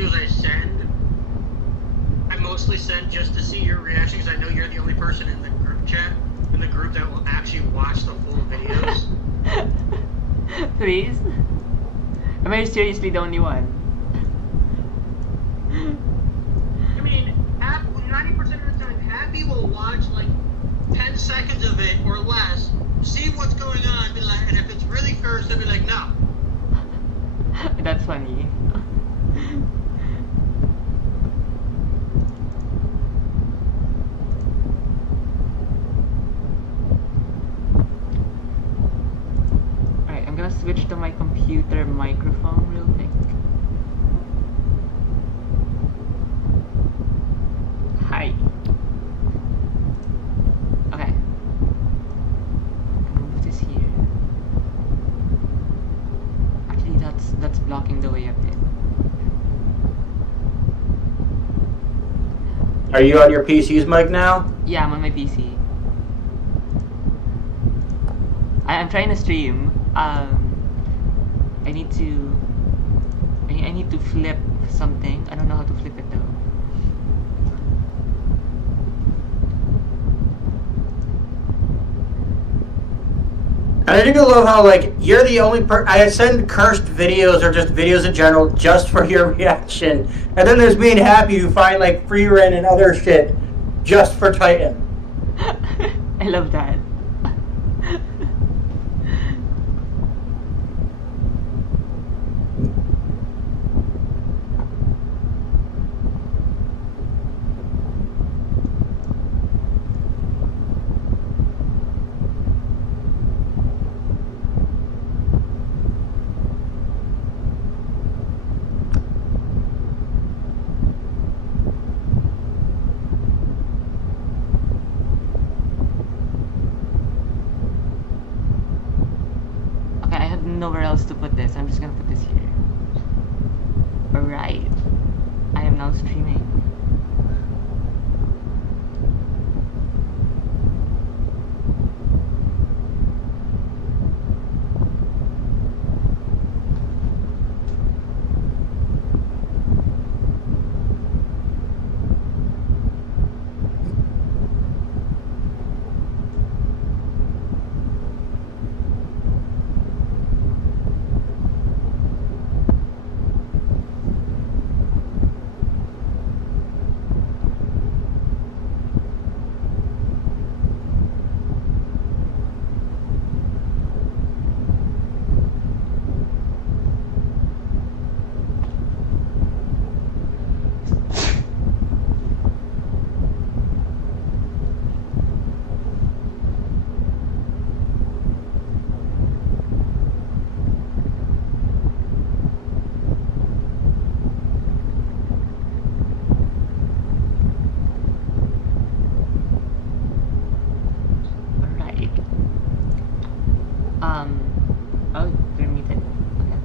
videos I send, I mostly send just to see your reaction because I know you're the only person in the group chat, in the group that will actually watch the full videos. Please? Am I seriously the only one? I mean, 90% of the time, Happy will watch like 10 seconds of it or less, see what's going on, be like, and if it's really cursed, they'll be like, no. That's funny. Alright, I'm gonna switch to my computer microphone real quick. Hi. Okay. Move this here. Actually, that's blocking the way a bit. Are you on your PC's mic now? Yeah, I'm on my PC. I'm trying to stream. I need to flip something. I don't know how to flip it though. I do love how, like, you're the only I send cursed videos or just videos in general just for your reaction. And then there's me and Happy who find, like, free rent and other shit just for Titan. I love that. Nowhere else to put this. I'm just gonna put this here. Alright. I am now streaming. Oh, they're muted. Okay.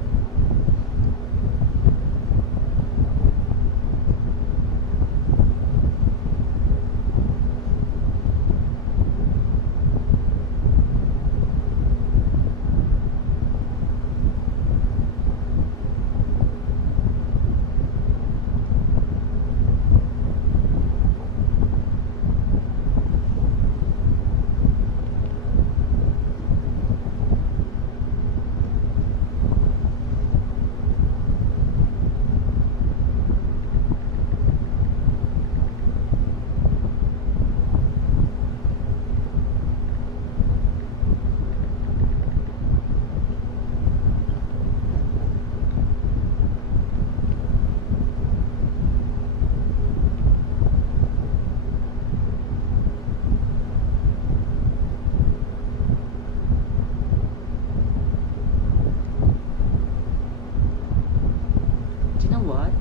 Do you know what?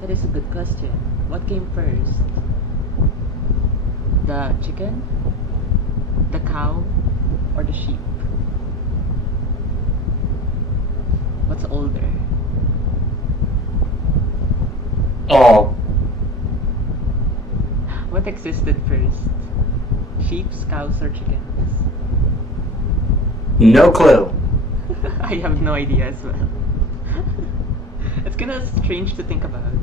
That is a good question. What came first? The chicken? The cow? Or the sheep? What's older? Oh. What existed first? Sheep, cows, or chickens? No clue. I have no idea as well. It's gonna kind of strange to think about.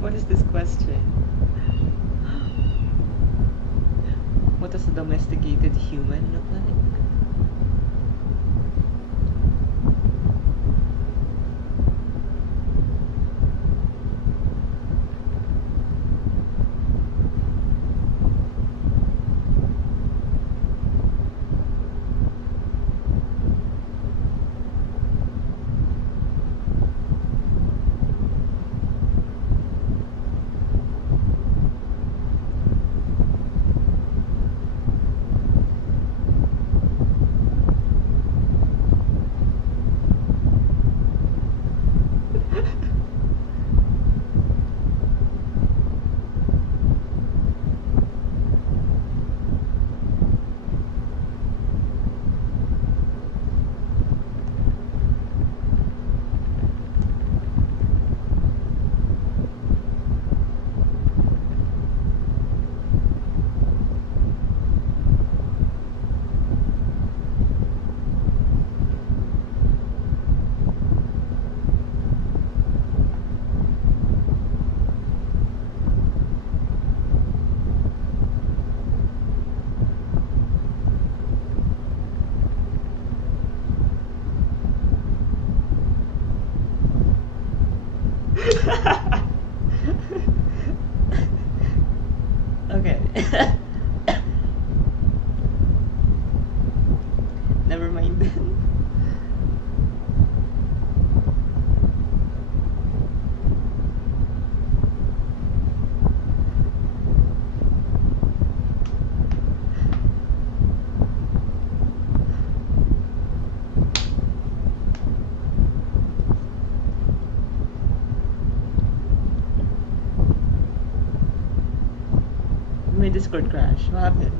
What is this question? What does a domesticated human look like? mind din. My Discord crash. What happened?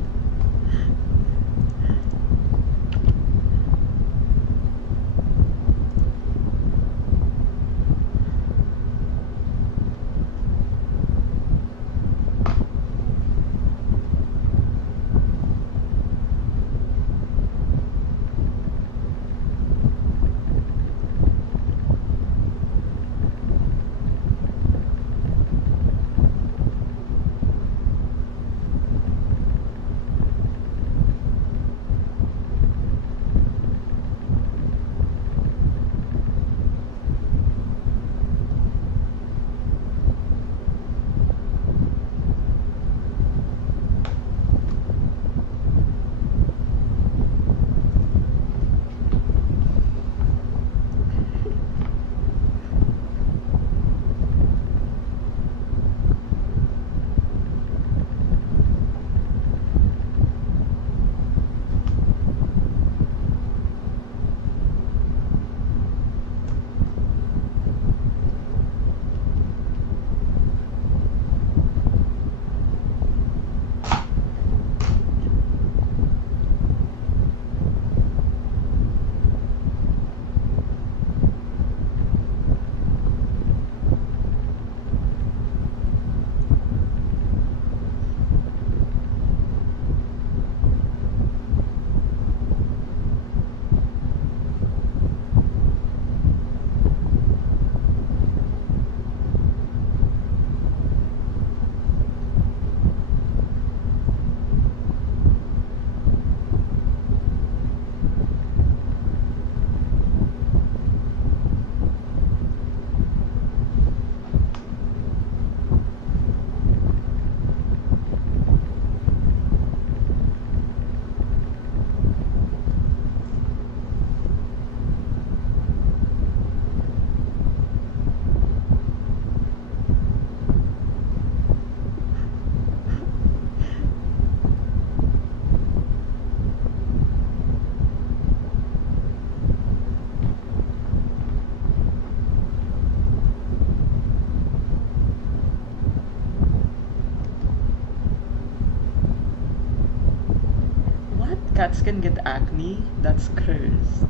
Cats can get acne? That's cursed.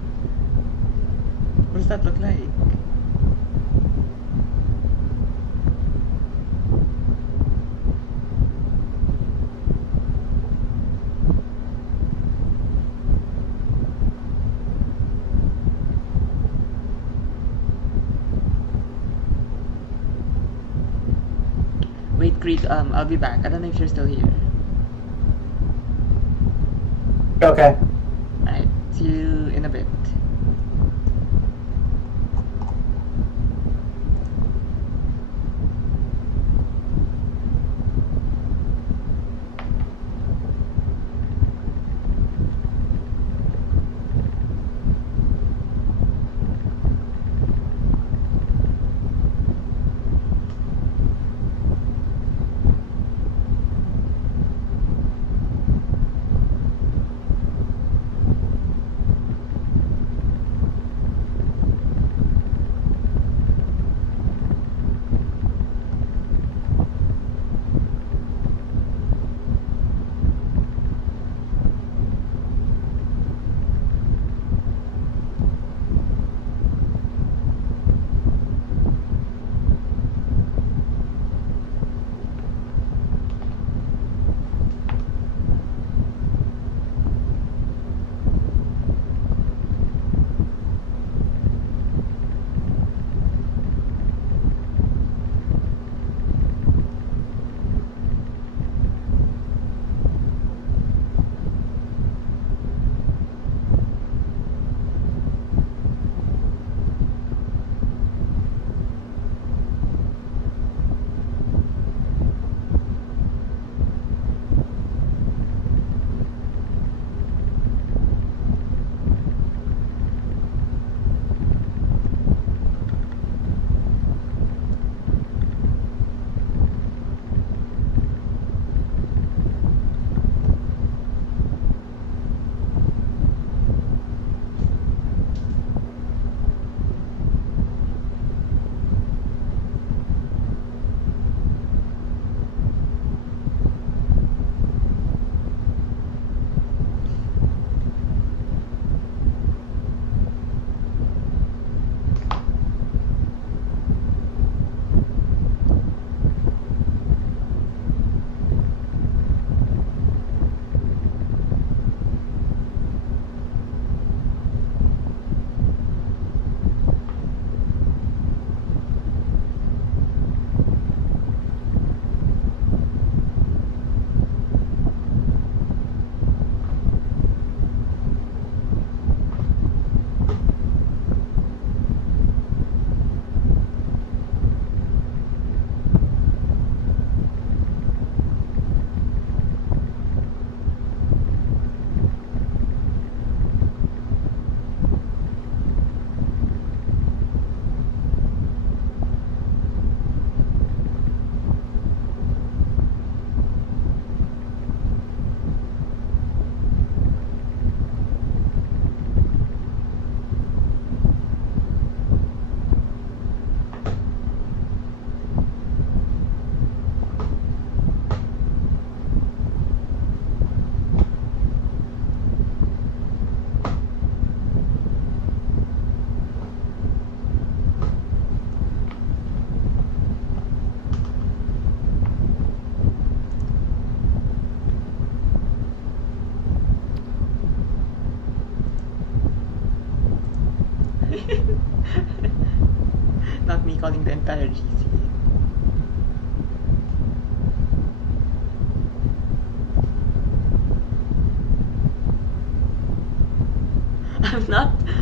What does that look like? Wait, Creed, I'll be back. I don't know if you're still here. Okay. Alright, see you in a bit. Not me calling the entire GC.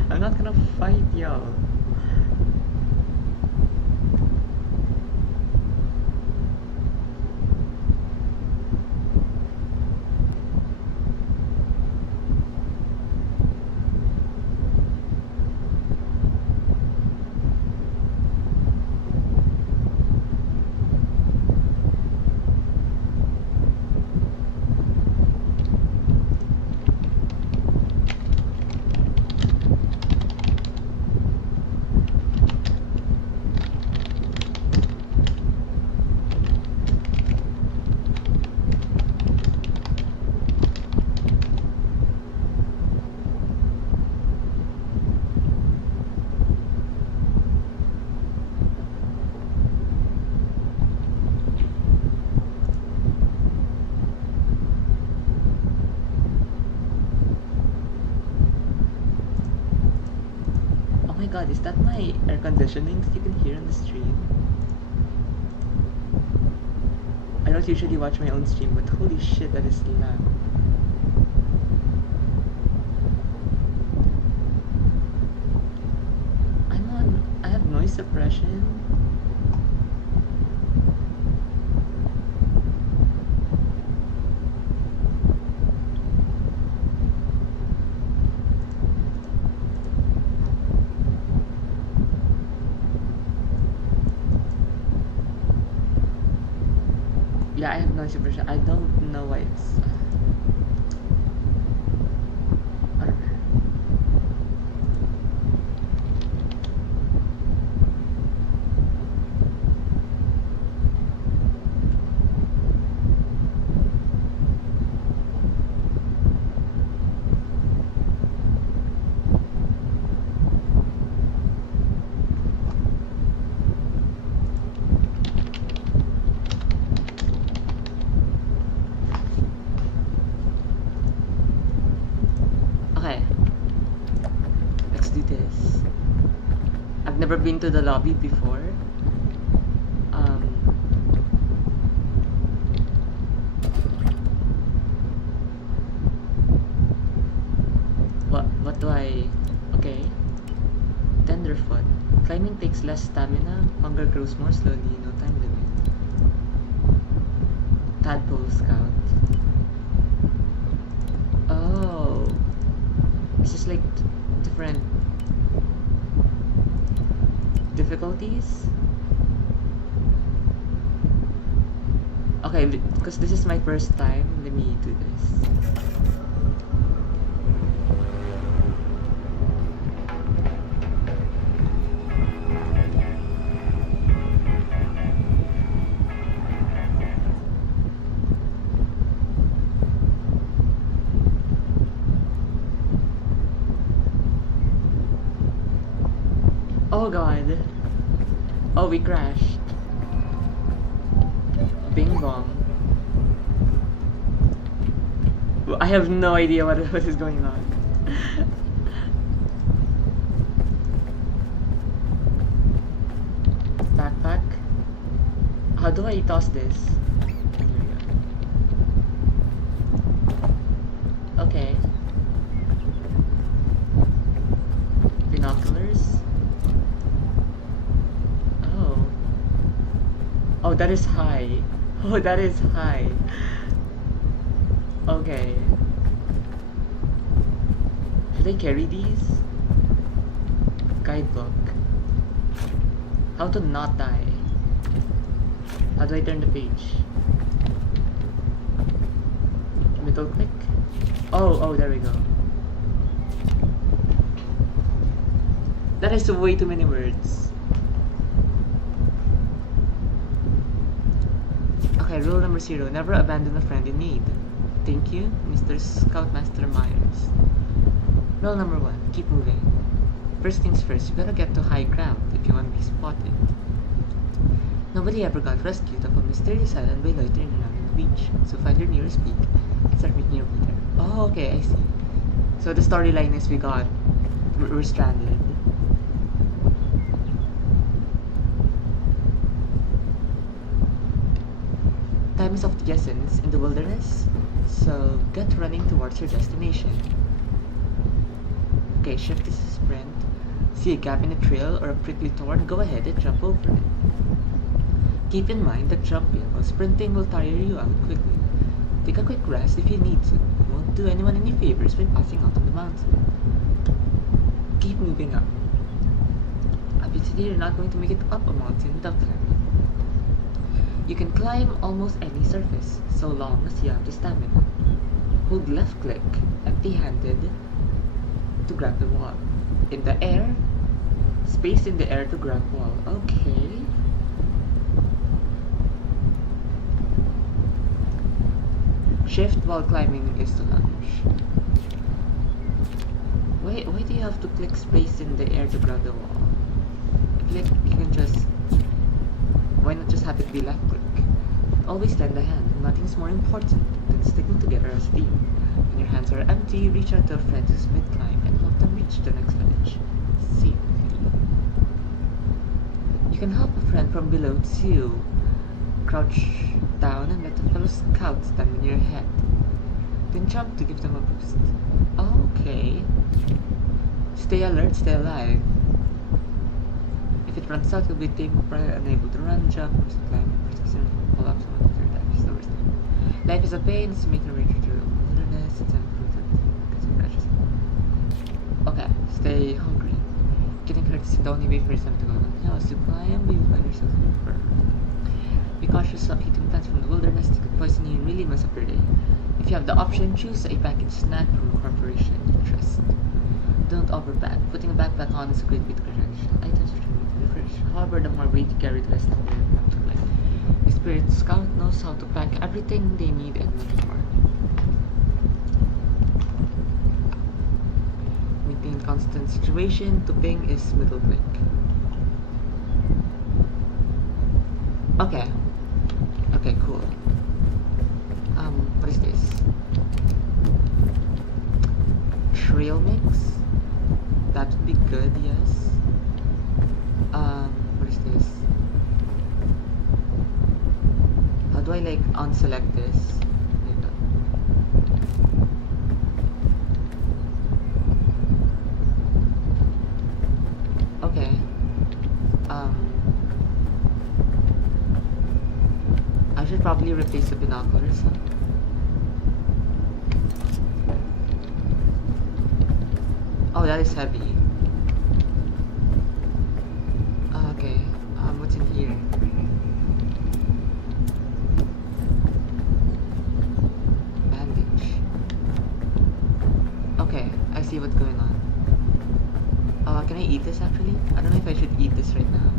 I'm not gonna fight y'all. God, is that my air conditioning you can hear on the stream? I don't usually watch my own stream, but holy shit, that is loud. I have noise suppression. Yeah, I have noise suppression. I don't know why it's... I don't know. Never been to the lobby before. What do I... Okay. Tenderfoot. Climbing takes less stamina. Hunger grows more slowly. No time limit. Tadpole Scout. Oh. This is like different difficulties. Okay, because this is my first time, let me do this. Oh god. Oh, we crashed. Bing bong. I have no idea what is going on. Backpack. How do I toss this? Here we go. Okay. Binoculars. Oh, that is high. Oh, that is high. Okay. Should I carry these? Guidebook. How to not die. How do I turn the page? Middle click? Oh, there we go. That is way too many words. Okay, rule number 0. Never abandon a friend in need. Thank you, Mr. Scoutmaster Myers. Rule number 1. Keep moving. First things first, you gotta get to high ground if you want to be spotted. Nobody ever got rescued off a mysterious island by loitering around on the beach. So find your nearest peak and start making your way there. Oh, okay, I see. So the storyline is we're stranded. Time is of the essence in the wilderness, so get running towards your destination. Okay, shift is sprint. See a gap in the trail or a prickly thorn, go ahead and jump over it. Keep in mind that jumping while sprinting will tire you out quickly. Take a quick rest if you need to. You won't do anyone any favors by passing out on the mountain. Keep moving up. Obviously, you're not going to make it up a mountain without climbing. You can climb almost any surface, so long as you have the stamina. Hold left click, empty-handed, to grab the wall. In the air, space in the air to grab wall. Okay. Shift while climbing is to lunge. Why do you have to click space in the air to grab the wall? Click, you can just... Why not just have it be left click? Always lend a hand. Nothing's more important than sticking together as a team. When your hands are empty, reach out to a friend who's mid-climb and help them reach the next ledge safely. You can help a friend from below too. Crouch down and let the fellow scout stand on your head. Then jump to give them a boost. Okay. Stay alert, stay alive. If it runs out, you'll be temporarily unable to run, jump, or climb, pull up, someone with your damage, the worst thing. Life is a pain, so make a range through wilderness, it's okay, stay hungry. Getting hurt is the only way for yourself to go downhill. As you climb, you find yourself firm. Be cautious of eating plants from the wilderness, they could poison you and really mess up your day. If you have the option, choose a packaged snack from a corporation interest. Don't overpack. Putting a backpack on is a great way to carry additional items which can be refreshed. However, the more weight you carry, the less time you have to climb. The Spirit Scout knows how to pack everything they need and much more. Maintain constant situation. To ping is middle click. Okay. Okay, cool. What is this? Trail mix? That would be good, yes. What is this? How do I like unselect this? Okay. I should probably replace the binoculars, huh? Oh, that is heavy. Okay, what's in here? Bandage. Okay, I see what's going on. Can I eat this actually? I don't know if I should eat this right now.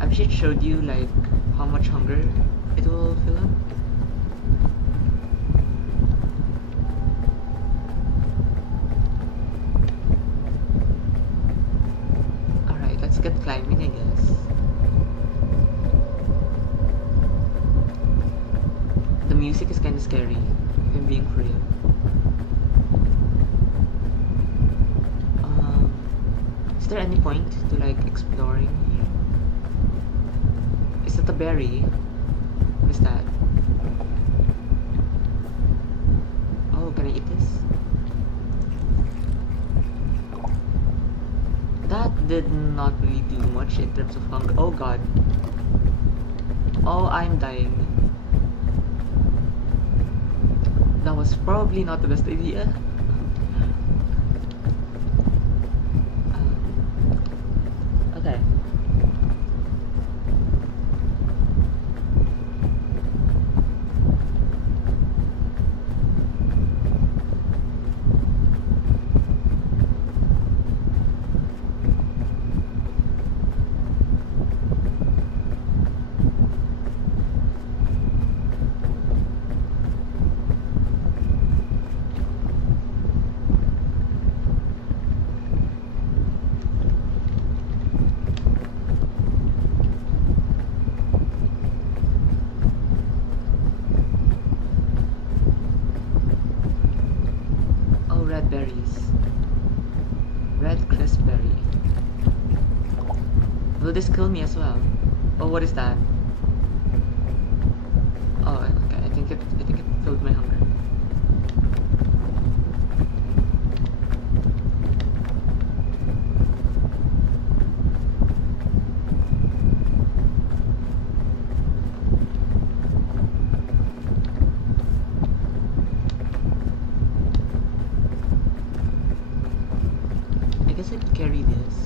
I've just showed you like how much hunger it will fill up. Get climbing, I guess. The music is kind of scary, if I'm being for real. Is there any point to like exploring here? Is that a berry? What is that? Oh, can I eat this? That did not really do much in terms of hunger. Oh god. Oh, I'm dying. That was probably not the best idea. Okay. Will this kill me as well? Oh, what is that? Oh, okay. I think it filled my hunger. I guess I could carry this.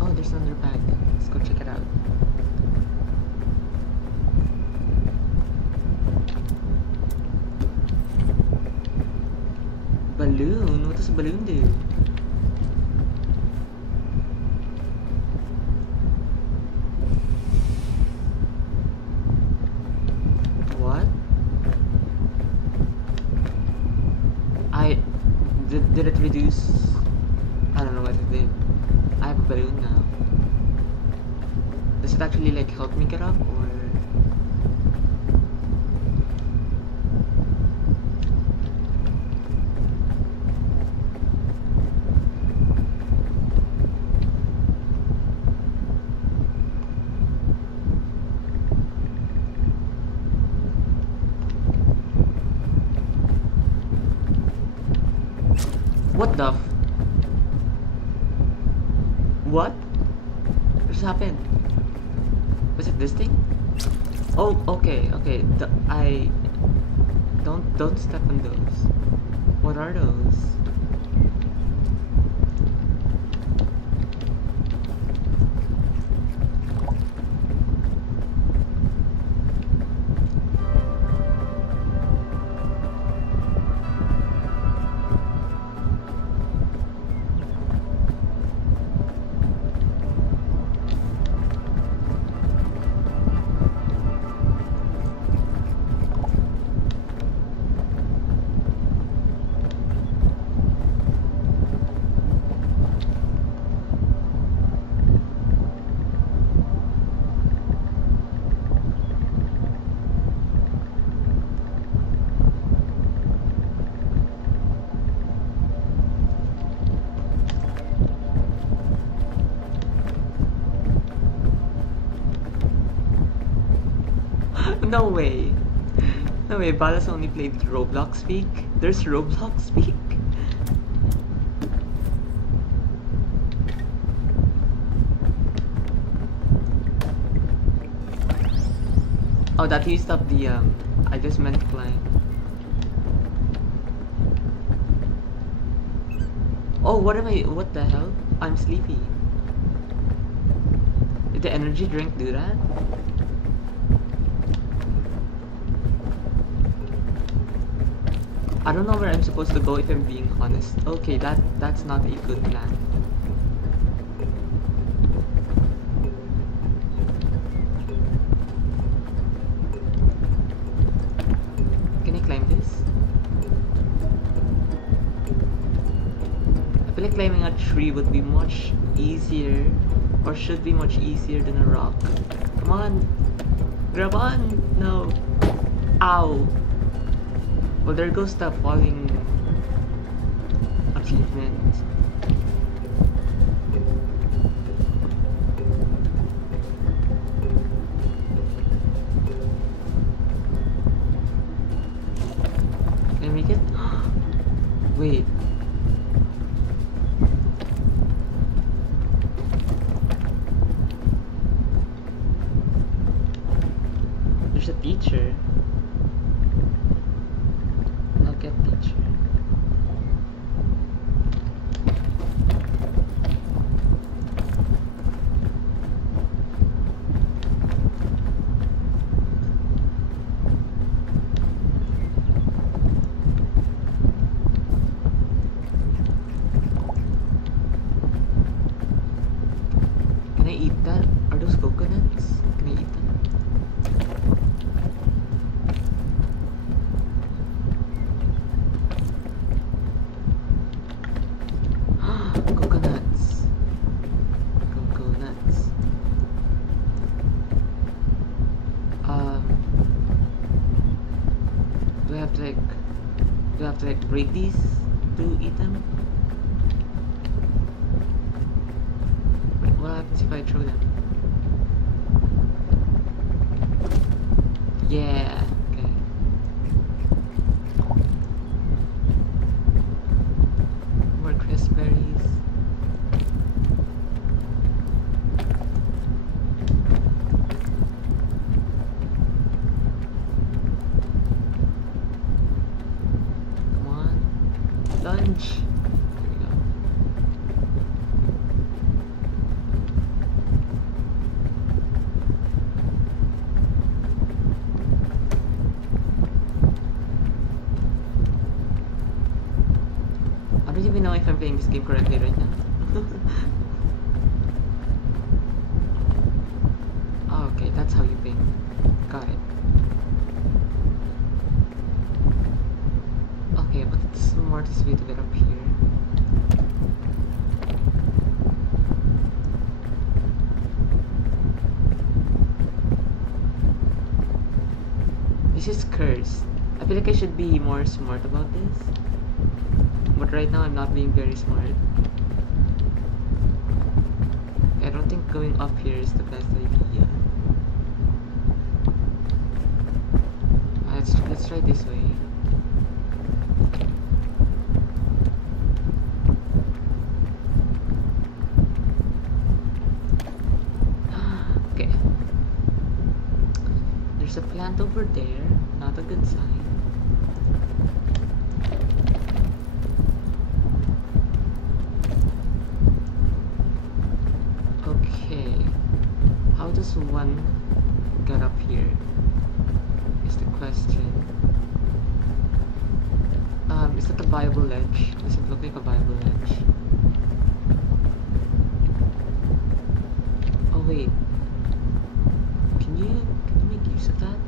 Oh, there's another bag. Let's go check it out. Balloon? What does a balloon do? What? Did it reduce? I don't know what it did. I have a balloon now. Does it actually like help me get up or? What the? What? What just happened? Was it this thing? Oh, okay, okay. I don't step on those. What are those? No way. No way, Balas only played Roblox Speak? There's Roblox Speak? Oh, that used up the, I just meant climb. Oh, what the hell? I'm sleepy. Did the energy drink do that? I don't know where I'm supposed to go if I'm being honest. Okay, that's not a good plan. Can I climb this? I feel like climbing a tree would be much easier, or should be much easier than a rock. Come on! Grab on! No! Ow! Well, there goes the falling achievement. Can I make it? Wait. There's a teacher. Get teacher. Can I eat that? Are those coconuts? Can I eat them? Coconuts. Coconuts. Do I have to like break these to eat them? Wait, what happens if I throw them? playing this game correctly right now? Oh, okay, that's how you ping. Got it. Okay, but the smartest way to get up here. This is cursed. I feel like I should be more smart about this. But right now I'm not being very smart. I don't think going up here is the best idea. Let's try this way. Okay. There's a plant over there. Not a good sign. Okay. How does one get up here? Is the question. Is that a Bible ledge? Does it look like a Bible ledge? Oh wait. Can you make use of that?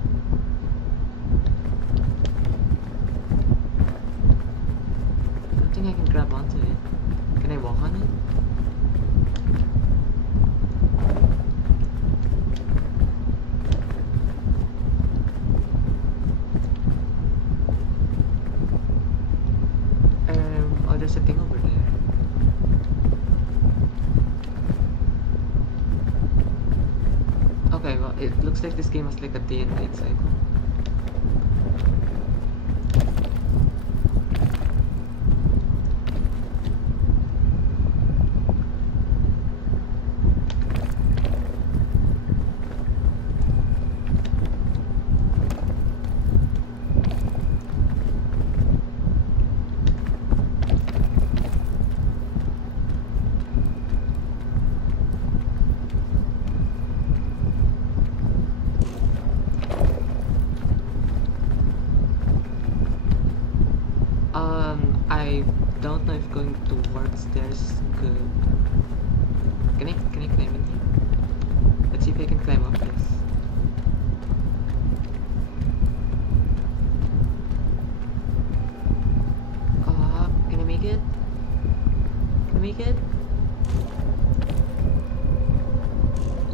I don't think I can grab onto it. Can I walk on it? Oh, there's a thing over there. Okay, well, it looks like this game has like a day and night cycle. I don't know if going towards there is good. Can I climb in here? Let's see if I can climb up this. Can I make it? Can I make it?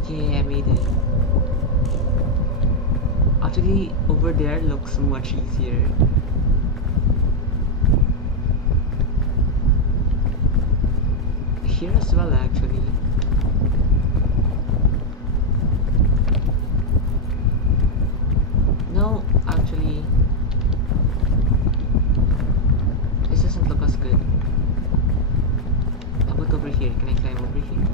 Yeah, I made it. Actually, over there looks much easier. Here as well, actually. No, actually, this doesn't look as good. How about over here? Can I climb over here?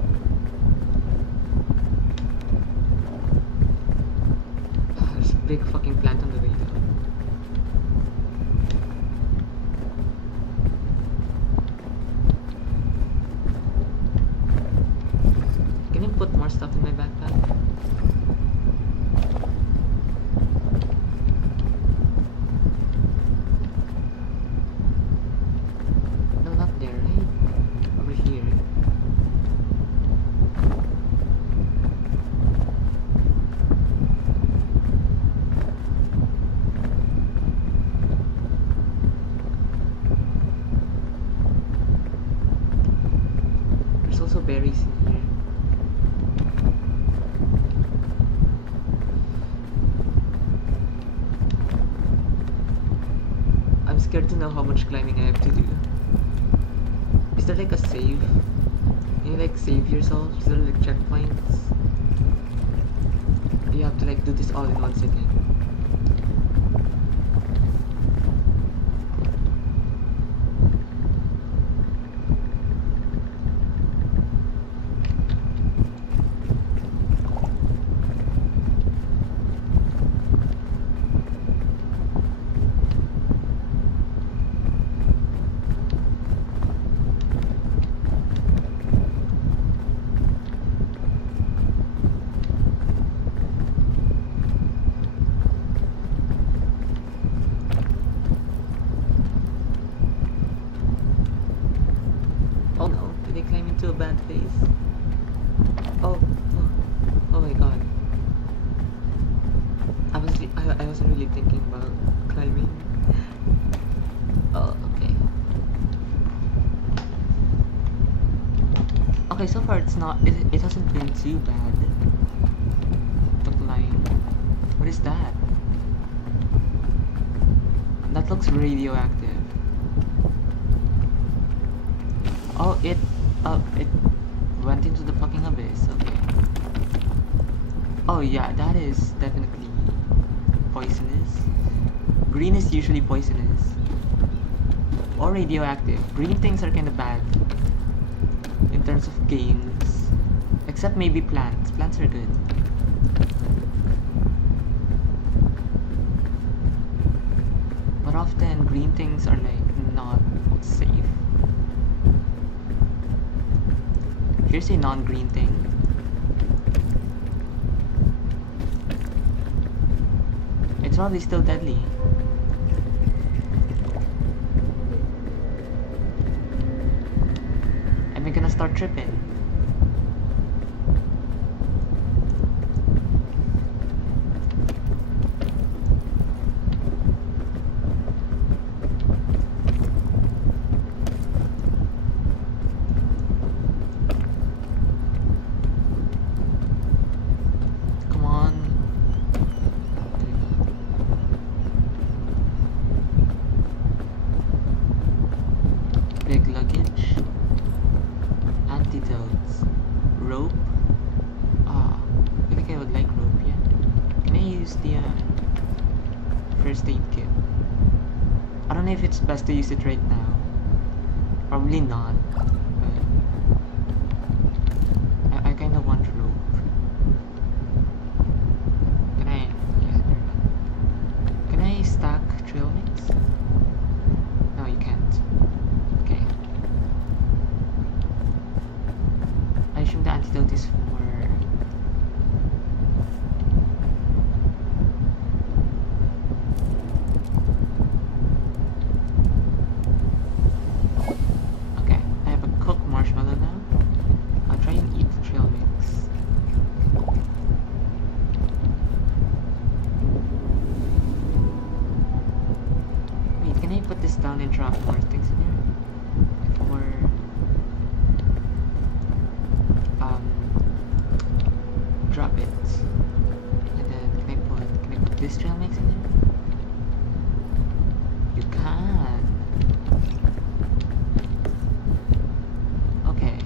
There's a big fucking plant on the way though. Put more stuff in my backpack. No, not there, right? Over here. There's also berries in here. I'm scared to know how much climbing I have to do. Is there like a save? Can you like save yourself? Is there like checkpoints? You have to like do this all in one sitting. Did I climb into a bad place? Oh, oh, oh my god. I wasn't really thinking about climbing. Oh, okay. Okay, so far it hasn't been too bad to climb. What is that? That looks radioactive. Oh, it went into the fucking abyss. Okay. Oh yeah, that is definitely poisonous. Green is usually poisonous or radioactive. Green things are kind of bad in terms of games, except maybe plants. Plants are good. But often green things are like not safe. Here's a non-green thing. It's probably still deadly. And we're gonna start tripping. Come on. Big luggage. Antidotes. Rope. Ah, I think I would like rope, yeah. Can I use the first aid kit? I don't know if it's best to use it right now. Probably not. But I kind of want rope. Can I? Yeah, there we go. Can I stack trail mix? No, you can't. Okay. I assume the antidote is for... Okay, I have a cooked marshmallow now. I'll try and eat the trail mix. Wait, can I put this down and drop more things in here? Before... drop it. And then can I put this trail mix in there? You can. Okay.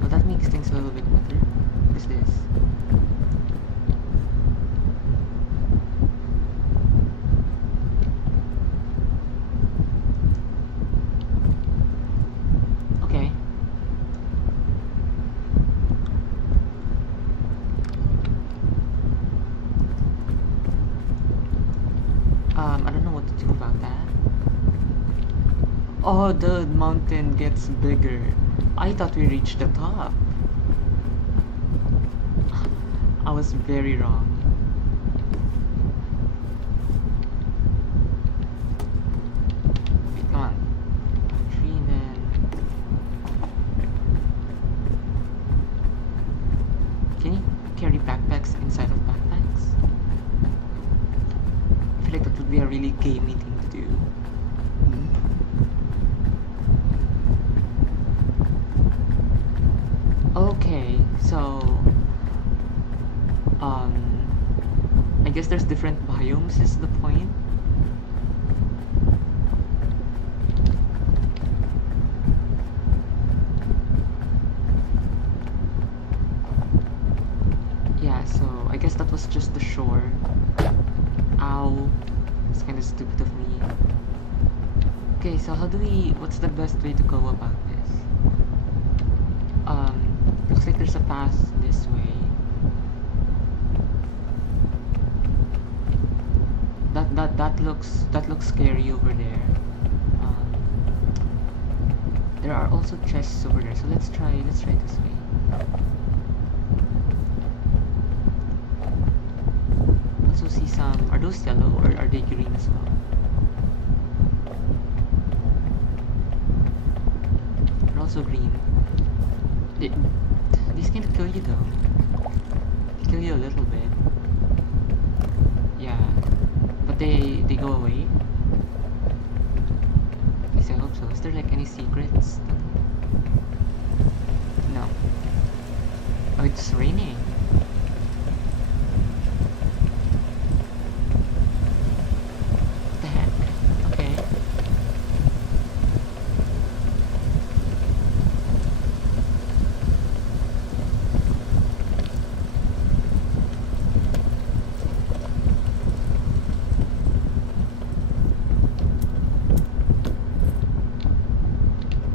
Well, that makes things a little bit better. What is this? Okay. I don't know what to do about that. Oh, the mountain gets bigger. I thought we reached the top. I was very wrong. Wait, come on. A tree and then... Can you carry backpacks inside of backpacks? I feel like that would be a really gamey thing to do. Okay, so I guess there's different biomes is the point. Yeah, so I guess that was just the shore. Ow. It's kinda stupid of me. Okay, so what's the best way to go about this? Looks like there's a path this way. That looks scary over there. There are also chests over there, so let's try this way. Also see some. Are those yellow or are they green as well? There are also green. These can't kill you though. Kill you a little bit. Yeah. But they go away. At least I hope so. Is there like any secrets? No. Oh, it's raining. What the heck? Okay.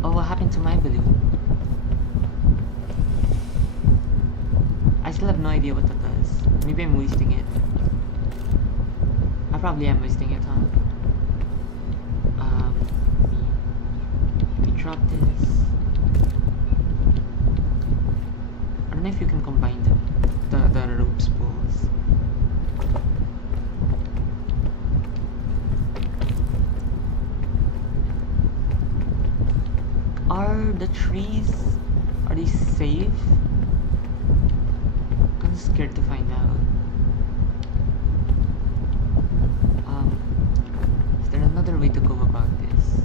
Oh, what happened to my balloon? I still have no idea what that does. Maybe I'm wasting it. I probably am wasting it, huh? Let me drop this. I don't know if you can combine them. The rope spools. Are the trees, are they safe? I'm scared to find out. Is there another way to go about this?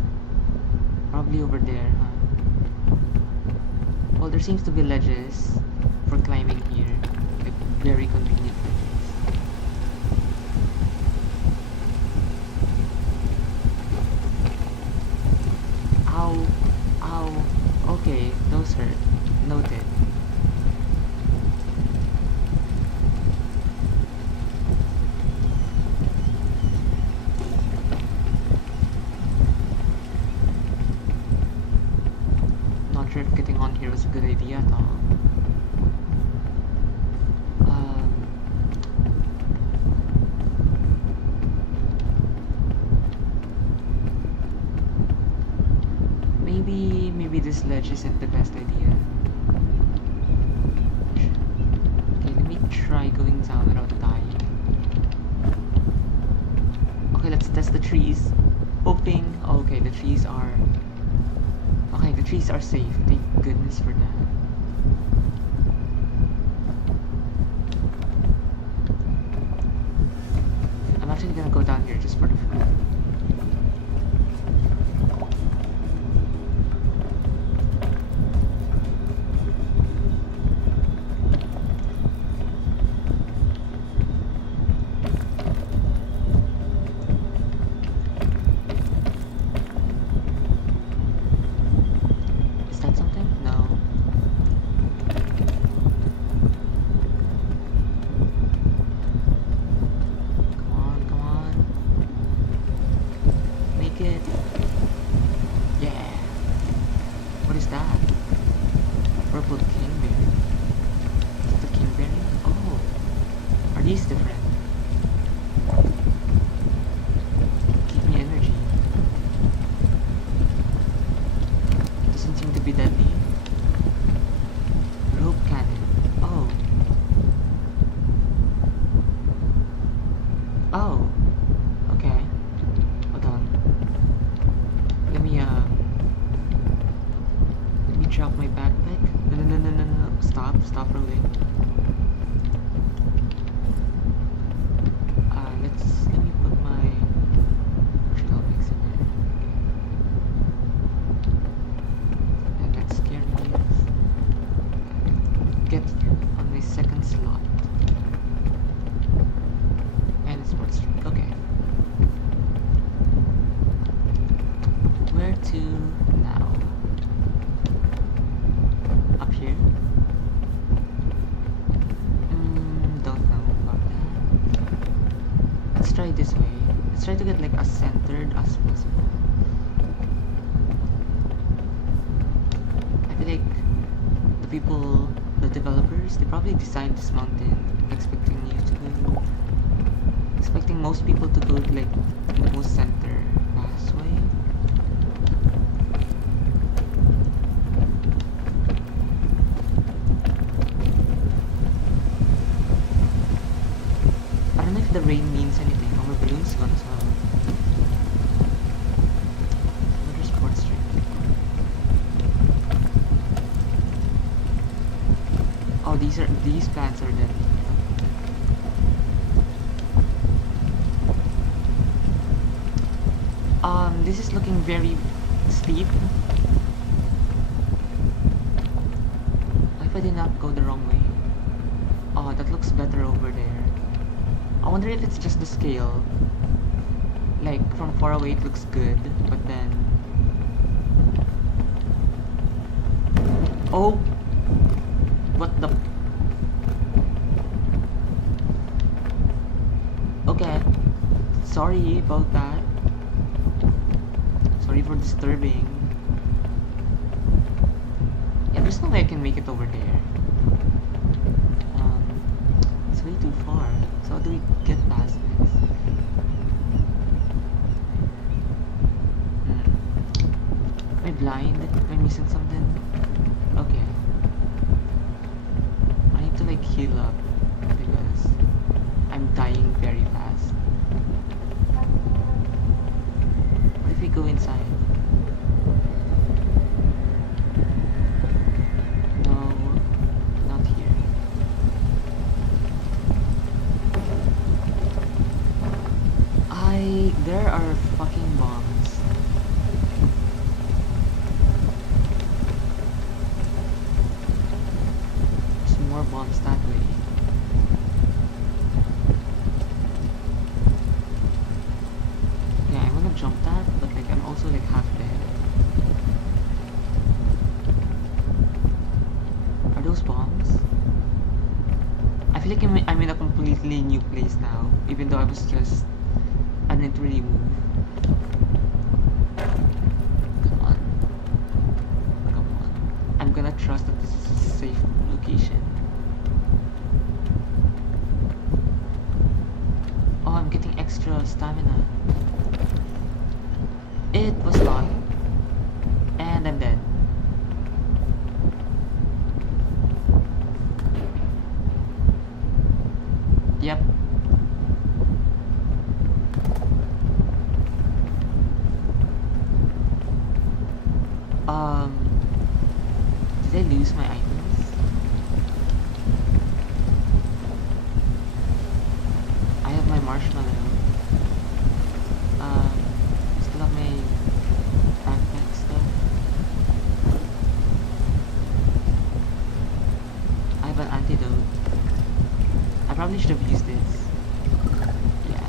Probably over there, huh? Well, there seems to be ledges for climbing here. Like, very convenient ledges. Ow. Ow. Okay, those hurt. Noted. Not sure if getting on here was a good idea at all. Maybe this ledge isn't the best idea. Okay, let me try going down without dying. Okay, let's test the trees. Hoping. Okay, the trees are. Okay, the trees are safe. Thank goodness for that. I'm actually gonna go down here just for the fun. Is that something? No. Come on, come on. Make it. Yeah. What is that? Purple kingberry. Is it the kingberry? Oh. Are these different? Give me energy. Doesn't seem to be deadly. Rope cannon. Oh. Oh. Okay. Hold on. Let me drop my backpack. No. Stop rolling. Let me put my trail mix in there. And let's scare me. Get you on my second slot. And it's sports drink. Okay. Where to now? Up here? Don't know about that. Let's try this way. Let's try to get like as centered as possible. I feel like the people, the developers, they probably designed this mountain expecting most people to go like in the most center pathway. I don't know if the rain means anything. Oh, my balloon's gone as well. Another sports drink. Oh, these plants are dead. This is looking very steep. If I did not go the wrong way. Oh, that looks better over there. I wonder if it's just the scale. Like, from far away it looks good, but then... Oh! What the... Okay. Sorry about that. Sorry for disturbing. Yeah, there's no way I can make it over there. It's way too far. So how do we get past this? Am I blind? Am I missing something? Okay. I need to like heal up because I'm dying very fast. What if we go inside? No, not here. There are fucking bombs. There's more bombs that way. Yeah, I wanna jump that, but like I'm also like half dead. Are those bombs? I feel like I'm in a completely new place now, even though I didn't really move. Come on. Come on. I'm gonna trust that this is a safe location. Oh, I'm getting extra stamina. It was not. And I'm dead. Yep. Did I lose my items? I have my marshmallow. Still have my backpack stuff. I have an antidote. I probably should have used this. Yeah.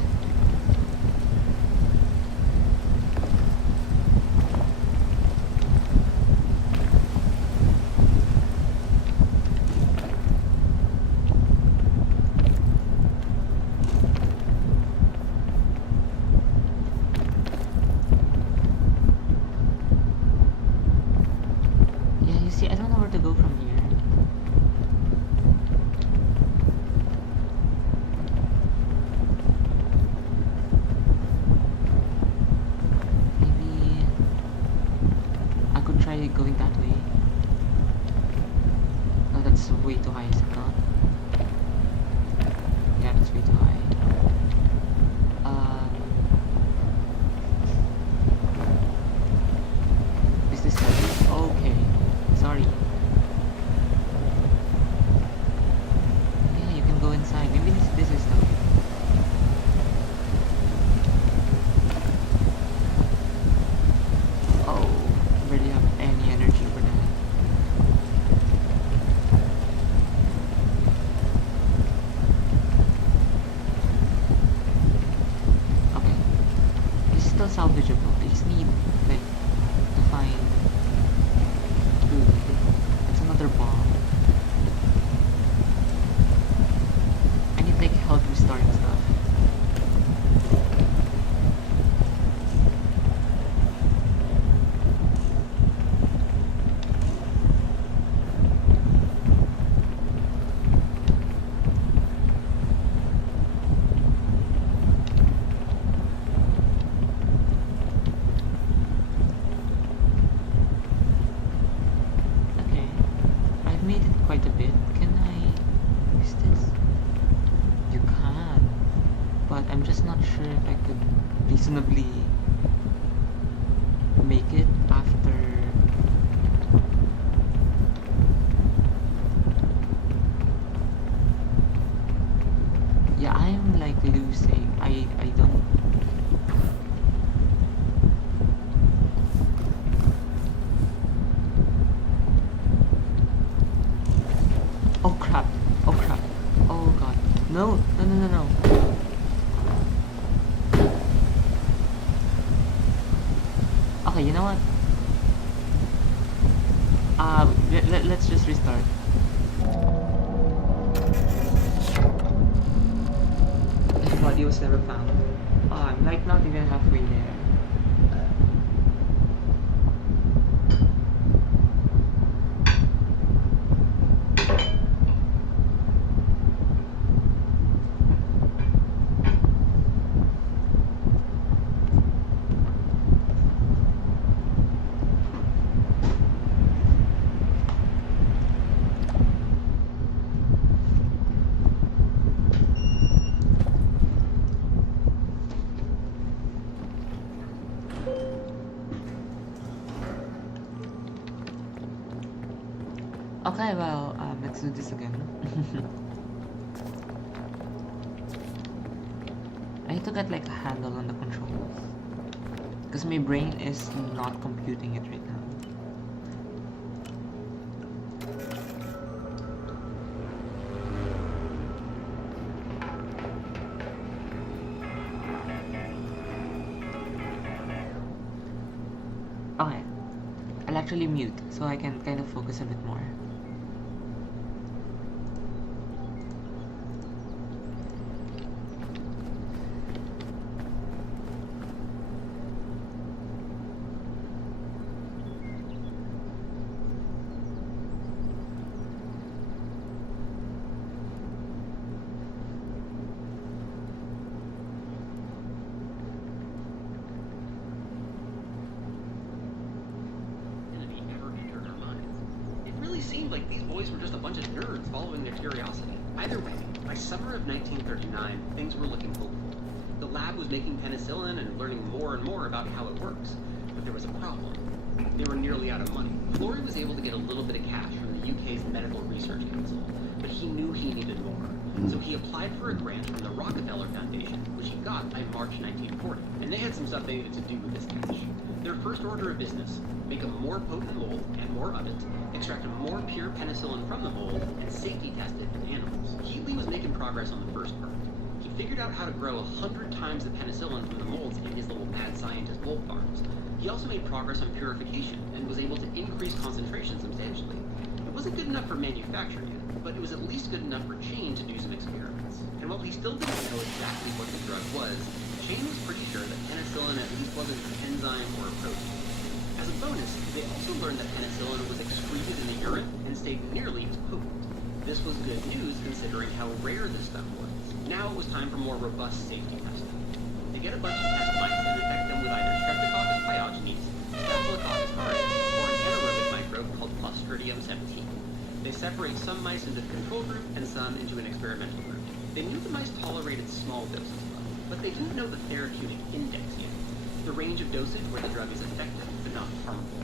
Yeah, you see, I don't know where to go from here. Maybe I could try going that way. No, that's way too high, is it not? Yeah, that's way too high. Is this heavy? Okay. Sorry. Yeah, you can go inside. Maybe this is the way. Oh, barely have any energy for that. Okay. This is still salvageable. I just need, like, to find food. That's another bomb. I need, like, help restoring stuff. Okay, I've made it quite a bit. Can I use this? You can, but I'm just not sure if I could reasonably make it after. I don't... Oh crap. Oh crap. Oh god. No. No, no, no, no. Okay, you know what? Let's just restart. The body was never found. Oh, I'm like not even halfway there. Okay, well, let's do this again. I need to get like a handle on the controls, because my brain is not computing it right now. Okay, I'll actually mute so I can kind of focus a bit more. Seemed like these boys were just a bunch of nerds following their curiosity. Either way, by summer of 1939, things were looking hopeful. The lab was making penicillin and learning more and more about how it works. But there was a problem. They were nearly out of money. Florey was able to get a little bit of cash from the UK's Medical Research Council, but he knew he needed more. So he applied for a grant from the Rockefeller Foundation, which he got by March 1940. And they had some stuff they needed to do with this cash. Their first order of business: make a more potent mold and more of it, extract more pure penicillin from the mold, and safety test it in animals. Heatley was making progress on the first part. He figured out how to grow 100 times the penicillin from the molds in his little mad scientist mold farms. He also made progress on purification and was able to increase concentration substantially. It wasn't good enough for manufacture yet, but it was at least good enough for Chain to do some experiments. And while he still didn't know exactly what the drug was, Chain was pretty sure that penicillin at least wasn't an enzyme or a protein. As a bonus, they also learned that penicillin was excreted in the urine and stayed nearly as potent. This was good news considering how rare this stuff was. Now it was time for more robust safety testing. They get a bunch of test mice and infect them with either Streptococcus pyogenes, Staphylococcus aureus, or an anaerobic microbe called Clostridium 17. They separate some mice into the control group and some into an experimental group. They knew the mice tolerated small doses, but they didn't know the therapeutic index yet, the range of dosage where the drug is effective but not harmful.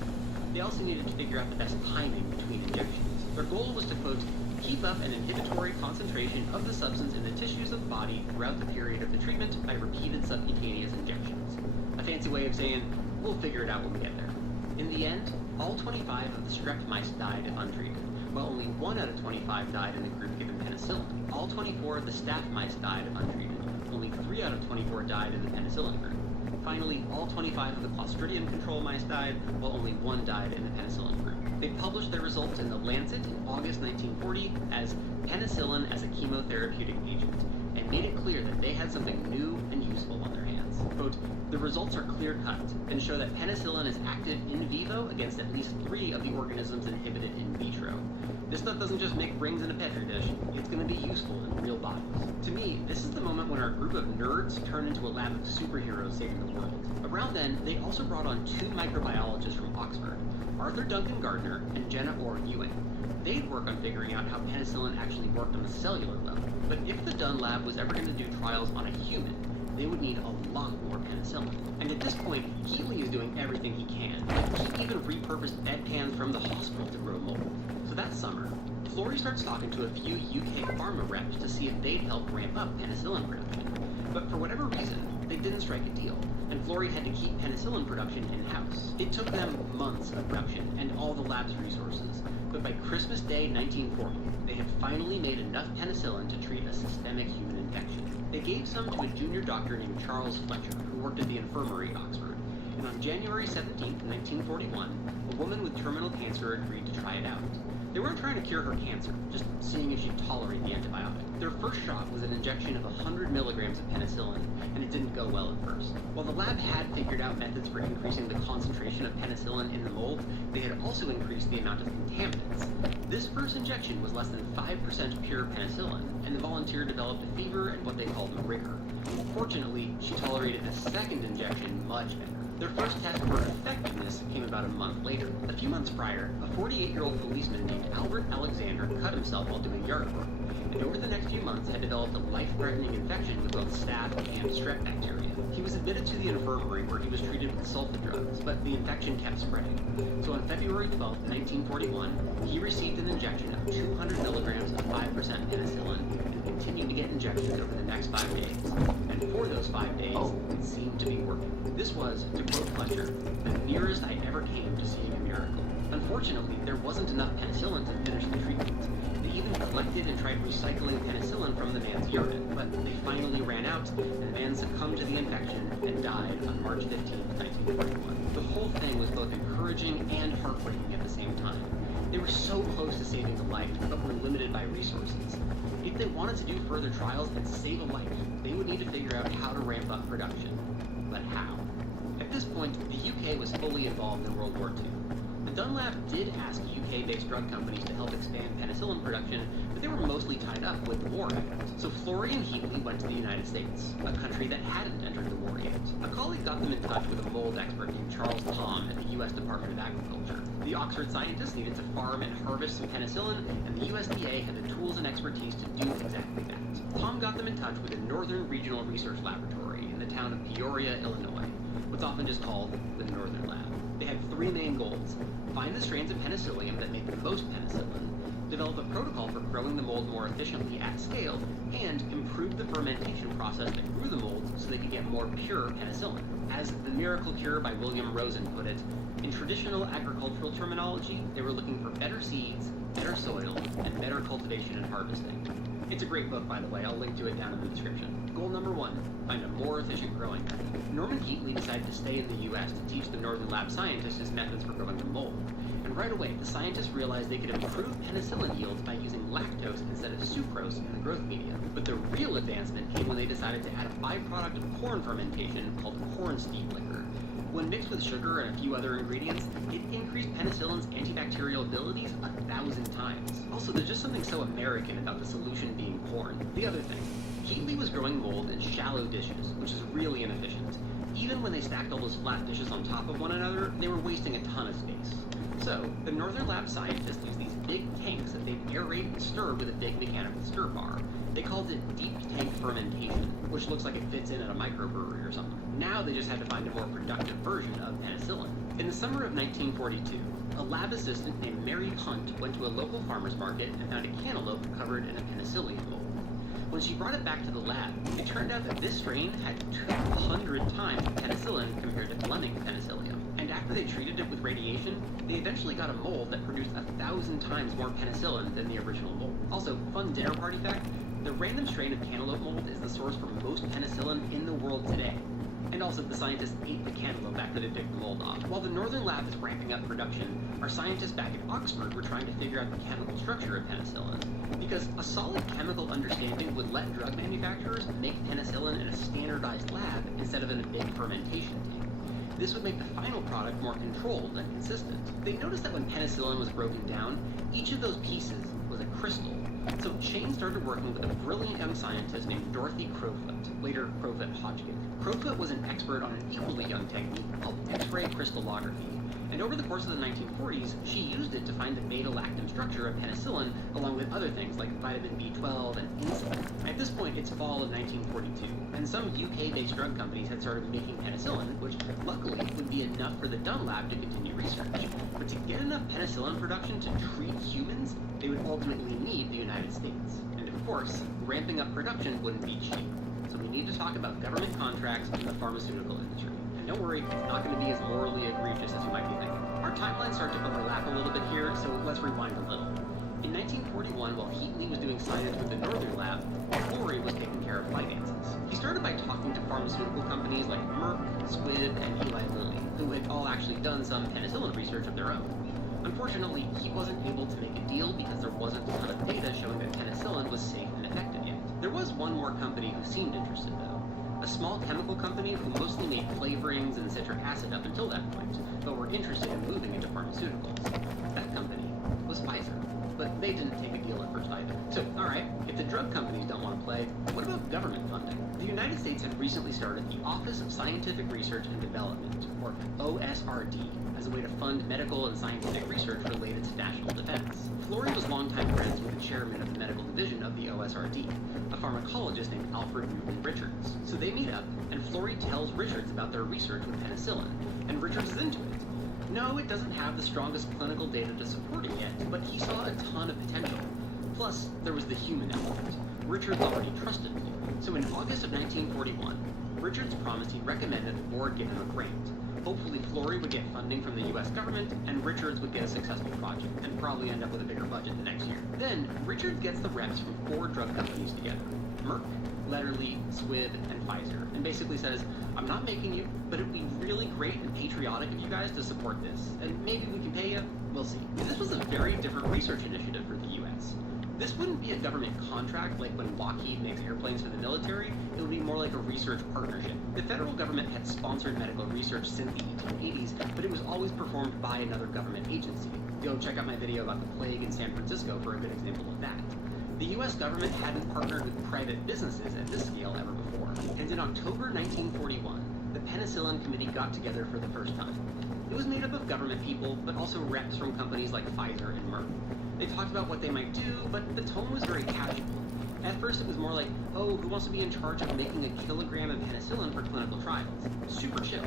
They also needed to figure out the best timing between injections. Their goal was to, quote, keep up an inhibitory concentration of the substance in the tissues of the body throughout the period of the treatment by repeated subcutaneous injections. A fancy way of saying, we'll figure it out when we get there. In the end, all 25 of the strep mice died if untreated, while only 1 out of 25 died in the group given penicillin. All 24 of the staph mice died if untreated. Only 3 out of 24 died in the penicillin group. Finally, all 25 of the Clostridium control mice died, while only 1 died in the penicillin group. They published their results in The Lancet in August 1940 as penicillin as a chemotherapeutic agent, and made it clear that they had something new and useful on their hands. Quote, the results are clear-cut and show that penicillin is active in vivo against at least 3 of the organisms inhibited in vitro. This stuff doesn't just make rings in a petri dish, it's going to be useful in real bodies. To me, this is the moment when our group of nerds turn into a lab of superheroes saving the world. Around then, they also brought on 2 microbiologists from Oxford, Arthur Duncan Gardner and Jenna Orr Ewing. They'd work on figuring out how penicillin actually worked on the cellular level. But if the Dunn lab was ever going to do trials on a human, they would need a lot more penicillin. And at this point, Heatley is doing everything he can. He even repurposed bedpans from the hospital to grow mold. So that summer, Florey starts talking to a few UK pharma reps to see if they'd help ramp up penicillin production. But for whatever reason, they didn't strike a deal, and Florey had to keep penicillin production in-house. It took them months of production and all the lab's resources, but by Christmas Day 1940, they had finally made enough penicillin to treat a systemic human infection. They gave some to a junior doctor named Charles Fletcher, who worked at the infirmary at Oxford, and on January 17, 1941, a woman with terminal cancer agreed to try it out. They weren't trying to cure her cancer, just seeing if she'd tolerate the antibiotic. Their first shot was an injection of 100 milligrams of penicillin, and it didn't go well at first. While the lab had figured out methods for increasing the concentration of penicillin in the mold, they had also increased the amount of contaminants. This first injection was less than 5% pure penicillin, and the volunteer developed a fever and what they called rigor. Fortunately, she tolerated the second injection much better. Their first test for effectiveness came about a month later. A few months prior, a 48-year-old policeman named Albert Alexander cut himself while doing yard work, and over the next few months had developed a life-threatening infection with both staph and strep bacteria. He was admitted to the infirmary where he was treated with sulfa drugs, but the infection kept spreading. So on February 12, 1941, he received an injection of 200 milligrams of 5% penicillin and continued to get injections over the next 5 days. And for those 5 days, it seemed to be working. This was, to quote Fletcher, the nearest I ever came to seeing a miracle. Unfortunately, there wasn't enough penicillin to finish the treatment. They even collected and tried recycling penicillin from the man's urine, but they finally ran out, and the man succumbed to the infection and died on March 15, 1941. The whole thing was both encouraging and heartbreaking at the same time. They were so close to saving a life, but were limited by resources. If they wanted to do further trials and save a life, they would need to figure out how to ramp up production. But how? At this point, the UK was fully involved in World War II. The Dunlap did ask UK-based drug companies to help expand penicillin production, but they were mostly tied up with the war effort. So Florey and Heatley went to the United States, a country that hadn't entered the war yet. A colleague got them in touch with a mold expert named Charles Thom at the U.S. Department of Agriculture. The Oxford scientists needed to farm and harvest some penicillin, and the USDA had the tools and expertise to do exactly that. Thom got them in touch with the Northern Regional Research Laboratory in the town of Peoria, Illinois, what's often just called the Northern Lab. They had 3 main goals: find the strains of penicillium that make the most penicillin, develop a protocol for growing the mold more efficiently at scale, and improve the fermentation process that grew the mold so they could get more pure penicillin. As The Miracle Cure by William Rosen put it, in traditional agricultural terminology, they were looking for better seeds, better soil, and better cultivation and harvesting. It's a great book, by the way. I'll link to it down in the description. Goal number 1, find a more efficient growing method. Norman Heatley decided to stay in the U.S. to teach the Northern Lab scientists his methods for growing the mold. And right away, the scientists realized they could improve penicillin yields by using lactose instead of sucrose in the growth media. But the real advancement came when they decided to add a byproduct of corn fermentation called corn steep liquor. When mixed with sugar and a few other ingredients, it increased penicillin's antibacterial abilities 1,000 times. Also, there's just something so American about the solution being corn. The other thing, Heatley was growing mold in shallow dishes, which is really inefficient. Even when they stacked all those flat dishes on top of one another, they were wasting a ton of space. So, the Northern Lab scientists used these big tanks that they'd aerate and stir with a big mechanical stir bar. They called it deep tank fermentation, which looks like it fits in at a microbrewery or something. Now they just had to find a more productive version of penicillin. In the summer of 1942, a lab assistant named Mary Hunt went to a local farmer's market and found a cantaloupe covered in a penicillium mold. When she brought it back to the lab, it turned out that this strain had 200 times the penicillin compared to Fleming's penicillium. And after they treated it with radiation, they eventually got a mold that produced 1,000 times more penicillin than the original mold. Also, fun dinner party fact, the random strain of cantaloupe mold is the source for most penicillin in the world today. And also, the scientists ate the cantaloupe after they took the mold off. While the Northern Lab is ramping up production, our scientists back at Oxford were trying to figure out the chemical structure of penicillin. Because a solid chemical understanding would let drug manufacturers make penicillin in a standardized lab instead of in a big fermentation tank. This would make the final product more controlled and consistent. They noticed that when penicillin was broken down, each of those pieces was a crystal. So Shane started working with a brilliant young scientist named Dorothy Crowfoot, later Crowfoot-Hodgkin. Crowfoot was an expert on an equally young technique called X-ray crystallography, and over the course of the 1940s, she used it to find the beta-lactam structure of penicillin, along with other things like vitamin B12 and insulin. At this point, it's fall of 1942, and some UK-based drug companies had started making penicillin, which luckily would be enough for the Dunlap to continue research. But to get enough penicillin production to treat humans, they would ultimately need the United States. And of course, ramping up production wouldn't be cheap. So we need to talk about government contracts and the pharmaceutical industry. And don't worry, it's not going to be as morally egregious as you might be thinking. Our timelines start to overlap a little bit here, so let's rewind a little. In 1941, while Heatley was doing science with the Northern Lab, Florey was taking care of finances. He started by talking to pharmaceutical companies like Merck, Squibb, and Eli Lilly, who had all actually done some penicillin research of their own. Unfortunately, he wasn't able to make a deal because there wasn't a ton of data showing that penicillin was safe and effective yet. There was one more company who seemed interested, though. A small chemical company who mostly made flavorings and citric acid up until that point, but were interested in moving into pharmaceuticals. That company was Pfizer. But they didn't take a deal at first either. So, alright, if the drug companies don't want to play, what about government funding? The United States had recently started the Office of Scientific Research and Development, or OSRD, as a way to fund medical and scientific research related to national defense. Florey was longtime friends with the chairman of the medical division of the OSRD, a pharmacologist named Alfred Newton Richards. So they meet up, and Florey tells Richards about their research with penicillin, and Richards is into it. No, it doesn't have the strongest clinical data to support it yet, but he saw a ton of potential. Plus, there was the human element. Richards already trusted Florey. So in August of 1941, Richards promised he'd recommend that the board give him a grant. Hopefully Florey would get funding from the US government, and Richards would get a successful project, and probably end up with a bigger budget the next year. Then, Richards gets the reps from 4 drug companies together. Merck, Letterly, Squibb, and Pfizer, and basically says, I'm not making you, but it would be really great and patriotic of you guys to support this, and maybe we can pay you, we'll see. And this was a very different research initiative for the US. This wouldn't be a government contract like when Lockheed makes airplanes for the military, it would be more like a research partnership. The federal government had sponsored medical research since the 1880s, but it was always performed by another government agency. Go check out my video about the plague in San Francisco for a good example of that. The US government hadn't partnered with private businesses at this scale ever before, and in October 1941, the Penicillin Committee got together for the first time. It was made up of government people, but also reps from companies like Pfizer and Merck. They talked about what they might do, but the tone was very casual. At first it was more like, oh, who wants to be in charge of making a kilogram of penicillin for clinical trials? Super chill.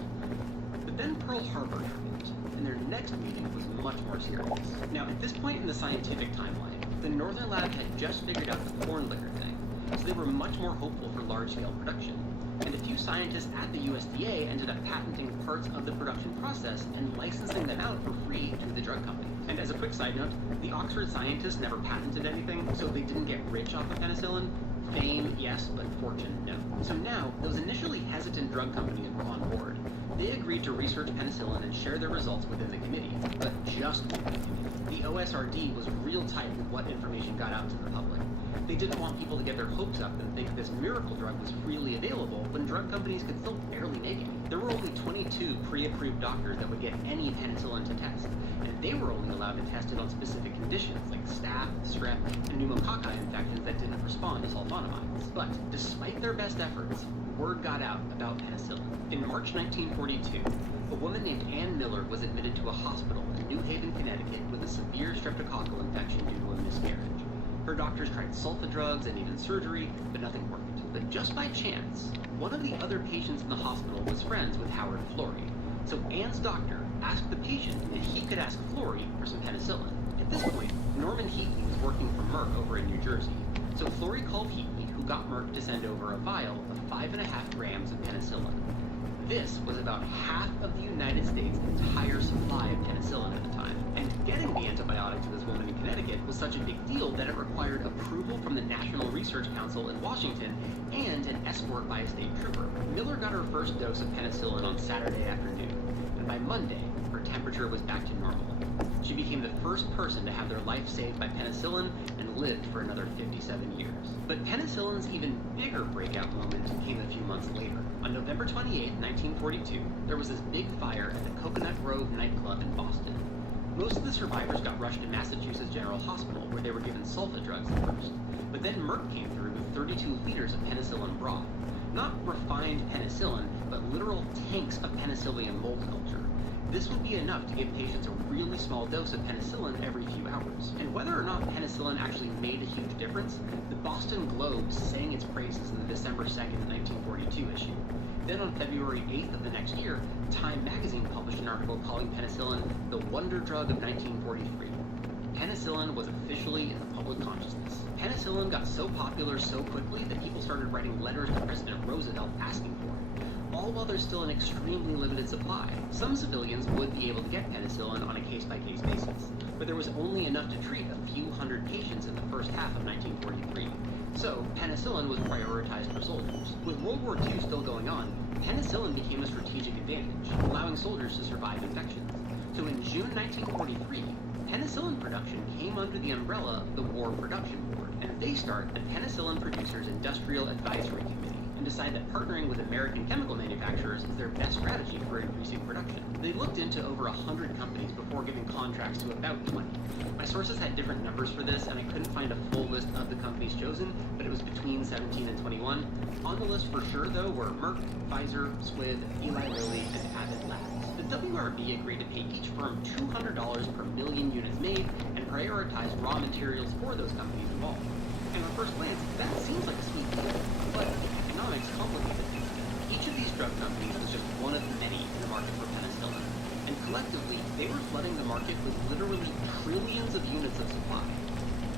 But then Pearl Harbor happened, and their next meeting was much more serious. Now, at this point in the scientific timeline, the Northern Lab had just figured out the corn liquor thing, so they were much more hopeful for large-scale production. And a few scientists at the USDA ended up patenting parts of the production process and licensing them out for free to the drug company. And as a quick side note, the Oxford scientists never patented anything, so they didn't get rich off of penicillin. Fame, yes, but fortune, no. So now, those initially hesitant drug companies were on board. They agreed to research penicillin and share their results within the committee, but just within the committee. The OSRD was real tight with what information got out to the public. They didn't want people to get their hopes up and think this miracle drug was freely available when drug companies could still barely make it. There were only 22 pre-approved doctors that would get any penicillin to test, and they were only allowed to test it on specific conditions like staph, strep, and pneumococci infections that didn't respond to sulfonamides. But despite their best efforts, word got out about penicillin. In March 1942, a woman named Ann Miller was admitted to a hospital in New Haven, Connecticut with a severe streptococcal infection due to a miscarriage. Her doctors tried sulfa drugs and even surgery, but nothing worked. But just by chance, one of the other patients in the hospital was friends with Howard Florey. So Ann's doctor asked the patient if he could ask Florey for some penicillin. At this point, Norman Heatley was working for Merck over in New Jersey. So Florey called Heatley, who got Merck to send over a vial of 5.5 grams of penicillin. This was about half of the United States' entire supply of penicillin at the time. And getting the antibiotic to this woman in Connecticut was such a big deal that it required approval from the National Research Council in Washington and an escort by a state trooper. Miller got her first dose of penicillin on Saturday afternoon, and by Monday, her temperature was back to normal. She became the first person to have their life saved by penicillin and lived for another 57 years. But penicillin's even bigger breakout moment came a few months later. On November 28, 1942, there was this big fire at the Coconut Grove nightclub in Boston. Most of the survivors got rushed to Massachusetts General Hospital, where they were given sulfa drugs at first. But then Merck came through with 32 liters of penicillin broth. Not refined penicillin, but literal tanks of penicillium mold culture. This would be enough to give patients a really small dose of penicillin every few hours. And whether or not penicillin actually made a huge difference, the Boston Globe sang its praises in the December 2nd, 1942 issue. Then on February 8th of the next year, Time magazine published an article calling penicillin the wonder drug of 1943. penicillin was officially in the public consciousness. Penicillin got so popular so quickly that people started writing letters to President Roosevelt asking for it, all while there's still an extremely limited supply. Some civilians would be able to get penicillin on a case-by-case basis, but there was only enough to treat a few hundred patients in the first half of 1943. So, penicillin was prioritized for soldiers. With World War II still going on, penicillin became a strategic advantage, allowing soldiers to survive infections. So in June 1943, penicillin production came under the umbrella of the War Production Board, and they start the Penicillin Producers Industrial Advisory Committee and decide that partnering with American chemical manufacturers is their best strategy for increasing production. They looked into over 100 companies before giving contracts to about 20. My sources had different numbers for this, and I couldn't find a full list of the companies chosen, but it was between 17 and 21. On the list for sure, though, were Merck, Pfizer, Squibb, Eli Lilly, and Abbott Labs. The WRB agreed to pay each firm $200 per million units made and prioritize raw materials for those companies involved. And at first glance, that seems like a sweet deal, but the economics complicated things. Each of these drug companies was just one of many in the market for penicillin, and collectively, they were flooding the market with literally trillions of units of supply.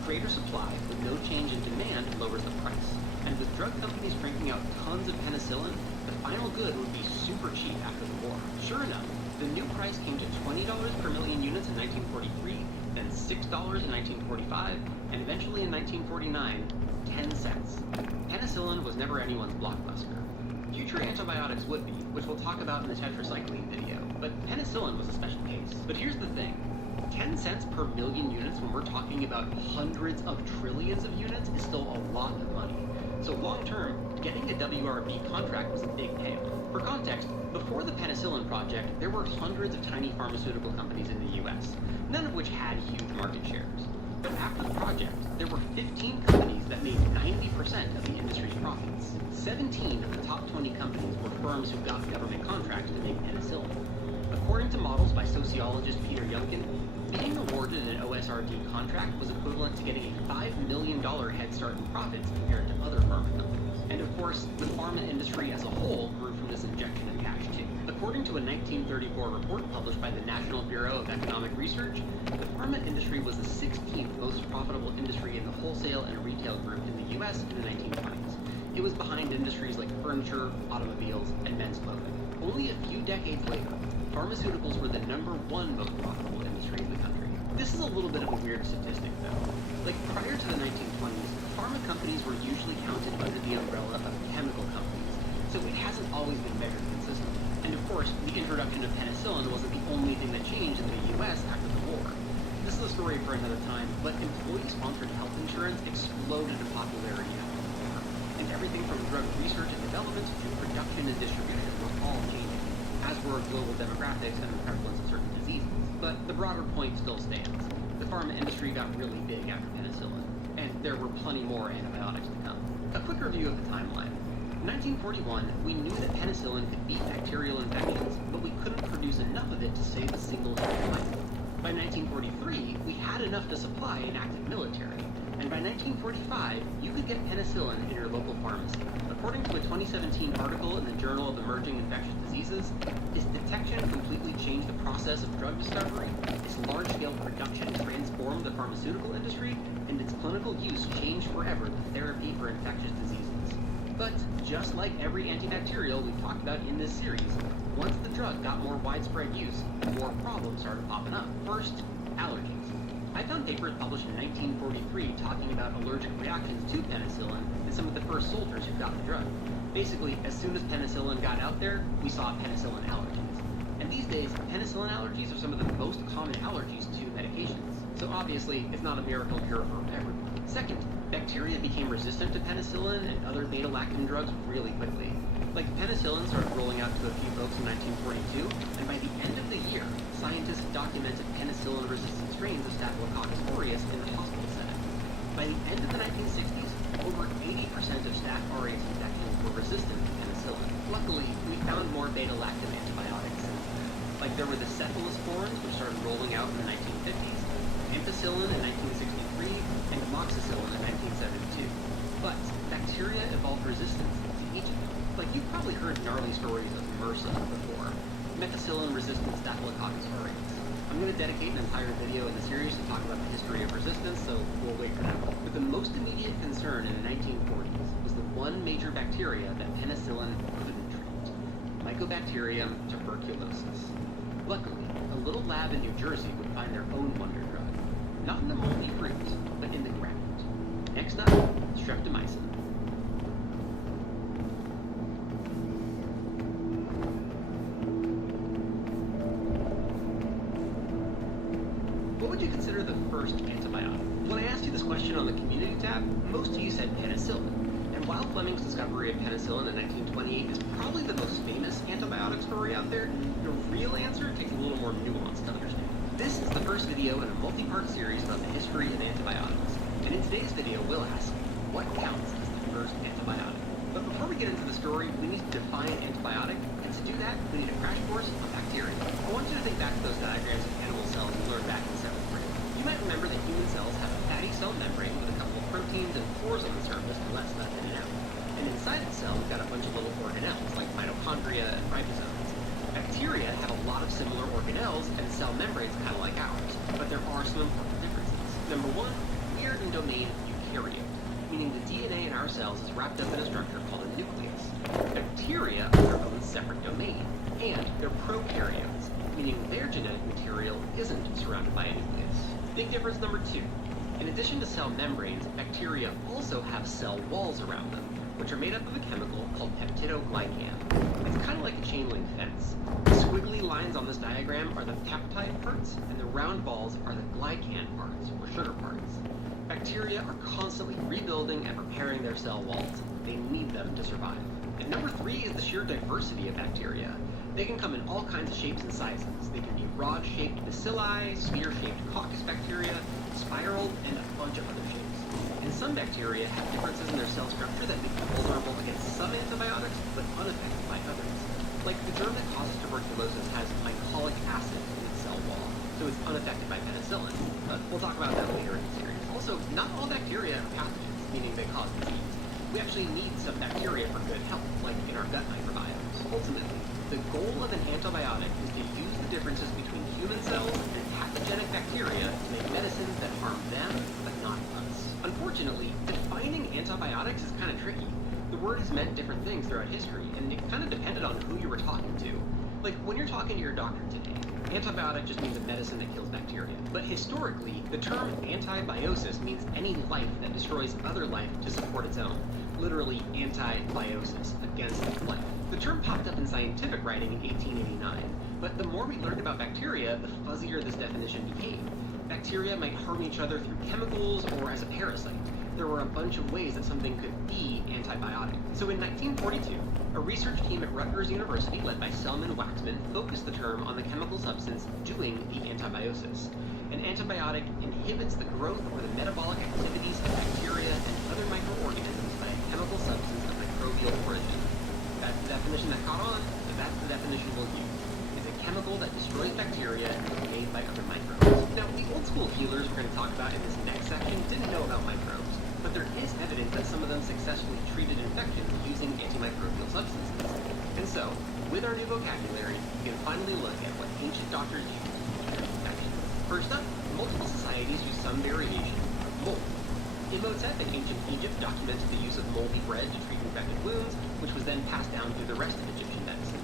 Greater supply with no change in demand lowers the price, and with drug companies cranking out tons of penicillin, the final good would be super cheap after the war. Sure enough, the new price came to $20 per million units in 1943, then $6 in 1945, and eventually in 1949, 10 cents. Penicillin was never anyone's blockbuster. Future antibiotics would be, which we'll talk about in the tetracycline video, but penicillin was a special case. But here's the thing. 10 cents per million units when we're talking about hundreds of trillions of units is still a lot of money. So long term, getting a WRB contract was a big payoff. For context, before the penicillin project, there were hundreds of tiny pharmaceutical companies in the US, none of which had huge market shares. But after the project, there were 15 companies that made 90% of the industry's profits. 17 of the top 20 companies were firms who got government contracts to make penicillin. According to models by sociologist Peter Youngkin, being awarded an OSRD contract was equivalent to getting a $5 million head start in profits compared to other pharma companies. And of course, the pharma industry as a whole grew from this injection of cash too. According to a 1934 report published by the National Bureau of Economic Research, the pharma industry was the 16th most profitable industry in the wholesale and retail group in the US in the 1920s. It was behind industries like furniture, automobiles, and men's clothing. Only a few decades later, pharmaceuticals were the #1 most profitable industry in the country. This is a little bit of a weird statistic, though. Like, prior to the 1920s, pharma companies were usually counted under the umbrella of chemical companies, so it hasn't always been measured consistently. And of course, the introduction of penicillin wasn't the only thing that changed in the US after the war. This is a story for another time, but employee-sponsored health insurance exploded in popularity after the war, and everything from drug research and development to production and distribution were all changing, as were global demographics and the prevalence of certain diseases. But the broader point still stands. The pharma industry got really big after penicillin, and there were plenty more antibiotics to come. A quick review of the timeline. In 1941, we knew that penicillin could beat bacterial infections, but we couldn't produce enough of it to save a single human life. By 1943, we had enough to supply an active military, and by 1945, you could get penicillin in your local pharmacy. According to a 2017 article in the Journal of Emerging Infectious Diseases, its detection completely changed the process of drug discovery, its large-scale production transformed the pharmaceutical industry, and its clinical use changed forever the therapy for infectious diseases. But just like every antibacterial we've talked about in this series, once the drug got more widespread use, more problems started popping up. First, allergies. I found papers published in 1943 talking about allergic reactions to penicillin in some of the first soldiers who got the drug. Basically, as soon as penicillin got out there, we saw penicillin allergies. And these days, penicillin allergies are some of the most common allergies to medications. So obviously, it's not a miracle cure for everyone. Second, bacteria became resistant to penicillin and other beta-lactam drugs really quickly. Like, penicillin started rolling out to a few folks in 1942, and by the end of the year, scientists documented penicillin-resistant strains of Staphylococcus aureus in the hospital setting. By the end of the 1960s, over 80% of Staph aureus infections were resistant to penicillin. Luckily, we found more beta-lactam antibiotics since then. Like, there were the cephalosporins, which started rolling out in the 1950s, ampicillin in 1963, and amoxicillin in 1972. But bacteria evolved resistance to each of them. Like, you've probably heard gnarly stories of MRSA before, methicillin-resistant Staphylococcus aureus. I'm going to dedicate an entire video in the series to talk about the history of resistance, so we'll wait for that. But the most immediate concern in the 1940s was the one major bacteria that penicillin couldn't treat: Mycobacterium tuberculosis. Luckily, a little lab in New Jersey would find their own wonder drug. Not in the moldy fruit, but in the ground. Next up, streptomycin. What would you consider the first antibiotic? When I asked you this question on the community tab, most of you said penicillin. And while Fleming's discovery of penicillin in 1928 is probably the most famous antibiotic story out there, the real answer takes a little more nuance to understand. This is the first video in a multi-part series about the history of antibiotics. And in today's video, we'll ask, what counts as the first antibiotic? But before we get into the story, we need to define antibiotic, and to do that, we need a crash course on bacteria. I want you to think back to those diagrams of animal cells you learned back in 7th grade. You might remember that human cells have a fatty cell membrane with a couple of proteins and pores on the surface to let stuff in and out. And inside the cell, we've got a bunch of little organelles, like mitochondria and ribosomes. Bacteria have a lot of similar organelles and cell membranes kind of like ours, but there are some important differences. Number one, we are in domain eukaryote, meaning the DNA in our cells is wrapped up in a structure called a nucleus. Bacteria are their own separate domain, and they're prokaryotes, meaning their genetic material isn't surrounded by a nucleus. Big difference number two. In addition to cell membranes, bacteria also have cell walls around them, which are made up of a chemical called peptidoglycan. It's kind of like a chain link fence. The squiggly lines on this diagram are the peptide parts, and the round balls are the glycan parts, or sugar parts. Bacteria are constantly rebuilding and repairing their cell walls. They need them to survive. And number three is the sheer diversity of bacteria. They can come in all kinds of shapes and sizes. They can be rod-shaped bacilli, sphere-shaped coccus bacteria, spiral, and a bunch of other shapes. And some bacteria have differences in their cell structure that make them vulnerable against some antibiotics, but unaffected by others. Like the germ that causes tuberculosis has mycolic acid in its cell wall, so it's unaffected by penicillin. But we'll talk about that later in the series. Also, not all bacteria are pathogens, meaning they cause disease. We actually need some bacteria for good health, like in our gut microbiomes. Ultimately, the goal of an antibiotic is to use the differences between human cells and pathogenic bacteria to make medicines that harm them, but not us. Unfortunately, defining antibiotics is kind of tricky. The word has meant different things throughout history, and it kind of depended on who you were talking to. Like, when you're talking to your doctor today, antibiotic just means a medicine that kills bacteria. But historically, the term antibiosis means any life that destroys other life to support its own. Literally, antibiosis, against life. The term popped up in scientific writing in 1889, but the more we learned about bacteria, the fuzzier this definition became. Bacteria might harm each other through chemicals or as a parasite. There were a bunch of ways that something could be antibiotic. So in 1942, a research team at Rutgers University led by Selman Waxman focused the term on the chemical substance doing the antibiosis. An antibiotic inhibits the growth or the metabolic activities of bacteria and other microorganisms by a chemical substance of microbial origin. That's the definition that caught on, so that's the definition we'll use. It's a chemical that destroys bacteria and is made by other microbes. Now, the old school healers we're going to talk about in this next section didn't know about microbes, but there is evidence that some of them successfully treated infections using antimicrobial substances. And so, with our new vocabulary, we can finally look at what ancient doctors used to treat infections. First up, multiple societies use some variation of mold. Imhotep in ancient Egypt documented the use of moldy bread to treat infected wounds, which was then passed down through the rest of Egyptian medicine.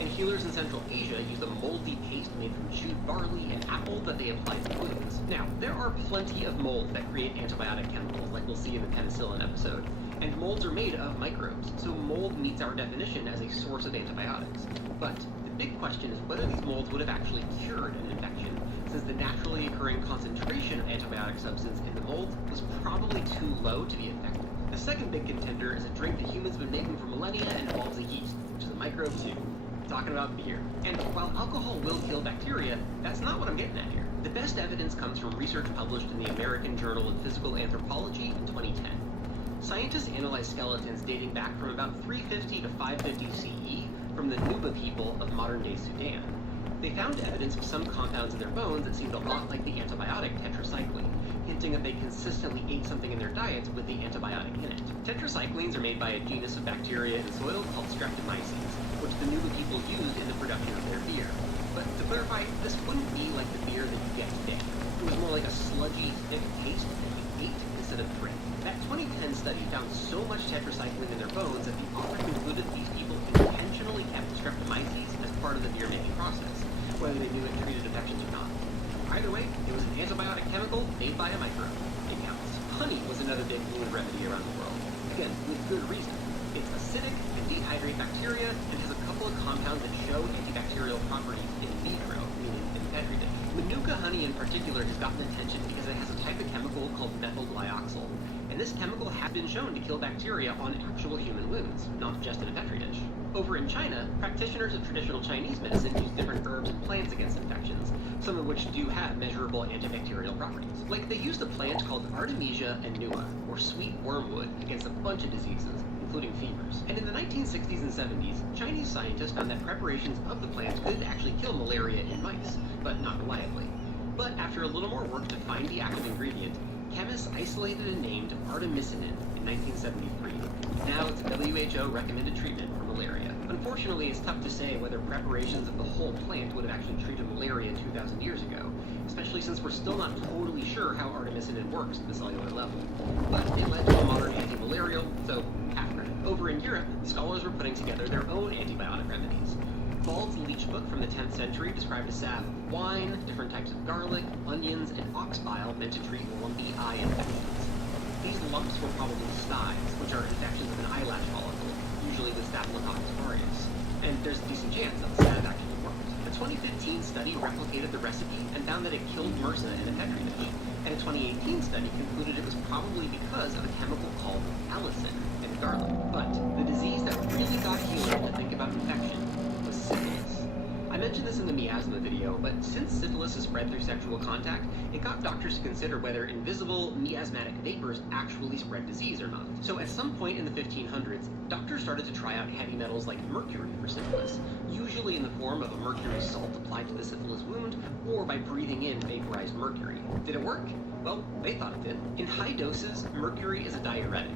And healers in Central Asia used a moldy paste made from chewed barley and apple that they applied to wounds. Now, there are plenty of molds that create antibiotic chemicals, like we'll see in the penicillin episode, and molds are made of microbes, so mold meets our definition as a source of antibiotics. But the big question is whether these molds would have actually cured an infection, since the naturally occurring concentration of antibiotic substance in the mold was probably too low to be effective. The second big contender is a drink that humans have been making for millennia and involves a yeast, which is a microbe too. Talking about beer. And while alcohol will kill bacteria, that's not what I'm getting at here. The best evidence comes from research published in the American Journal of Physical Anthropology in 2010. Scientists analyzed skeletons dating back from about 350 to 550 CE from the Nuba people of modern-day Sudan. They found evidence of some compounds in their bones that seemed a lot like the antibiotic tetracycline, hinting that they consistently ate something in their diets with the antibiotic in it. Tetracyclines are made by a genus of bacteria in soil called Streptomyces, which the Nuba people used in the production of their beer. But to clarify, this wouldn't be like the beer that you get today. It was more like a sludgy, thick paste that you ate instead of drank. That 2010 study found so much tetracycline in their bones that the author concluded these people intentionally kept Streptomyces as part of the beer-making process, whether they knew it treated infections or not. Either way, it was an antibiotic chemical made by a microbe. It counts. Honey was another big wound remedy around the world. Again, with good reason. It's acidic, can dehydrate bacteria, and has a couple of compounds that show antibacterial properties in vitro, meaning in petri dish. Manuka honey in particular has gotten attention because it has a type of chemical called methyl glyoxal, and this chemical has been shown to kill bacteria on actual human wounds, not just in a petri dish. Over in China, practitioners of traditional Chinese medicine use different herbs and plants against infections, some of which do have measurable antibacterial properties. Like, they used a plant called Artemisia annua, or sweet wormwood, against a bunch of diseases, including fevers. And in the 1960s and 70s, Chinese scientists found that preparations of the plant could actually kill malaria in mice, but not reliably. But after a little more work to find the active ingredient, chemists isolated and named artemisinin in 1973. Now it's a WHO recommended treatment for malaria. Unfortunately, it's tough to say whether preparations of the whole plant would have actually treated malaria 2,000 years ago, especially since we're still not totally sure how artemisinin works at the cellular level. But it led to a modern anti-malarial, so half credit. Over in Europe, scholars were putting together their own antibiotic remedies. Bald's Leech Book from the 10th century described a salve of wine, different types of garlic, onions, and ox bile meant to treat lumpy eye infections. These lumps were probably styes, which are infections of an eyelash follicle, usually with Staphylococcus aureus. And there's a decent chance that the salve actually worked. A 2015 study replicated the recipe and found that it killed MRSA in a petri dish. And a 2018 study concluded it was probably because of a chemical called allicin in garlic. But the disease that really got healers to think about infection was syphilis. I mentioned this in the miasma video, but since syphilis is spread through sexual contact, it got doctors to consider whether invisible miasmatic vapors actually spread disease or not. So at some point in the 1500s, doctors started to try out heavy metals like mercury for syphilis, usually in the form of a mercury salt applied to the syphilis wound, or by breathing in vaporized mercury. Did it work? Well, they thought it did. In high doses, mercury is a diuretic.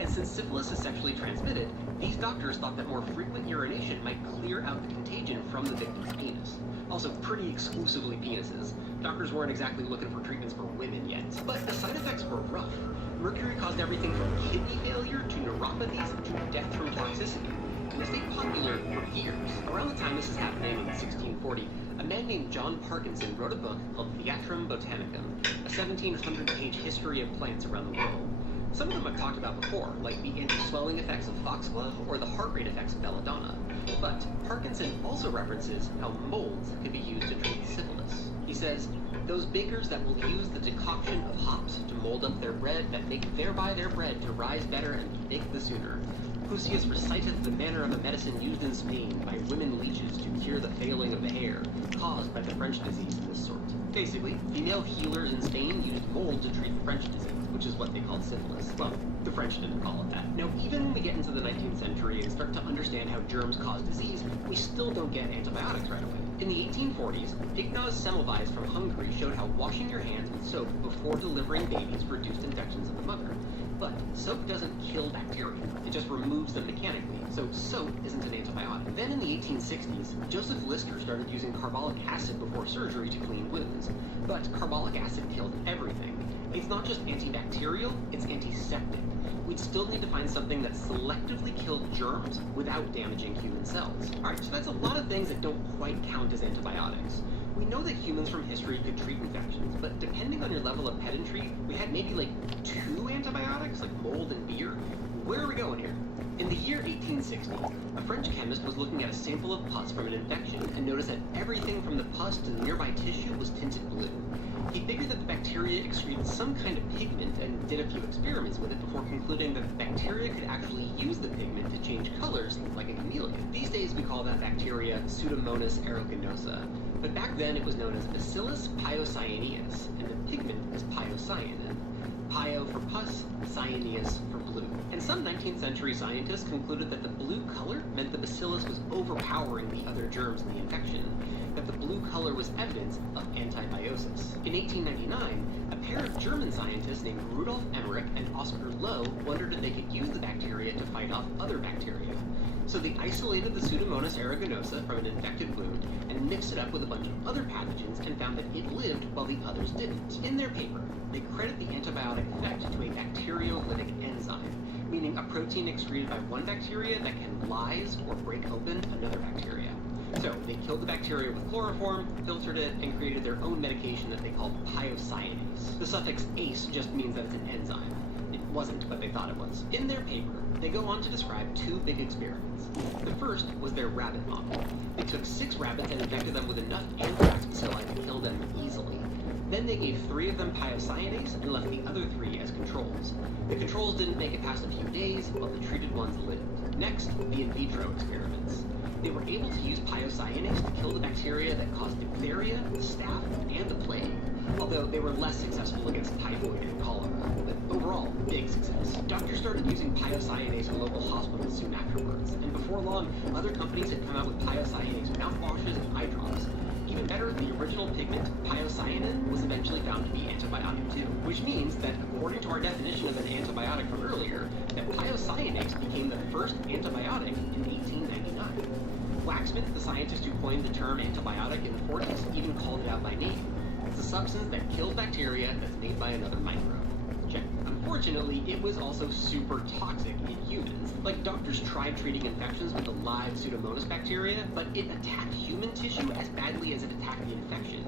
And since syphilis is sexually transmitted, these doctors thought that more frequent urination might clear out the contagion from the victim's penis. Also, pretty exclusively penises. Doctors weren't exactly looking for treatments for women yet. But the side effects were rough. Mercury caused everything from kidney failure to neuropathies to death from toxicity. And it stayed popular for years. Around the time this is happening in 1640, a man named John Parkinson wrote a book called Theatrum Botanicum, a 1,700-page history of plants around the world. Some of them I've talked about before, like the anti-swelling effects of foxglove or the heart rate effects of belladonna. But Parkinson also references how molds can be used to treat syphilis. He says, "Those bakers that will use the decoction of hops to mold up their bread, that make thereby their bread to rise better and be baked the sooner. Pusius reciteth the manner of a medicine used in Spain by women leeches to cure the failing of the hair, caused by the French disease of this sort." Basically, female healers in Spain used mold to treat French disease, which is what they called syphilis. Well, the French didn't call it that. Now, even when we get into the 19th century and start to understand how germs cause disease, we still don't get antibiotics right away. In the 1840s, Ignaz Semmelweis from Hungary showed how washing your hands with soap before delivering babies reduced infections of the mother. But soap doesn't kill bacteria, it just removes them mechanically, so soap isn't an antibiotic. Then in the 1860s, Joseph Lister started using carbolic acid before surgery to clean wounds. But carbolic acid killed everything. It's not just antibacterial, it's antiseptic. We'd still need to find something that selectively killed germs without damaging human cells. Alright, so that's a lot of things that don't quite count as antibiotics. We know that humans from history could treat infections, but depending on your level of pedantry, we had maybe like 2 antibiotics, like mold and beer. Where are we going here? In the year 1860, a French chemist was looking at a sample of pus from an infection and noticed that everything from the pus to the nearby tissue was tinted blue. He figured that the bacteria excreted some kind of pigment and did a few experiments with it before concluding that the bacteria could actually use the pigment to change colors like a chameleon. These days we call that bacteria Pseudomonas aeruginosa, but back then it was known as Bacillus pyocyaneus, and the pigment is pyocyanin. Pio for pus, Cyaneus for blue. And some 19th century scientists concluded that the blue color meant the bacillus was overpowering the other germs in the infection, that the blue color was evidence of antibiosis. In 1899, a pair of German scientists named Rudolf Emmerich and Oskar Loew wondered if they could use the bacteria to fight off other bacteria. So they isolated the Pseudomonas aeruginosa from an infected wound and mixed it up with a bunch of other pathogens and found that it lived while the others didn't. In their paper, they credit the antibiotic effect to a bacteriolytic enzyme, meaning a protein excreted by one bacteria that can lyse or break open another bacteria. So they killed the bacteria with chloroform, filtered it, and created their own medication that they called piocyanase. The suffix "ase" just means that it's an enzyme. It wasn't what they thought it was. In their paper, they go on to describe two big experiments. The first was their rabbit model. They took 6 rabbits and injected them with enough anthrax bacilli to kill them easily. Then they gave 3 of them piocyanase and left the other 3 as controls. The controls didn't make it past a few days, while the treated ones lived. Next, the in vitro experiments. They were able to use piocyanase to kill the bacteria that caused diphtheria, the staph, and the plague, although they were less successful against typhoid and cholera, but overall, big success. Doctors started using piocyanase in local hospitals soon afterwards, and before long, other companies had come out with piocyanase mouthwashes and eye drops. Even better, the original pigment, piocyanin, was eventually found to be antibiotic too, which means that according to our definition of an antibiotic from earlier, that piocyanase became the first antibiotic in 1899. Waxman, the scientist who coined the term antibiotic in the 40s, even called it out by name. It's a substance that kills bacteria that's made by another microbe. Check. Unfortunately, it was also super toxic in humans. Like, doctors tried treating infections with the live Pseudomonas bacteria, but it attacked human tissue as badly as it attacked the infection.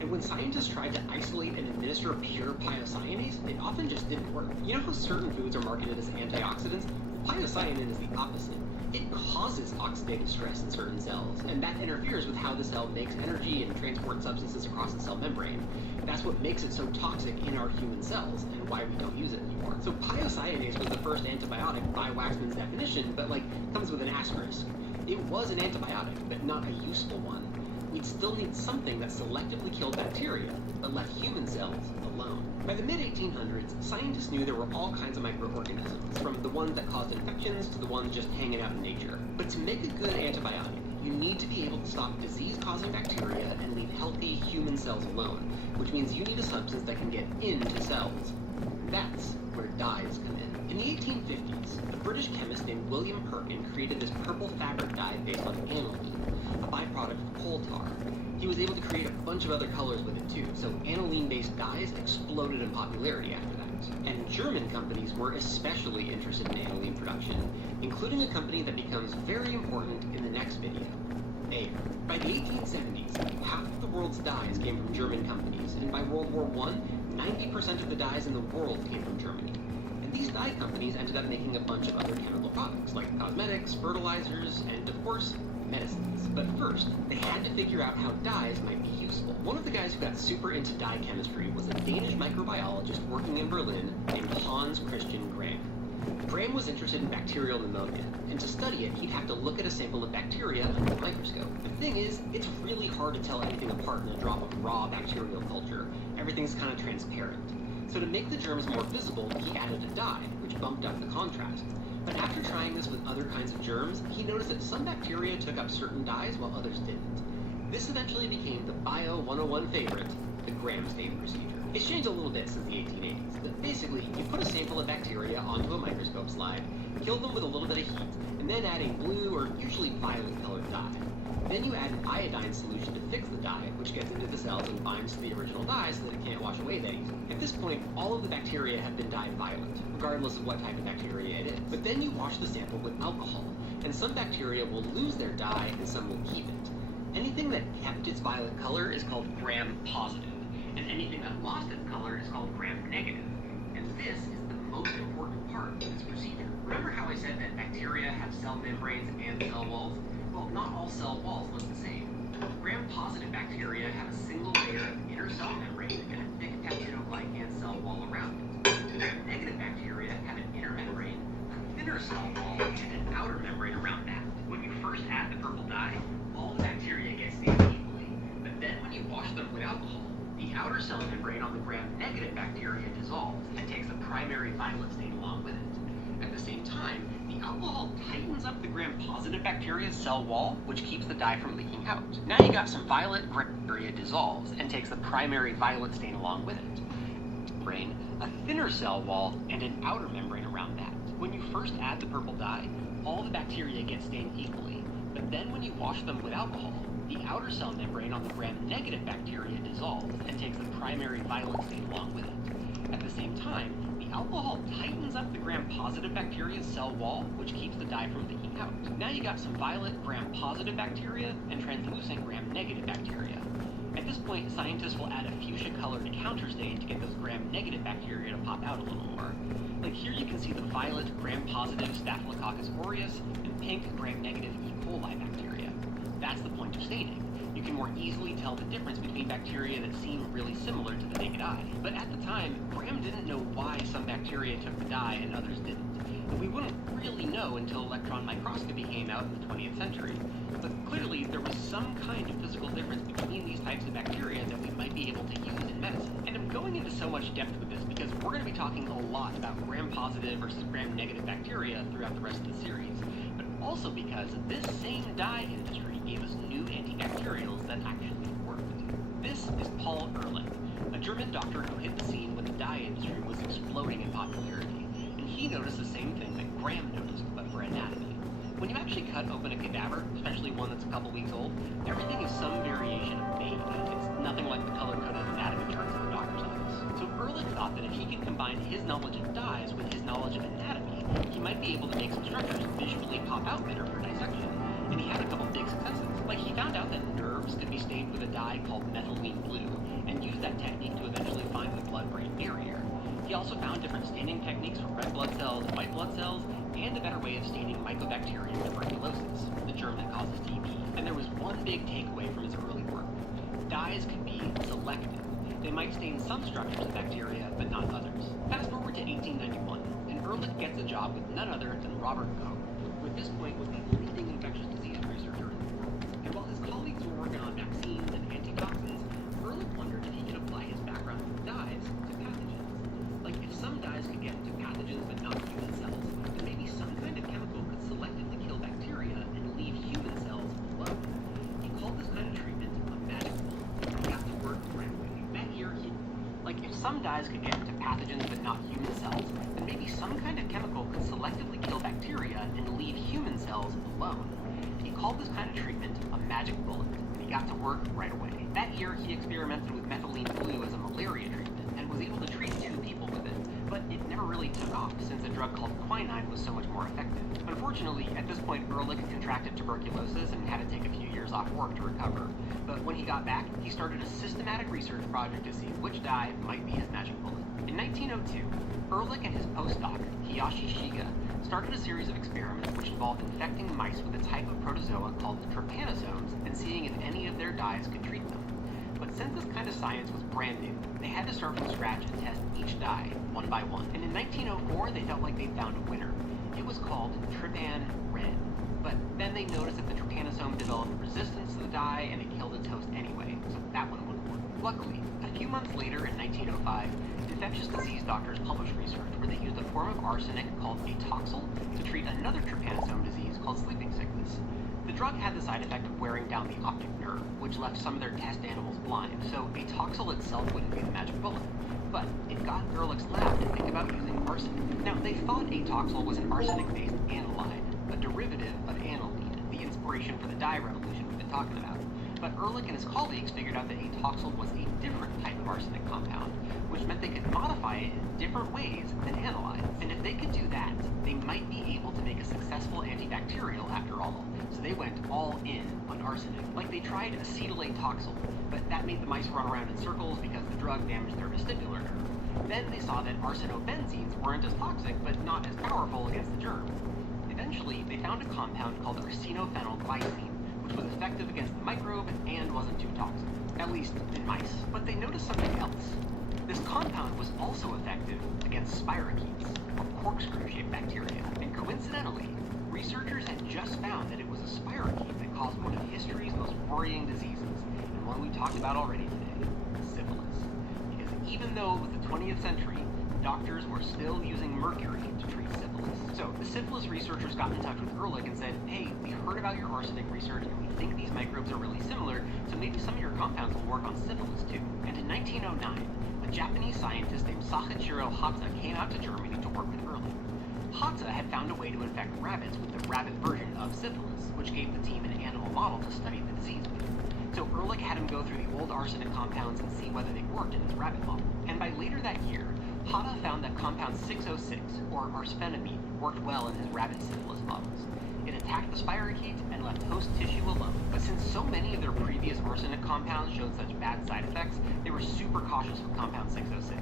And when scientists tried to isolate and administer pure piocyanase, it often just didn't work. You know how certain foods are marketed as antioxidants? Piocyanin is the opposite. It causes oxidative stress in certain cells, and that interferes with how the cell makes energy and transports substances across the cell membrane. That's what makes it so toxic in our human cells, and why we don't use it anymore. So piocyanase was the first antibiotic by Waxman's definition, but comes with an asterisk. It was an antibiotic, but not a useful one. We'd still need something that selectively killed bacteria, but left human cells alone. By the mid-1800s, scientists knew there were all kinds of microorganisms, from the ones that caused infections to the ones just hanging out in nature. But to make a good antibiotic, you need to be able to stop disease-causing bacteria and leave healthy human cells alone, which means you need a substance that can get into cells. That's where dyes come in. In the 1850s, a British chemist named William Perkin created this purple fabric dye based on aniline, a byproduct of coal tar. He was able to create a bunch of other colors with it too, so aniline-based dyes exploded in popularity after that. And German companies were especially interested in aniline production, including a company that becomes very important in the next video, Bayer. By the 1870s, half of the world's dyes came from German companies, and by World War I, 90% of the dyes in the world came from Germany. And these dye companies ended up making a bunch of other chemical products, like cosmetics, fertilizers, and of course, medicines. But first, they had to figure out how dyes might be useful. One of the guys who got super into dye chemistry was a Danish microbiologist working in Berlin named Hans Christian Gram. Gram was interested in bacterial pneumonia, and to study it, he'd have to look at a sample of bacteria under a microscope. The thing is, it's really hard to tell anything apart in a drop of raw bacterial culture. Everything's kind of transparent. So to make the germs more visible, he added a dye, which bumped up the contrast. But after trying this with other kinds of germs, he noticed that some bacteria took up certain dyes while others didn't. This eventually became the Bio 101 favorite, the Gram stain procedure. It's changed a little bit since the 1880s, but basically, you put a sample of bacteria onto a microscope slide, kill them with a little bit of heat, and then add a blue or usually violet-colored dye. Then you add an iodine solution to fix the dye, which gets into the cells and binds to the original dye so that it can't wash away that easily. At this point, all of the bacteria have been dyed violet, regardless of what type of bacteria it is. But then you wash the sample with alcohol, and some bacteria will lose their dye and some will keep it. Anything that kept its violet color is called gram-positive, and anything that lost its color is called gram-negative. And this is the most important part of this procedure. Remember how I said that bacteria have cell membranes and cell walls? Well, not all cell walls look the same. Gram-positive bacteria have a single layer of inner cell membrane and a thick peptidoglycan cell wall around it. Gram-negative bacteria have an inner membrane, a thinner cell wall, and an outer membrane around that. When you first add the purple dye, all the bacteria get stained equally. But then when you wash them with alcohol, the outer cell membrane on the gram-negative bacteria dissolves and takes up primary violet stain along with it. At the same time, the alcohol tightens up the gram-positive bacteria's cell wall, which keeps the dye from leaking out. Now you got some violet bacteria dissolves and takes the primary violet stain along with it. Membrane, a thinner cell wall, and an outer membrane around that. When you first add the purple dye, all the bacteria get stained equally, but then when you wash them with alcohol, the outer cell membrane on the gram-negative bacteria dissolves and takes the primary violet stain along with it. At the same time, the alcohol tightens up the gram-positive bacteria's cell wall, which keeps the dye from leaking out. Now you got some violet gram-positive bacteria and translucent gram-negative bacteria. At this point, scientists will add a fuchsia-colored counterstain to get those gram-negative bacteria to pop out a little more. Like here you can see the violet gram-positive Staphylococcus aureus and pink gram-negative E. coli bacteria. That's the point of staining. You can more easily tell the difference between bacteria that seem really similar to the naked eye. But at the time, Graham didn't know why some bacteria took the dye and others didn't. And we wouldn't really know until electron microscopy came out in the 20th century. But clearly, there was some kind of physical difference between these types of bacteria that we might be able to use in medicine. And I'm going into so much depth with this because we're going to be talking a lot about gram-positive versus gram-negative bacteria throughout the rest of the series. But also because this same dye industry gave us new antibacterials that actually worked. This is Paul Ehrlich, a German doctor who hit the scene when the dye industry was exploding in popularity. And he noticed the same thing that Graham noticed, but for anatomy. When you actually cut open a cadaver, especially one that's a couple weeks old, everything is some variation of beige. It's nothing like the color-coded anatomy charts in the doctor's office. So Ehrlich thought that if he could combine his knowledge of dyes with his knowledge of anatomy, he might be able to make some structures visually pop out better for dissection. And he had a couple big successes. Like he found out that nerves could be stained with a dye called methylene blue, and used that technique to eventually find the blood-brain barrier. He also found different staining techniques for red blood cells, white blood cells, and a better way of staining Mycobacterium tuberculosis, the germ that causes TB. And there was one big takeaway from his early work. Dyes could be selective. They might stain some structures of bacteria, but not others. Fast forward to 1891, and Ehrlich gets a job with none other than Robert Koch, who at this point was the leading infectious disease researcher in the world. And while his colleagues were working on vaccines and antitoxins, Ehrlich wondered if he could apply his background with dyes to pathogens. Like, if some dyes could get to pathogens but not human cells, then maybe some kind of chemical could selectively kill bacteria and leave human cells alone. He called this kind of treatment a magic bullet, and he got to work right away. That year, if some dyes could get to pathogens but not human cells, then maybe some kind of chemical could selectively kill bacteria and leave human cells alone. He called this kind of treatment a magic bullet, and he got to work right away. That year, he experimented with methylene blue as a malaria treatment, and was able to treat 2 people with it, but it never really took off since a drug called quinine was so much more effective. Unfortunately, at this point, Ehrlich contracted tuberculosis and had to take a few years off work to recover. But when he got back, he started a systematic research project to see which dye might be his magic bullet. In 1902, Ehrlich and his postdoc, Hiyashi Shiga, started a series of experiments which involved infecting mice with a type of protozoa called trypanosomes and seeing if any of their dyes could treat them. But since this kind of science was brand new, they had to start from scratch and test each dye, one by one. And in 1904, they felt like they'd found a winner. It was called Trypan Red. But then they noticed that the trypanosome developed resistance to the dye and it killed its host anyway, so that one wouldn't work. Luckily, a few months later in 1905, infectious disease doctors published research where they used a form of arsenic called atoxyl to treat another trypanosome disease called sleeping sickness. The drug had the side effect of wearing down the optic nerve, which left some of their test animals blind, so atoxyl itself wouldn't be the magic bullet. But it got Ehrlich's lab to think about using arsenic. Now, they thought atoxyl was an arsenic-based analyte, a derivative of aniline, the inspiration for the dye revolution we've been talking about. But Ehrlich and his colleagues figured out that atoxyl was a different type of arsenic compound, which meant they could modify it in different ways than aniline. And if they could do that, they might be able to make a successful antibacterial after all. So they went all in on arsenic. Like they tried acetyl-atoxyl, but that made the mice run around in circles because the drug damaged their vestibular nerve. Then they saw that arsinobenzenes weren't as toxic, but not as powerful against the germ. Eventually, they found a compound called arsenophenylglycine, which was effective against the microbe and wasn't too toxic, at least in mice. But they noticed something else. This compound was also effective against spirochetes, or corkscrew-shaped bacteria, and coincidentally, researchers had just found that it was a spirochete that caused one of history's most worrying diseases, and one we talked about already today, syphilis. Because even though it was the 20th century, doctors were still using mercury to treat syphilis. So the syphilis researchers got in touch with Ehrlich and said, hey, we heard about your arsenic research and we think these microbes are really similar, so maybe some of your compounds will work on syphilis too. And in 1909, a Japanese scientist named Sakachiro Hata came out to Germany to work with Ehrlich. Hata had found a way to infect rabbits with the rabbit version of syphilis, which gave the team an animal model to study the disease with. So Ehrlich had him go through the old arsenic compounds and see whether they worked in his rabbit model. And by later that year, Hata found that compound 606, or arsphenamide, worked well in his rabbit syphilis models. It attacked the spirochete and left host tissue alone. But since so many of their previous arsenic compounds showed such bad side effects, they were super cautious with compound 606.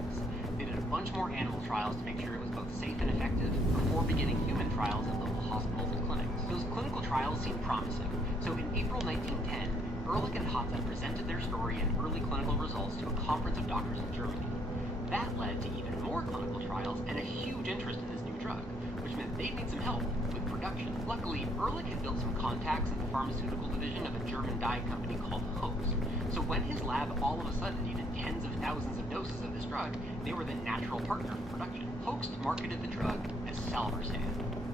They did a bunch more animal trials to make sure it was both safe and effective before beginning human trials at local hospitals and clinics. Those clinical trials seemed promising, so in April 1910, Ehrlich and Hata presented their story and early clinical results to a conference of doctors in Germany. That led to even more clinical trials and a huge interest in this new drug, which meant they'd need some help with production. Luckily, Ehrlich had built some contacts in the pharmaceutical division of a German dye company called Hoechst. So when his lab all of a sudden needed tens of thousands of doses of this drug, they were the natural partner for production. Hoechst marketed the drug as Salvarsan,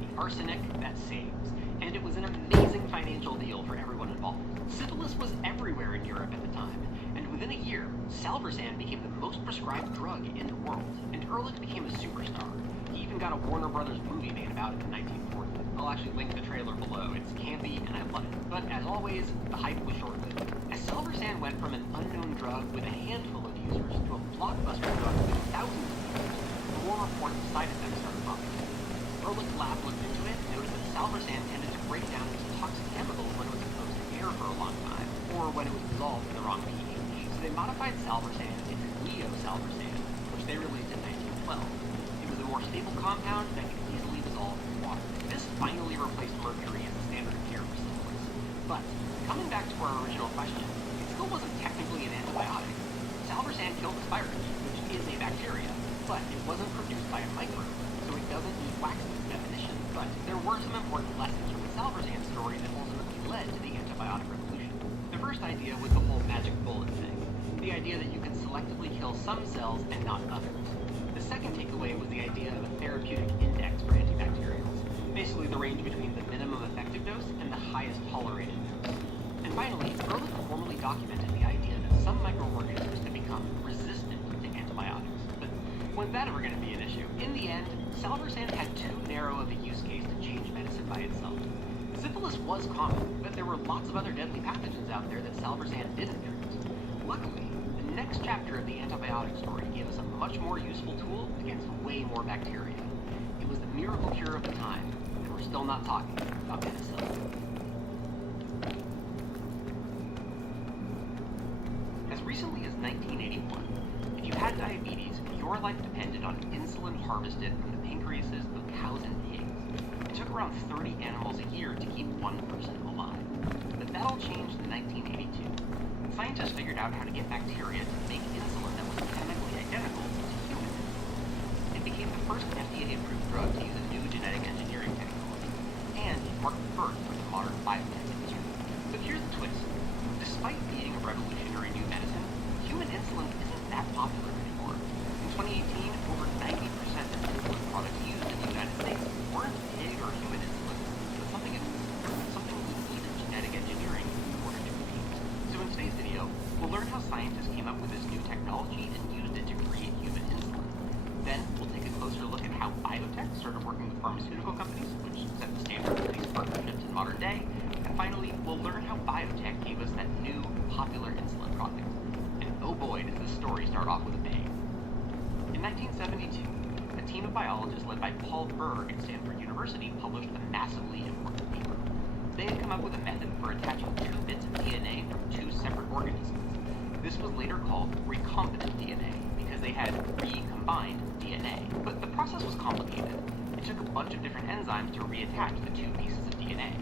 the arsenic that saves, and it was an amazing financial deal for everyone involved. Syphilis was everywhere in Europe at the time, and within a year, Salvarsan became the most prescribed drug in the world, and Ehrlich became a superstar. He even got a Warner Brothers movie made about it in 1940. I'll actually link the trailer below. It's campy and I love it. But as always, the hype was short-lived. As Salvarsan went from an unknown drug with a handful of users to a blockbuster drug with thousands of users, the more reports of side effects started popping up. Ehrlich's lab looked into it and noticed that Salvarsan tended to break down these toxic chemicals when it was exposed to air for a long time, or when it was dissolved in the wrong pH. So they modified Salvarsan into Leo-Salvarsan, which they released in 1912. It was a more stable compound that could easily dissolve in water. This finally replaced mercury as the standard of care for syphilis. But, coming back to our original question, it still wasn't technically an antibiotic. Salvarsan killed the spirochete, which is a bacteria, but it wasn't produced by a microbe, so it doesn't need waxing definition. But there were some important lessons from the Salvarsan story that ultimately led to the antibiotic revolution. The first idea was the whole magic bullet thing, the idea that you could selectively kill some cells and not others. The second takeaway was the idea of a therapeutic index for antibacterials, basically the range between the minimum effective dose and the highest tolerated dose. And finally, Ehrlich formally documented the idea that some microorganisms could become resistant to antibiotics. But was that ever going to be an issue? In the end, Salvarsan had too narrow of a use case to change medicine by itself. Syphilis was common, but there were lots of other deadly pathogens out there that Salvarsan didn't treat. Luckily, the next chapter of the antibiotic story gave us a much more useful tool against way more bacteria. It was the miracle cure of the time, and we're still not talking about penicillin. As recently as 1981, if you had diabetes, your life depended on insulin harvested from the pancreases of cows and pigs. It took around 30 animals a year to keep one person alive. But that all changed in 1982. Scientists figured out how to get bacteria to make insulin that was chemically identical to human insulin. It became the first FDA-approved drug to use a new genetic engineering technology, and it marked the birth of the modern biotech industry. But here's the twist. Despite being a revolutionary new medicine, human insulin isn't that popular anymore. In 2018, over 90% of insulin products used in the United States weren't pig or human insulin, but something we needed genetic engineering in order to compete. So in today's video, we'll learn how scientists came up with this new technology and used it to create human insulin. Then, we'll take a closer look at how biotech started working with pharmaceutical companies, which set the standard for these partnerships in modern day. And finally, we'll learn how biotech gave us that new, popular insulin product. And oh boy, does this story start off with a bang. In 1972, a team of biologists led by Paul Berg at Stanford University published a massively important paper. They had come up with a method for attaching 2 bits of DNA from 2 separate organisms. This was later called recombinant DNA, because they had recombined DNA. But the process was complicated. It took a bunch of different enzymes to reattach the 2 pieces of DNA.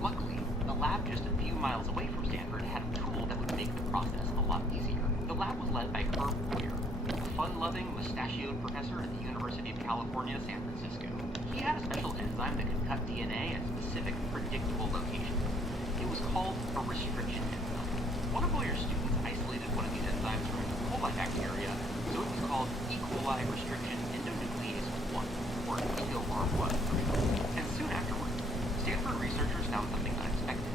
Luckily, a lab just a few miles away from Stanford had a tool that would make the process a lot easier. The lab was led by Herb Boyer, a fun-loving, mustachioed professor at the University of California, San Francisco. He had a special enzyme that could cut DNA at specific, predictable locations. It was called a restriction enzyme. One of Boyer's students isolated one of these enzymes from E. coli bacteria, so it was called E. coli restriction endotoxin. found something unexpected.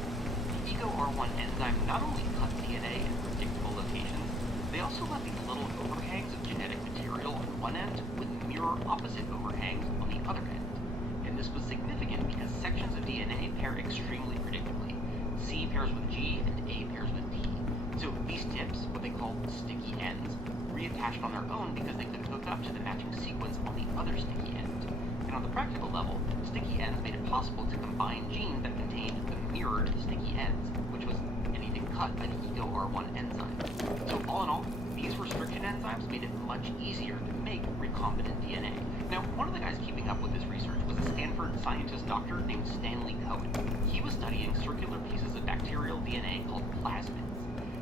The EGO-R1 enzyme not only cut DNA in predictable locations, they also left these little overhangs of genetic material on one end with mirror opposite overhangs on the other end. And this was significant because sections of DNA pair extremely predictably. C pairs with G and A pairs with D. So these tips, what they call sticky ends, reattached on their own because they could hook up to the matching sequence on the other sticky end. And on the practical level, sticky ends made it possible to combine genes that contained the mirrored sticky ends, which was anything cut by the EGO-R1 enzyme. So all in all, these restriction enzymes made it much easier to make recombinant DNA. Now, one of the guys keeping up with this research was a Stanford scientist doctor named Stanley Cohen. He was studying circular pieces of bacterial DNA called plasmids.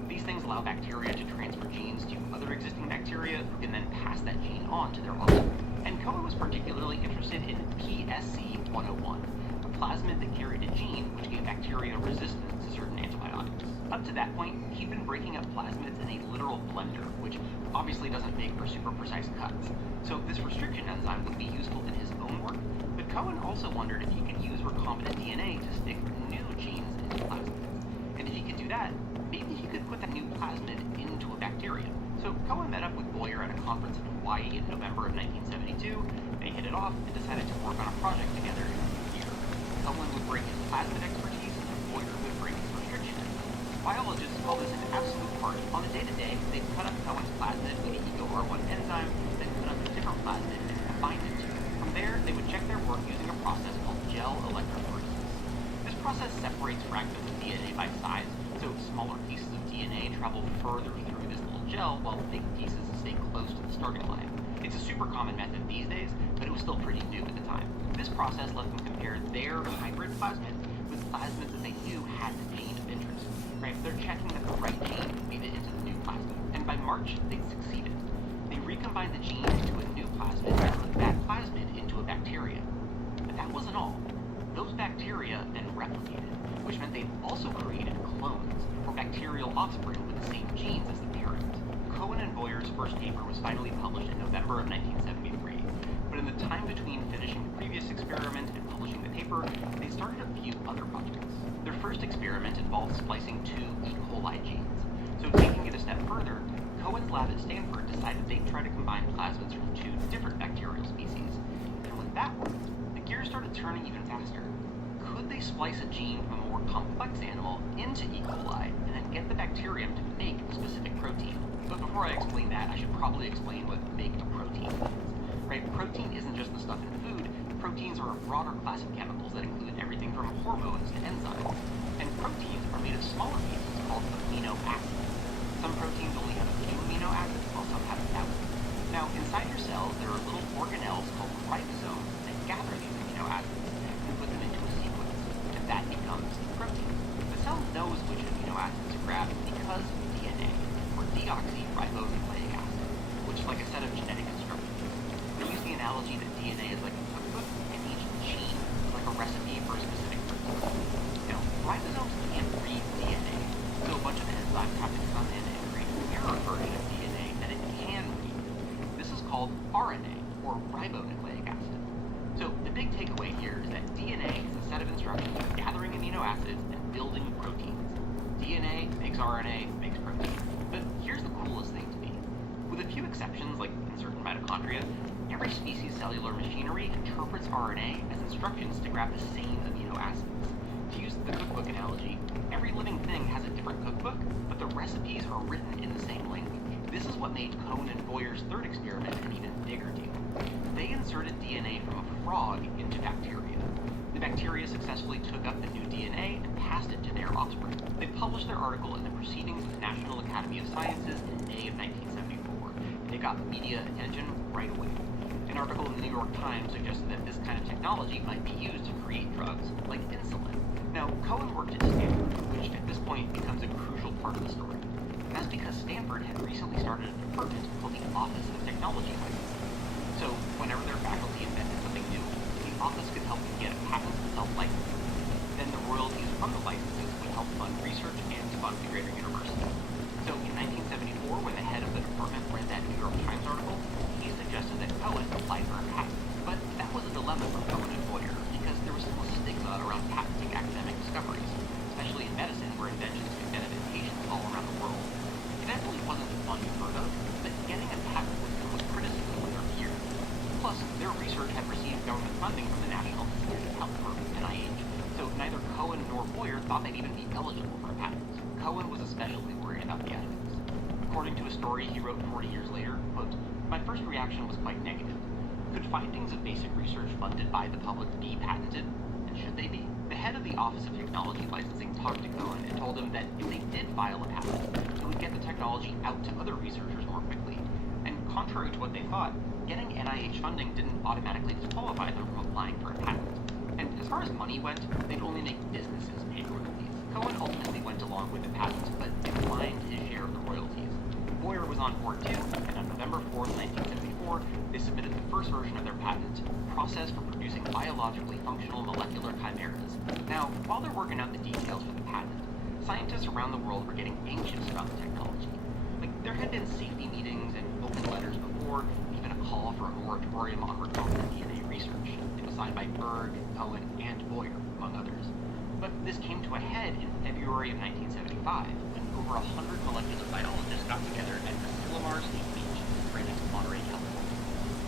These things allow bacteria to transfer genes to other existing bacteria who can then pass that gene on to their offspring. And Cohen was particularly interested in PSC-101, a plasmid that carried a gene which gave bacteria resistance to certain antibiotics. Up to that point, he'd been breaking up plasmids in a literal blender, which obviously doesn't make for super precise cuts. So this restriction enzyme would be useful in his own work, but Cohen also wondered if he could use recombinant DNA to stick new genes into plasmids. And if he could do that, maybe he could put that new plasmid into a bacteria. So Cohen met up with Boyer at a conference in Hawaii in November of 1972. They hit it off and decided to work on a project together in a year. Cohen would bring his plasmid expertise and Boyer would bring his restriction enzyme. Biologists call this an absolute party. On the day-to-day, they'd cut up Cohen's plasmid with the EGO-R1 enzyme, then cut up a different plasmid and combine the two. From there, they would check their work using a process called gel electrophoresis. This process separates fragments of DNA by size, so smaller pieces of DNA travel further through this little gel, while big pieces stay close to the starting line. It's a super common method these days, but it was still pretty new at the time. This process let them compare their hybrid plasmid with plasmids that they knew had the gene of interest. Right? They're checking that the right gene made it into the new plasmid. And by March, they succeeded. They recombined the gene into a new plasmid and put that plasmid into a bacteria. But that wasn't all. Those bacteria then replicated, which meant they also created clones, or bacterial offspring with the same genes as the parent. Cohen and Boyer's first paper was finally published in November of 1973, but in the time between finishing the previous experiment and publishing the paper, they started a few other projects. Their first experiment involved splicing 2 E. coli genes. So taking it a step further, Cohen's lab at Stanford decided they'd try to combine plasmids from 2 different bacterial species. And when that worked, the gears started turning even faster. Could they splice a gene from a more complex animal into E. coli and then get the bacterium to make a specific protein? But before I explain that, I should probably explain what make a protein means. Right? Protein isn't just the stuff in food. Proteins are a broader class of chemicals that include everything from hormones to enzymes. And proteins are made of smaller pieces called amino acids. Some proteins only have a few amino acids, while some have thousands. Now, inside your cells, there are little organelles called ribosomes that gather these amino acids and put them into a sequence, and that becomes the protein. The cell knows which amino acids to grab because of DNA, or deoxyribonucleic acid, which is like a set of genetic instructions. We use the analogy that DNA is like a cookbook, and each gene is like a recipe for a specific protein. Now, ribosomes can't read DNA, so a bunch of enzymes have to come in and create a mirror version of DNA that it can read. This is called RNA, or ribonucleic acid. So the big takeaway here is that DNA is a set of instructions for gathering amino acids and building proteins. DNA makes RNA, makes protein. But here's the coolest thing to me. With a few exceptions, like in certain mitochondria, every species' cellular machinery interprets RNA as instructions to grab the same amino acids. To use the cookbook analogy, every living thing has a different cookbook, but the recipes are written in the same language. This is what made Cohen and Boyer's third experiment an even bigger deal. They inserted DNA from a frog into bacteria. The bacteria successfully took up the new DNA and passed it to their offspring. They published their article in the Proceedings of the National Academy of Sciences in May of 1974, and it got media attention right away. An article in the New York Times suggested that this kind of technology might be used to create drugs like insulin. Now, Cohen worked at Stanford, which at this point becomes a crucial part of the story. And that's because Stanford had recently started a department called the Office of Technology Licensing. So, whenever their faculty invented something new, the office could help them get a patent and self-license. Then the royalties from the licenses would help fund research and to fund the greater university. So, in 1974, when the head of the department read that New York Times article, he suggested that Cohen apply for a patent. But that was a dilemma for Cohen and Boyer, because there was still a stigma around patenting academic discoveries. research had received government funding from the National Institute of Health, or NIH, so neither Cohen nor Boyer thought they'd even be eligible for a patent. Cohen was especially worried about the ethics. According to a story he wrote 40 years later, quote, "My first reaction was quite negative. Could findings of basic research funded by the public be patented? And should they be?" The head of the Office of Technology Licensing talked to Cohen and told him that if they did file a patent, it would get the technology out to other researchers more quickly. And contrary to what they thought, getting NIH funding didn't automatically disqualify them from applying for a patent. And as far as money went, they'd only make businesses pay royalties. Cohen ultimately went along with the patent, but declined his share of the royalties. Boyer was on board too, and on November 4th, 1974, they submitted the first version of their patent, Process for Producing Biologically Functional Molecular Chimeras. Now, while they're working out the details for the patent, scientists around the world were getting anxious about the technology. Like, there had been safety meetings and open letters before, even a call for a moratorium on recombinant DNA research. It was signed by Berg, Cohen, and Boyer, among others. But this came to a head in February of 1975, when over 100 molecular biologists got together at the Silomar State Beach, right next to Monterey, California.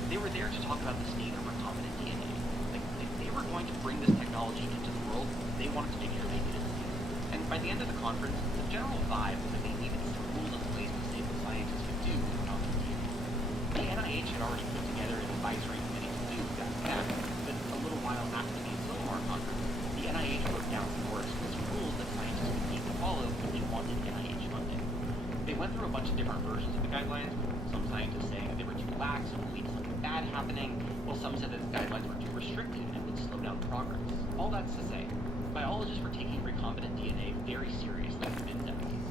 They were there to talk about the state of recombinant DNA. Like, if they were going to bring this technology into the world, they wanted to make sure they did it. And by the end of the conference, the general vibe was that they needed some rules in place to see what scientists could do with recombinant DNA. The NIH had already put together an advisory committee to do that, but a little while after the Silomar conference, the NIH wrote down some more explicit rules that scientists would need to follow if they wanted NIH funding. They went through a bunch of different versions of the guidelines, with some scientists saying that they were too lax and would lead to something bad happening, while some said that the guidelines were too restrictive and would slow down progress. All that's to say, biologists were taking recombinant DNA very seriously in the mid-70s.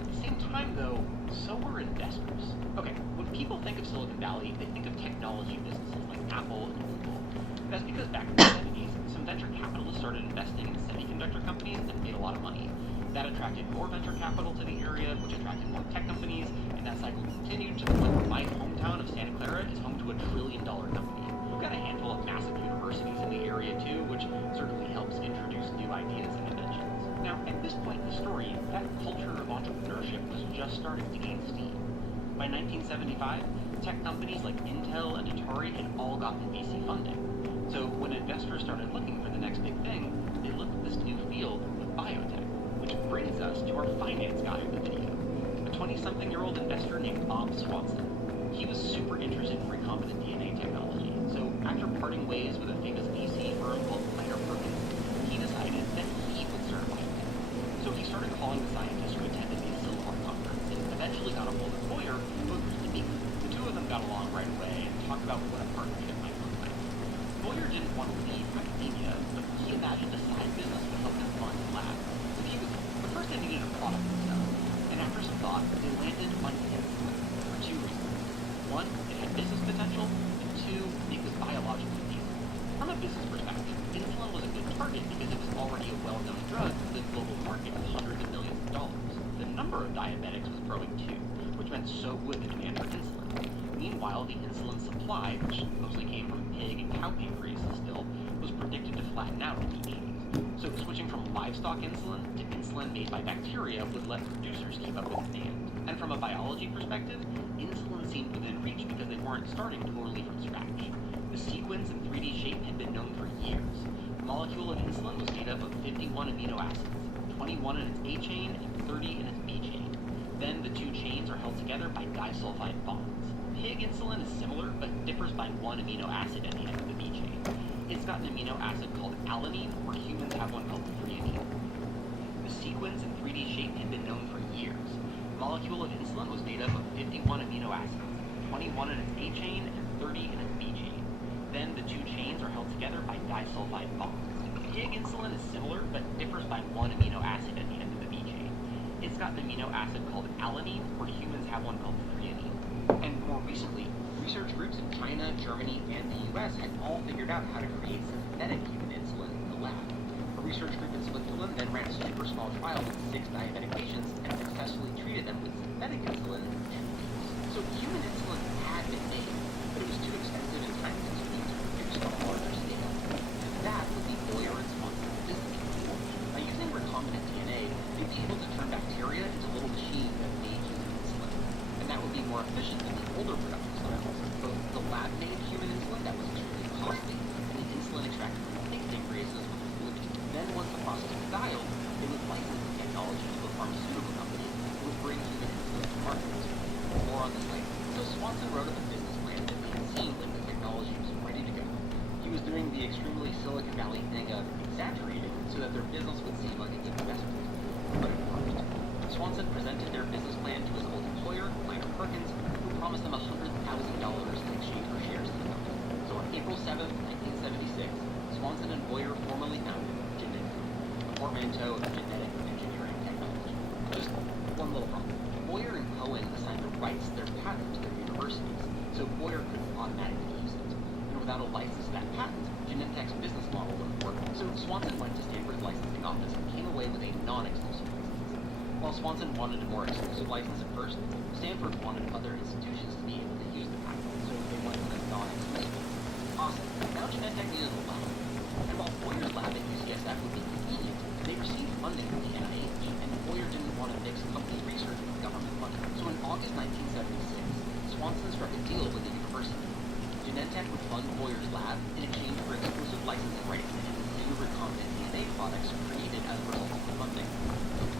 At the same time, though, so were investors. Okay, when people think of Silicon Valley, they think of technology businesses like Apple and Google. That's because back in the 70s, some venture capitalists started investing in semiconductor companies that made a lot of money. That attracted more venture capital to the area, which attracted more tech companies, and that cycle continued to the point where my hometown of Santa Clara is home to a $1 trillion company. We've got a handful of massive universities in the area too, which certainly helps introduce new ideas and inventions. Now, at this point in the story, that culture of entrepreneurship was just starting to gain steam. By 1975, tech companies like Intel and Atari had all gotten VC funding. So when investors started looking for the next big thing, they looked at this new field of biotech. Which brings us to our finance guy of the video, a 20-something-year-old investor named Bob Swanson. He was super interested in recombinant DNA technology, so after parting ways with a famous VC firm called Kleiner Perkins, he decided that he would start a biotech. So he started calling the scientists who attended the Silomar conference, and eventually got a hold of Boyer, who agreed to meet with him. The two of them got along right away and talked about what a partnership might look like. Boyer didn't want to leave academia, but he imagined a side business to help him fund the lab. First, they needed a product themselves, and after some thought, they landed on insulin for two reasons. One, it had business potential, and two, it was biologically feasible. From a business perspective, insulin was a good target because it was already a well-known drug with a global market of hundreds of millions of dollars. The number of diabetics was growing too, which meant so would the demand for insulin. Meanwhile, the insulin supply, which mostly came from pig and cow pancreases still, was predicted to flatten out in the 80s. So switching from livestock insulin to insulin made by bacteria would let producers keep up with demand. And from a biology perspective, insulin seemed within reach because they weren't starting totally from scratch. The sequence and 3D shape had been known for years. The molecule of insulin was made up of 51 amino acids, 21 in its A chain and 30 in its B chain. Then the two chains are held together by disulfide bonds. Pig insulin is similar, but differs by one amino acid at the end of the B chain. It's got an amino acid called alanine, where humans have one called threonine. The sequence and 3D shape had been known for years. The molecule of insulin was made up of 51 amino acids, 21 in its A chain and 30 in its B chain. Then the two chains are held together by disulfide bonds. Pig insulin is similar, but differs by one amino acid at the end of the B chain. It's got an amino acid called alanine, where humans have one called threonine. And more recently, research groups in China, Germany, and the US had all figured out how to create synthetic human insulin in the lab. A research group in Switzerland then ran a super small trial with 6 diabetic patients and successfully treated them with synthetic insulin in 2 weeks. So human insulin had been made, but it was too expensive and time-consuming to produce on a larger scale. And that would be Boyer and Swanson's business model. By using recombinant DNA, they'd be able to turn bacteria into little machines that made human insulin. And that would be more efficient than the older production styles, both the lab-made human insulin that was extremely doing the extremely Silicon Valley thing of exaggerating so that their business would seem like a good investment. But it worked. Swanson presented their business plan to his old employer, Kleiner Perkins, who promised them $100,000 in exchange for shares in the company. So on April 7, 1976, Swanson and Boyer formally founded Genentech, a portmanteau of genetic engineering technology. Just one little problem. Boyer and Cohen assigned the rights to their patent to their universities, so Boyer could automatically use it. And without a license to that patent, Genentech's business model wouldn't work. So Swanson went to Stanford's licensing office and came away with a non-exclusive license. While Swanson wanted a more exclusive license at first, Stanford wanted other institutions to be able to use the patent, so they went with a non-exclusive. Awesome. Now Genentech needed a lab. And while Boyer's lab at UCSF would be convenient, they received funding from the NIH, and Boyer didn't want to mix company research with government money. So in August 1976, Swanson struck a deal with the university. Genentech would fund Boyer's lab in exchange for exclusive licensing rights to new recombinant DNA products created as a result of the funding.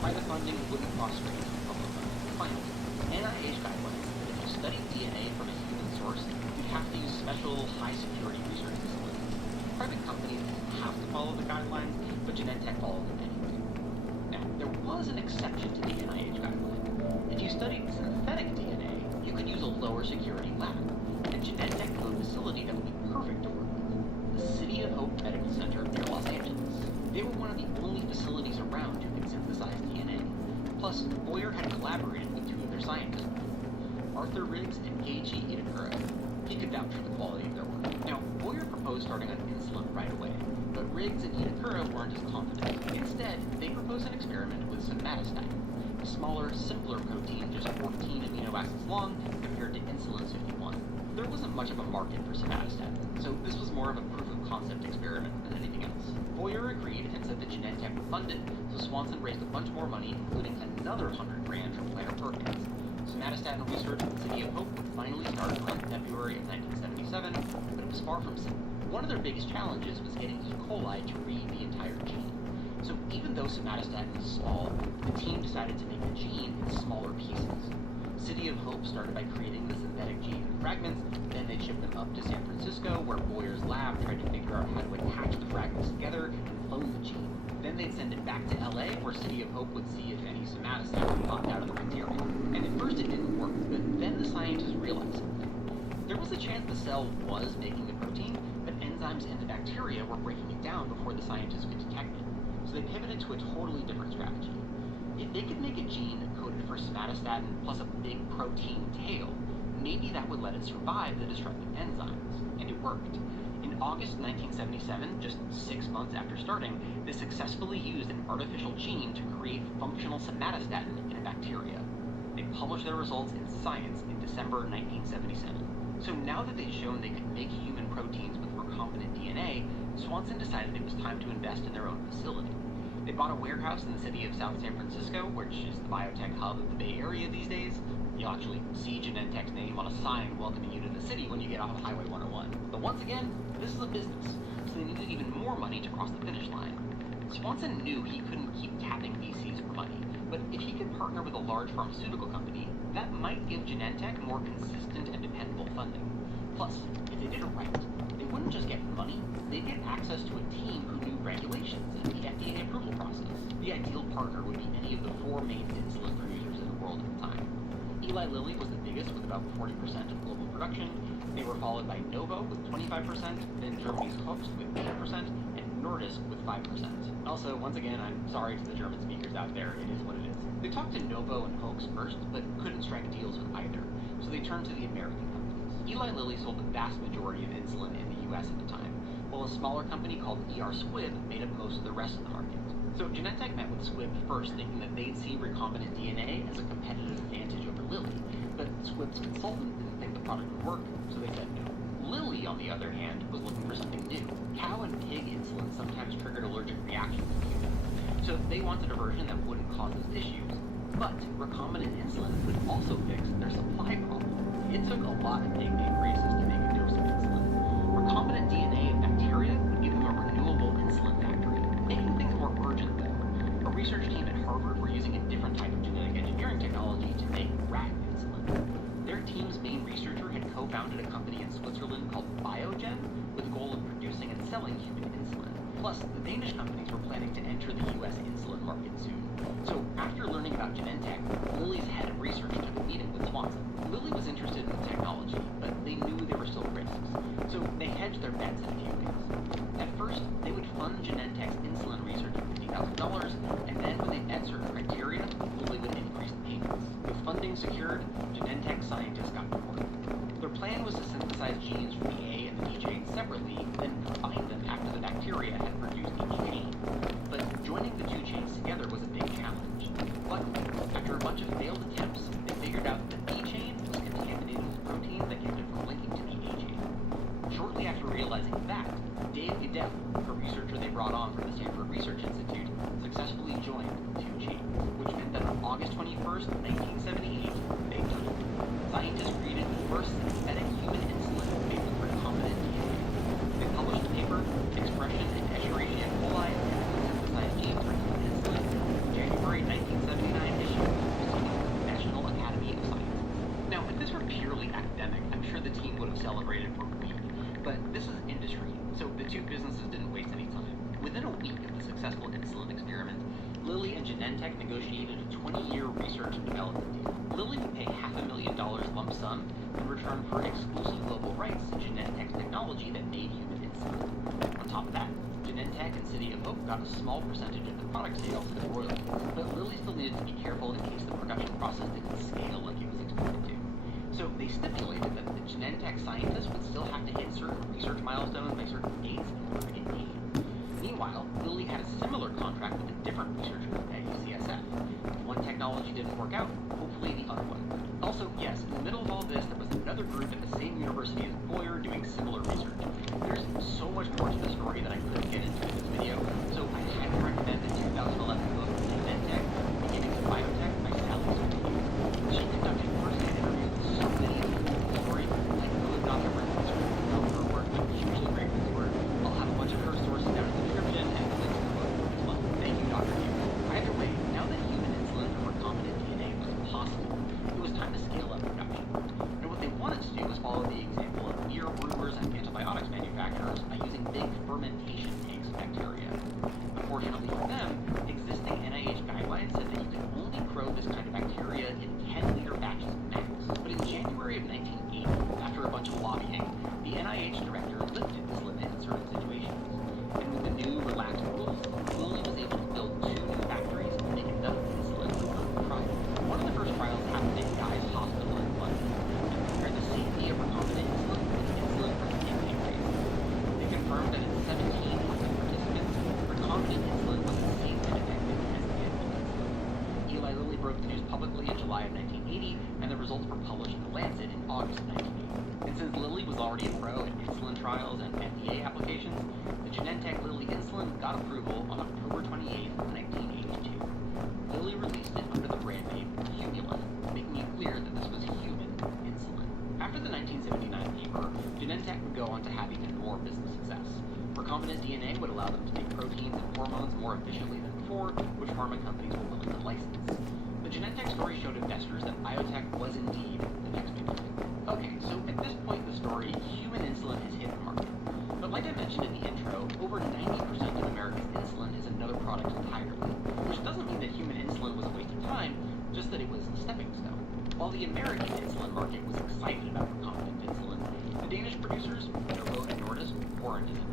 Private funding wouldn't cross-string with public funding. Finally, NIH guidelines that if you study DNA from a human source, you'd have to use special high-security research facilities. Private companies didn't have to follow the guidelines, but Genentech followed them anyway. Now, there was an exception to the NIH guideline. If you studied synthetic DNA, you could use a lower security lab, and Genentech knew a facility that would be perfect to work with, the City of Hope Medical Center near Los Angeles. They were one of the only facilities around who could synthesize DNA. Plus, Boyer had collaborated with two of their scientists, Arthur Riggs and Geichi Itakura. He could vouch for the quality of their work. Now, Boyer proposed starting on insulin right away, but Riggs and Itakura weren't as confident. Instead, they proposed an experiment with somatostatin, a smaller, simpler protein just 14 amino acids long compared to insulin's 51. There wasn't much of a market for somatostatin, so this was more of a proof of concept experiment than anything else. Boyer agreed and said that Genentech would fund it, so Swanson raised a bunch more money, including another $100,000 from Kleiner Perkins. Somatostatin research at the City of Hope would finally start around February of 1977, but it was far from simple. One of their biggest challenges was getting E. coli to read the entire gene. So even though somatostatin is small, the team decided to make the gene in smaller pieces. City of Hope started by creating the synthetic gene in fragments, then they'd ship them up to San Francisco, where Boyer's lab tried to figure out how to attach the fragments together and clone the gene. Then they'd send it back to LA, where City of Hope would see if any somatostatin popped out of the material. And at first it didn't work, but then the scientists realized something. There was a chance the cell was making the protein, but enzymes in the bacteria were breaking it down before the scientists could detect it. So they pivoted to a totally different strategy. If they could make a gene coded for somatostatin plus a big protein tail, maybe that would let it survive the disruptive enzymes. And it worked. In August 1977, just 6 months after starting, they successfully used an artificial gene to create functional somatostatin in a bacteria. They published their results in Science in December 1977. So now that they'd shown they could make human proteins with recombinant DNA, Swanson decided it was time to invest in their own facility. They bought a warehouse in the city of South San Francisco, which is the biotech hub of the Bay Area these days. You'll actually see Genentech's name on a sign welcoming you to the city when you get off of Highway 101. But once again, this is a business, so they needed even more money to cross the finish line. Swanson knew he couldn't keep tapping VCs for money, but if he could partner with a large pharmaceutical company, that might give Genentech more consistent and dependable funding. Plus, if they did it right, they wouldn't just get money, they'd get access to a team who knew regulations and the FDA approval process. The ideal partner would be any of the 4 main insulin producers in the world at the time. Eli Lilly was the biggest with about 40% of global production. They were followed by Novo with 25%, then Germany's Hoechst with 8%, and Nordisk with 5%. Also, once again, I'm sorry to the German speakers out there, it is what it is. They talked to Novo and Hoechst first, but couldn't strike deals with either, so they turned to the American companies. Eli Lilly sold the vast majority of insulin in the US at the time, while a smaller company called ER Squibb made up most of the rest of the market. So Genentech met with Squibb first, thinking that they'd see recombinant DNA as a competitive advantage over Lilly, but Squibb's consultant didn't think the product would work, so they said no. Lilly, on the other hand, was looking for something new. Cow and pig insulin sometimes triggered allergic reactions in humans, so they wanted a version that wouldn't cause those issues. But recombinant insulin would also fix their supply problem. It took a lot of pig pancreases to make a dose of insulin. Recombinant DNA in bacteria would give them a renewable insulin factory, making things more urgent though. A research team at Harvard were using a different type of genetic engineering technology to make rat insulin. Their team's main researcher had co-founded a company in Switzerland called Biogen with the goal of producing and selling human insulin. Plus, the Danish companies were planning to enter the US insulin market soon. So, after learning about Genentech, Lilly's head of research took a meeting with Swanson. Lilly was interested in the technology, but they knew there were still risks. So, they hedged their bets in a few ways. At first, they would fund Genentech's insulin research at $50,000, and then when they met certain criteria, Lilly would increase the payments. With funding secured, Genentech scientists got to work. Their plan was to synthesize genes from the A and the B chains separately, then combine them after the bacteria had produced each chain. But joining the two chains together was a big challenge. Luckily, after a bunch of failed attempts, they figured out that the B chain was contaminated with proteins that kept it from linking to the A chain. Shortly after realizing that, Dave Goodell, a researcher they brought on from the Stanford Research Institute, successfully joined the two chains, which meant that on August 21st, 1978, they took it. Scientists created the first synthetic human insulin made with recombinant DNA. They published the paper, Expression in Escherichia coli, Synthesized Genes for Human Insulin, January 1979 issue of the National Academy of Science. Now, if this were purely academic, I'm sure the team would have celebrated for a week. But this is industry, so the two businesses didn't waste any time. Within a week of the successful insulin experiment, Lilly and Genentech negotiated a 20-year research and development deal. Lilly would pay $500,000 lump sum in return for exclusive global rights to Genentech's technology that made human insulin. On top of that, Genentech and City of Hope got a small percentage of the product sale for their royalties, but Lilly still needed to be careful in case the production process didn't scale like it was expected to. So they stipulated that the Genentech scientists would still have to hit certain research milestones by certain dates in order to get paid. Meanwhile, Lilly had a similar contract with a different research group at UCSF. If one technology didn't work out, hopefully the other one would. Also, yes, in the middle of all this, there was another group at the same university as Boyer doing similar research. There's so much more to the story that I couldn't get into in this video, so I highly recommend the 2011 book, Genentech, Beginnings of Biotech by Sally Sophie. She conducted first-hand interviews with so many of the people in the story, I could not have written this script without her work. I'm hugely grateful to her. I'll have a bunch of her sources down in the description and links to the book as well. Thank you, Dr. Hughes. Either way, now that human insulin from recombinant DNA was possible, it was time to scale up production. And what they wanted to do was follow the example of beer brewers and antibiotics manufacturers by using big fermentation tanks of bacteria. Unfortunately for them, existing NIH guidelines said that you can only grow this kind of bacteria in 10-liter batches max. But in January of 1980, after a bunch of lobbying, the NIH director lifted this limit in certain situations. And with the new relaxed rules, Lilly was able to build 2 new factories and make enough insulin for one trial. One of the first trials happened in Guy's Hospital in London, and compared the safety of recombinant insulin with insulin from pig pancreas. They confirmed that in 17 healthy participants, recombinant insulin was as safe and effective as the animal insulin. Eli Lilly broke the news publicly in July of 1980, and the results were published in The Lancet in August of 1980. And since Lilly was already a pro in insulin trials and FDA applications, the Genentech Lilly insulin got approval on October 28, 1982. Lilly released it under the brand name Humulin, making it clear that this was human insulin. After the 1979 paper, Genentech would go on to have even more business success. Recombinant DNA would allow them to make proteins and hormones more efficiently than before, which pharma companies were willing to license. The Genentech story showed investors that biotech was indeed the next big thing. Okay, so at this point in the story, human insulin has hit the market. But like I mentioned in the intro, over 90% of America's insulin is another product entirely, which doesn't mean that human insulin was a waste of time, just that it was a stepping stone. While the American insulin market was excited about recombinant insulin, the Danish producers, Novo and Nordisk, weren't into it.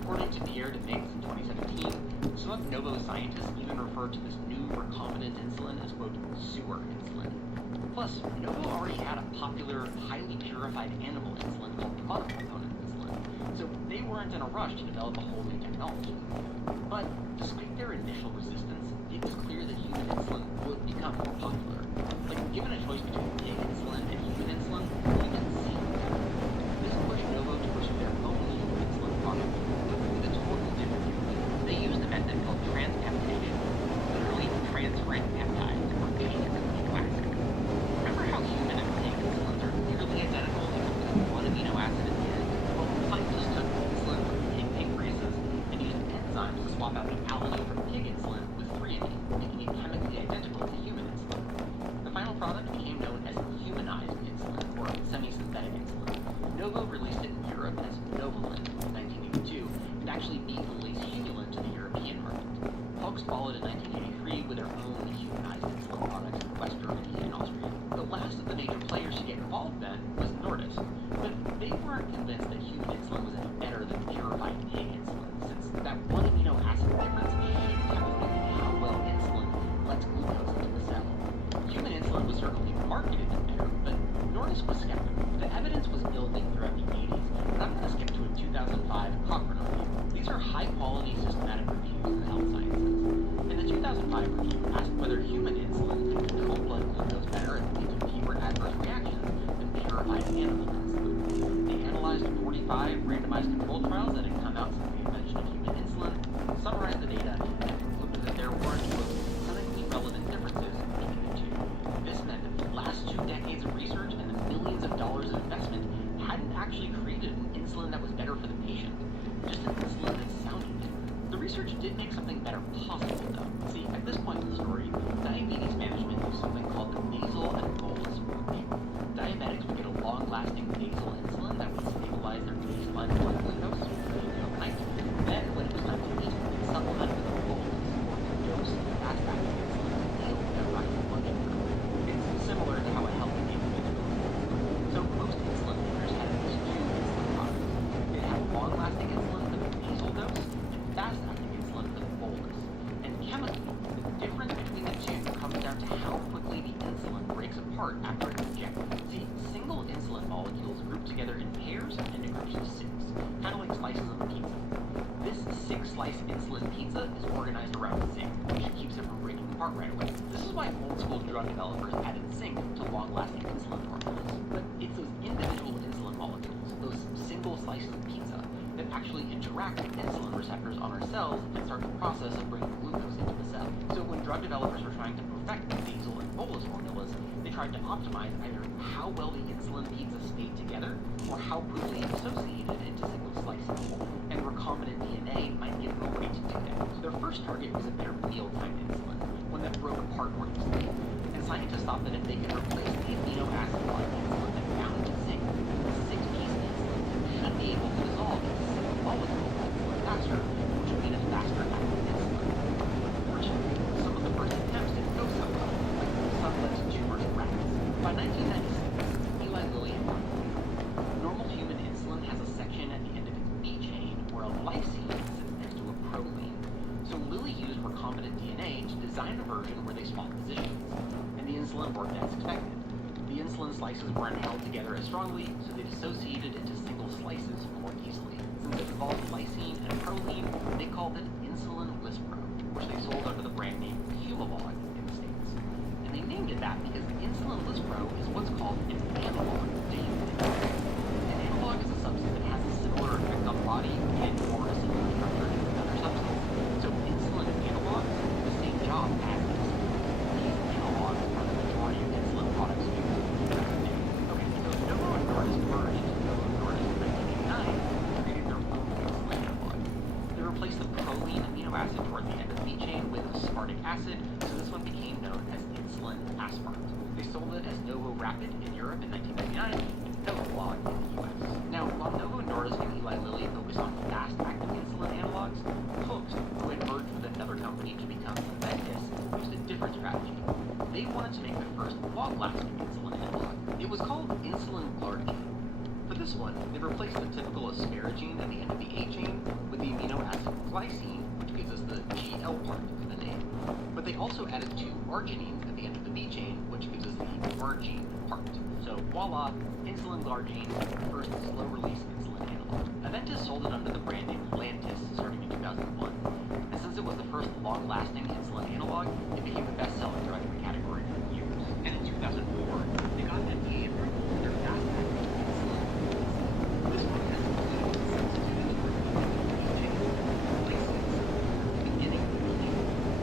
According to Pierre de Mix in 2017, some of Novo's scientists even referred to this new recombinant insulin as, quote, sewer insulin. Plus, Novo already had a popular, highly purified animal insulin called monocomponent insulin, so they weren't in a rush to develop a whole new technology. But, despite their initial resistance, it was clear that human insulin would become more popular. Like, given a choice between pig insulin and human insulin, you didn't see it. This pushed Novo to pursue their own human insulin product, but with a totally different approach. They used a method called transpeptation, literally transferring peptides that were changed to amino acid. Remember how human and pig insulins are nearly identical except for one amino acid at the end? Well, scientists took insulin from pig pancreases and used enzymes to swap out the alanine from pig insulin with threonine, making it chemically identical to human insulin. The final product became known as humanized insulin, or semi-synthetic insulin. Novo released it in Europe as Novolin in 1982, actually beat Lilly's Humulin to the European market. Hoechst followed in 1983 with their own humanized insulin products in West Germany and Austria. The last of the major players to get involved then was Nordisk, but they weren't convinced that human insulin was any better than purified pig insulin, since that one amino acid difference shouldn't have affected how well insulin lets glucose into the cell. Human insulin was certainly marketed as better, but Nordisk was skeptical. The evidence was building throughout the 80s, and I'm going to skip to a 2005 Cochrane review. These are high-quality systematic reviews in the health sciences. And the 2005 review asked whether human insulin could control blood glucose better and lead to fewer adverse reactions than purified animal insulin. They analyzed 45 randomized control trials that had come out since the invention of human insulin, summarized the data, and concluded that there weren't clinically relevant differences between the two. This meant that the last 2 decades of research and the millions of dollars of investment hadn't actually created an insulin that was better for the patient, just an insulin that sounded better. The research did make something better possible, though. See, at this point in the story, diabetes management used something called the nasal and bolus approach. Diabetics would get a long-lasting nasal insulin that would stabilize their baseline blood glucose overnight. Then, when it was time to eat, they'd supplement with a bolus, or a dose of fast-acting insulin to deal with their rapid blood sugar. It's similar to how a healthy individual works. So most insulin makers had at least 2 insulin products. They had long-lasting insulin for the nasal dose, and fast-acting insulin for the bolus. And chemically, the difference between the two comes down to how quickly the insulin breaks apart after it's injected. See, single insulin molecules group together in pairs into groups of 6, kind of like slices of pizza. This 6-slice insulin pizza is organized around zinc, which keeps it from breaking apart right away. This is why old-school drug developers added zinc to long-lasting insulin formulas. But it's those individual insulin molecules, those single slices of pizza, that actually interact with insulin receptors on our cells and start the process of bringing glucose into the cell. So when drug developers were trying to perfect the nasal and bolus formulas, they tried to optimize either how well the insulin pizza stayed together or how quickly it dissociated into single slices. And recombinant DNA might give them a way to do that. So their first target was a better mealtime insulin, one that broke apart more easily. And scientists thought that if they could replace the amino acid like insulin that bound to zinc with a 6-piece insulin, should be able to dissolve into single molecules faster, which would mean a faster acting insulin. Unfortunately, some of the first attempts didn't go so well, like some led to tumors in rats. By 1996, Eli Lilly had one. Normal human insulin has a section at the end of its B chain where a lysine sits next to a proline. So Lilly used recombinant DNA to design a version where they swapped positions, and the insulin worked as expected. The insulin slices weren't held together as strongly, so they dissociated into single slices more easily. Since it involved lysine and proline, they called it insulin Lispro, which they sold under the brand name Humalog in the States. And they named it that because insulin Lispro is what's called an analog to human insulin. An analog is a substance that has a similar effect on the body and or a similar structure to another substance. So insulin analogs do the same job as insulin. These analogs are the majority of insulin products used. Okay, so Novo and Nordisk merged into Novo Nordisk in 1989 and created their own insulin analog. They replaced the proline amino acid toward the end of the B chain with aspartic acid, so this one became known as insulin aspart. They sold it as Novo Rapid in Europe in 1999 and Novolog in the US. Now, while Novo Nordisk and Eli Lilly focused on fast-acting insulin analogs, Hoechst, who had merged with another company to become Aventis, used a different strategy. They wanted to make the first long-lasting insulin analog. It was called insulin glargine. For this one, they replaced the typical asparagine at the end of the A chain with the amino acid glycine, which gives us the GL part of the name. But they also added 2 arginines at the end of the B chain, which gives us the argine part. So voila, insulin glargine, the first slow-release insulin analog. Aventis sold it under the brand name Lantus starting in 2001. And since it was the first long-lasting insulin analog, it became the best-selling drug in the category for years. And in 2004, they got an FDA approval for their fast-acting insulin. This one has included substituted for the beginning of the beginning,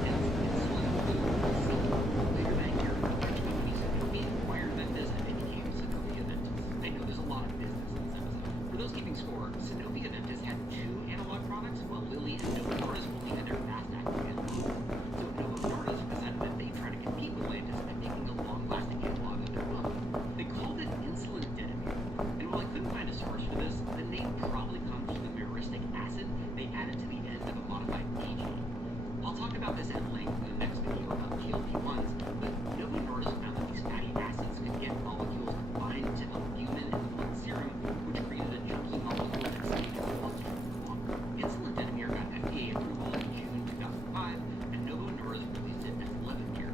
hence insulin glucose. Later that year, another company, Sanofi, acquired Aventis and they became Sanofi Aventis. I know there's a lot of business in this episode. For those keeping score, Sanofi Aventis had 2 analog products, while Lilly and Novo Nordisk only had their fast-acting analog. So Novo Nordisk decided that they'd try to compete added to the end of a modified PG. I'll talk about this at length in the next video about GLP-1s, but Novo Nordisk found that these fatty acids could get molecules to bind to albumin in the blood serum, which created a chunky molecule that stayed in the bloodstream for longer. Insulin denomir got FDA approval in June 2005, and Novo Nordisk released it as 11-year.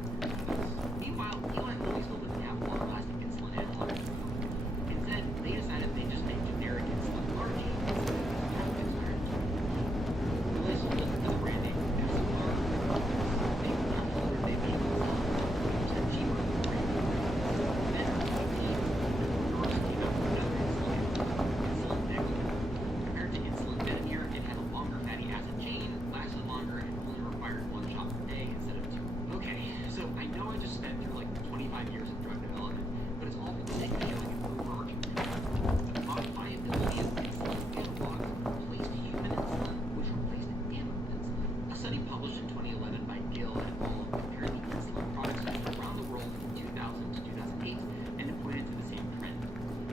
Meanwhile, Eli Lilly still didn't have long-lasting insulin analogs. Instead, they decided they just make generic insulin large. Lilly sold it under the brand name Nexalar. They were not told they made insulin, which is cheaper than the brand. Then, Nordisk came out with another insulin Nexalar. Compared to insulin denomir, it had a longer fatty acid chain, lasted longer, and only required 1 shot per day instead of 2. Okay, so I know I just spent through like 25 years of drug development, but it's all for the sake of showing an overarching trend. The modifiability of insulin analogs replaced human insulin, which replaced animal insulin. A study published in 2011 by Gill et al. Compared the insulin products used around the world from 2000 to 2008, and it pointed to the same trend.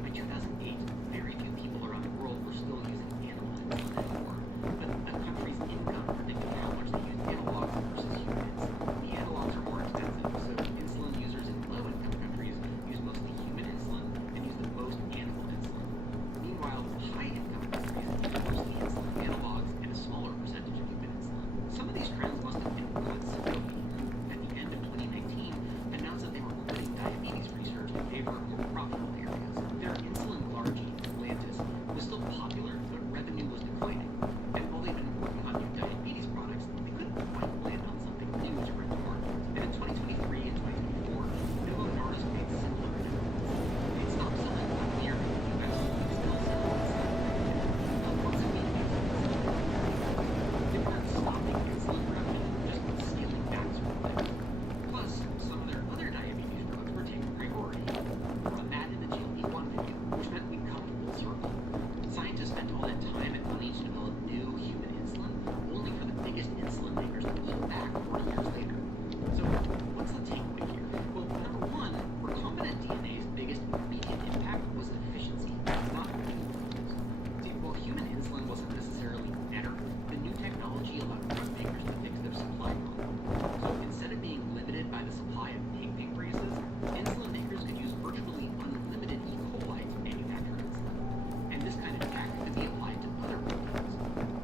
By 2008, very few people around the world were still using animal insulin anymore, but a country's income predicted how much they use analogs versus human insulin. The analogs are more expensive, so insulin users in low-income countries use mostly human insulin and use the most animal insulin. Meanwhile, high-income countries use mostly insulin analogs and a smaller percentage of human insulin. Some of these trends must have influenced Sanofi, who, at the end of 2019, announced that they were quitting diabetes research in favor of more profitable areas. Their insulin glargine, Lantus, was still popular, but revenue was declining. And while they've been working on new diabetes products, they couldn't quite land on something new to bring to market. And in 2023 and 2024, Novo Nordisk made similar announcements. It stopped selling Denomir in the US, but still selling insulin once a week. They weren't stopping insulin production, just scaling back supply. Plus, some of their other diabetes drugs were taking priority. From that in the GLP-1 video, which meant we'd come full circle. Scientists spent all that time and money to develop new human insulin, only for the biggest insulin makers to pull back 40 years later. So, what's the takeaway here? Well, number one, recombinant DNA's biggest immediate impact was efficiency, not convenience. See, while human insulin wasn't necessarily better, the new technology allowed drug makers to fix their supply problem. So, instead of being limited by the supply of pig pancreases, insulin makers could use virtually unlimited E. coli to manufacture insulin. And this kind of tech could be applied to other programs,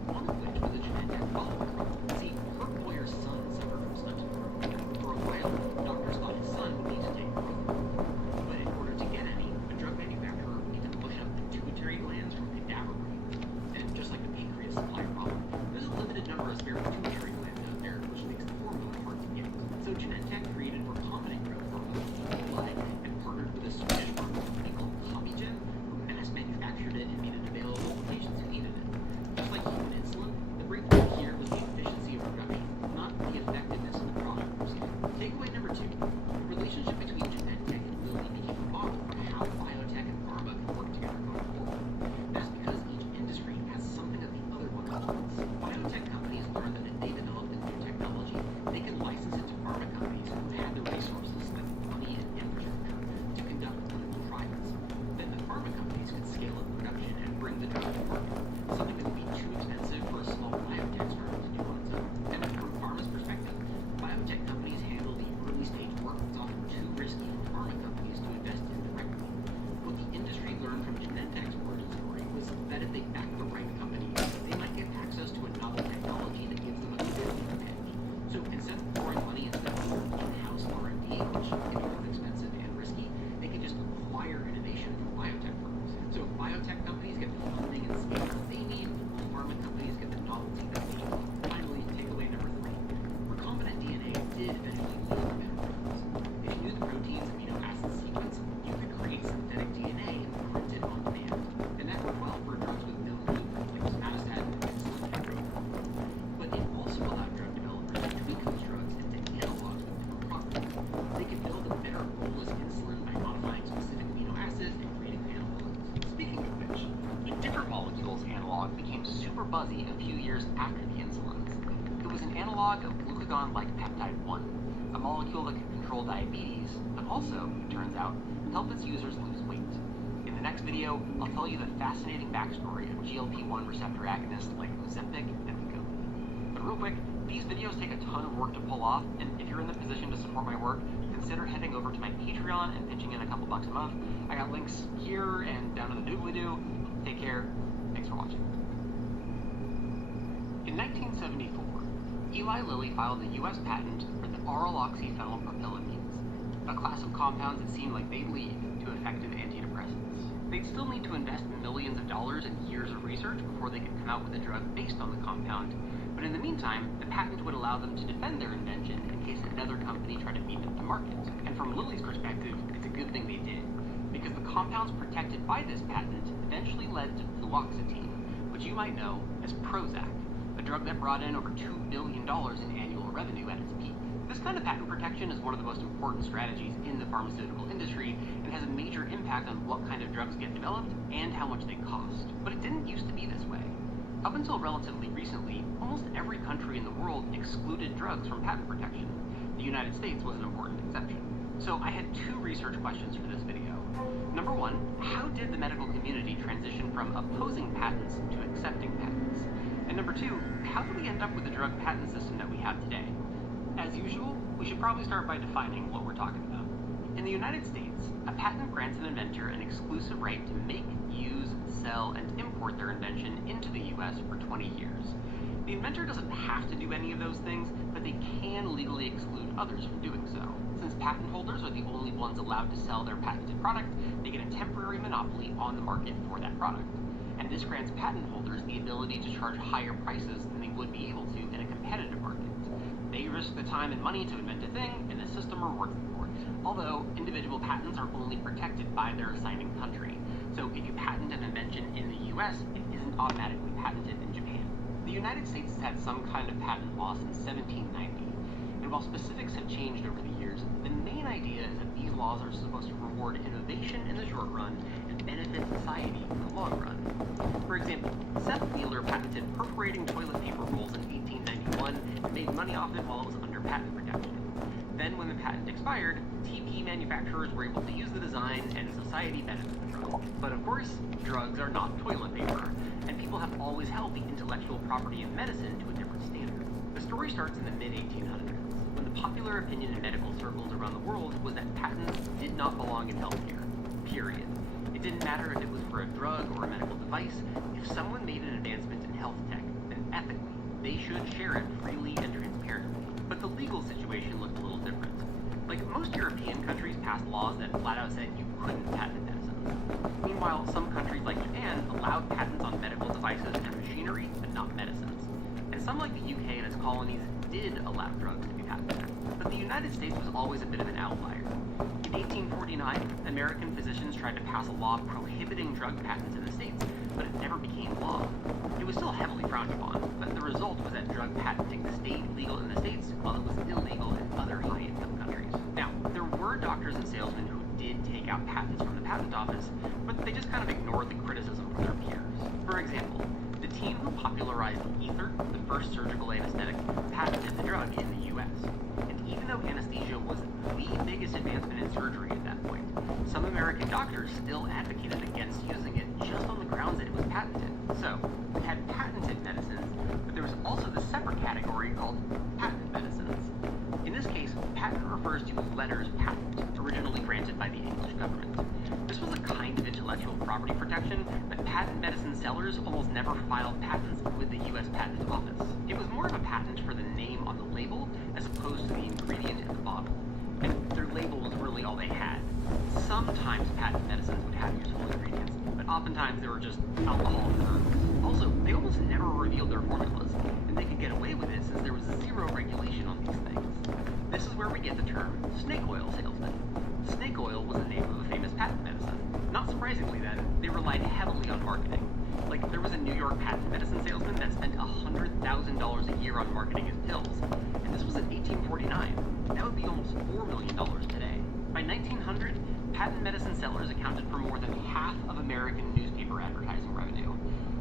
one of which was a Genentech follower problem. See, Kurt Boyer's son suffered from stunted growth. For a while, doctors thought his son would need to take growth hormone. But in order to get any, a drug manufacturer would need to push up pituitary glands from cadaver brains. And just like the pancreas supply problem, there's a limited number of spare pituitary glands out there, which makes the formula hard to get. So Genentech created recombinant growth hormone, ELI, and partnered with a Swedish pharma company called Hobbygen, who mass manufactured it and made it available to patients who needed it. Just like human insulin, the breakthrough here was the efficiency of production, not the effectiveness of the product proceeding. Takeaway number 2, the relationship between Genentech and Lilly became a model for how biotech and pharma can work together going forward. That's because each industry has something that the other one wants. Biotech companies learned that if they developed a new technology, they could license it to pharma companies who had the resources, the money, and infrastructure to conduct clinical trials. Then the pharma companies could scale up production and bring the drug to market, something that would be too expensive for a small biotech startup to do on its own. And from pharma's perspective, biotech companies handle the early stage work that's often too risky for pharma companies to invest in directly. What the industry learned from Genentech's origin story was that if they back the right company, they might get access to a novel technology that gives them a competitive edge. So instead of pouring money into their own in-house R&D, which can be both expensive and risky, they can just acquire innovation from biotech firms. So if biotech companies get the funding and scale that they need, while pharma companies get the novelty that they need. Finally, takeaway number 3. Recombinant DNA did eventually lead to better drugs. If you knew the protein's amino acid sequence, you could create synthetic DNA and print it on demand. And that worked well for drugs with no need, like somatostatin and insulin and growth hormone. But it also allowed drug developers to tweak those drugs into analogs with different properties. They could build a better bolus insulin by modifying specific amino acids and creating analogs. Speaking of which, a different molecule's analog became super buzzy a few years after the insulins. It was an analog of glucagon-like peptide 1, a molecule that can control diabetes, but also, it turns out, help its users lose weight. In the the next video, I'll tell you the fascinating backstory of GLP-1 receptor agonists like Ozempic and Wegovy. But real quick, these videos take a ton of work to pull off, and if you're in the position to support my work, consider heading over to my Patreon and pitching in a couple bucks a month. I got links here and down in the doobly-doo. Take care. Thanks for watching. In 1974, Eli Lilly filed a U.S. patent for the oral oxyphenylpropylamines, a class of compounds that seem like they lead to effective antidepressants. They'd still need to invest millions of dollars and years of research before they could come out with a drug based on the compound, but in the meantime, the patent would allow them to defend their invention in case another company tried to beat them to market. And from Lilly's perspective, it's a good thing they did, because the compounds protected by this patent eventually led to fluoxetine, which you might know as Prozac, a drug that brought in over $2 billion in annual revenue at its peak. This kind of patent protection is one of the most important strategies in the pharmaceutical industry and has a major impact on what kind of drugs get developed and how much they cost. But it didn't used to be this way. Up until relatively recently, almost every country in the world excluded drugs from patent protection. The United States was an important exception. So I had two research questions for this video. Number one, how did the medical community transition from opposing patents to accepting patents? And number two, how did we end up with the drug patent system that we have today? As usual, we should probably start by defining what we're talking about. In the United States, a patent grants an inventor an exclusive right to make, use, sell, and import their invention into the US for 20 years. The inventor doesn't have to do any of those things, but they can legally exclude others from doing so. Since patent holders are the only ones allowed to sell their patented product, they get a temporary monopoly on the market for that product. And this grants patent holders the ability to charge higher prices than they would be able to in a competitive market. They risk the time and money to invent a thing, and the system rewards them for it. Although, individual patents are only protected by their assigning country. So if you patent an invention in the US, it isn't automatically patented in Japan. The United States has had some kind of patent law since 1790. And while specifics have changed over the years, the main idea is that these laws are supposed to reward innovation in the short run and benefit society in the long run. For example, Seth Wheeler patented perforating toilet paper rolls in 1891 and made money off it while it was under patent protection. Then when the patent expired, TP manufacturers were able to use the design and society benefited from it. But of course, drugs are not toilet paper, and people have always held the intellectual property of medicine to a different standard. The story starts in the mid-1800s, when the popular opinion in medical circles around the world was that patents did not belong in healthcare, period. It didn't matter if it was for a drug or a medical device. If someone made an advancement in health tech, then ethically, they should share it freely and transparently. But the legal situation looked a little different. Like, most European countries passed laws that flat out said you couldn't patent medicine. Meanwhile, some countries like Japan allowed patents on medical devices and machinery, but not medicines. And some like the UK and its colonies did allow drugs to be patented. But the United States was always a bit of an outlier. In 1849, American physicians tried to pass a law prohibiting drug patents in the States, but it never became law. It was still heavily frowned upon, but the result was that drug patenting stayed legal in the States while it was illegal in other high-income countries. Now, there were doctors and salesmen who did take out patents from the patent office, but they just kind of ignored the criticism from their peers. For example, the team who popularized ether, the first surgical anesthetic, patented the drug in the US. And even though anesthesia was the biggest advancement in surgery at that point, some American doctors still advocated against using it just on the grounds that it was patented. So, we had patented medicines, but there was also this separate category called patent medicines. In this case, patent refers to letters patent, originally granted by the English government. This was a kind of intellectual property protection, but patent medicine sellers almost never filed patents with the US Patent Office. It was more of a patent for the name on the label as opposed to the ingredient in the bottle. And their label was really all they had. Sometimes patent medicines would have useful ingredients, but oftentimes they were just alcohol and herbs. Also, they almost never revealed their formulas, and they could get away with it since there was zero regulation on these things. This is where we get the term snake oil salesman. Snake oil was the name of a famous patent medicine. Not surprisingly then, they relied heavily on marketing. Like, there was a New York patent medicine salesman that spent $100,000 a year on marketing his pills, and this was in 1849. That would be almost $4 million today. By 1900, patent medicine sellers accounted for more than half of American newspaper advertising revenue.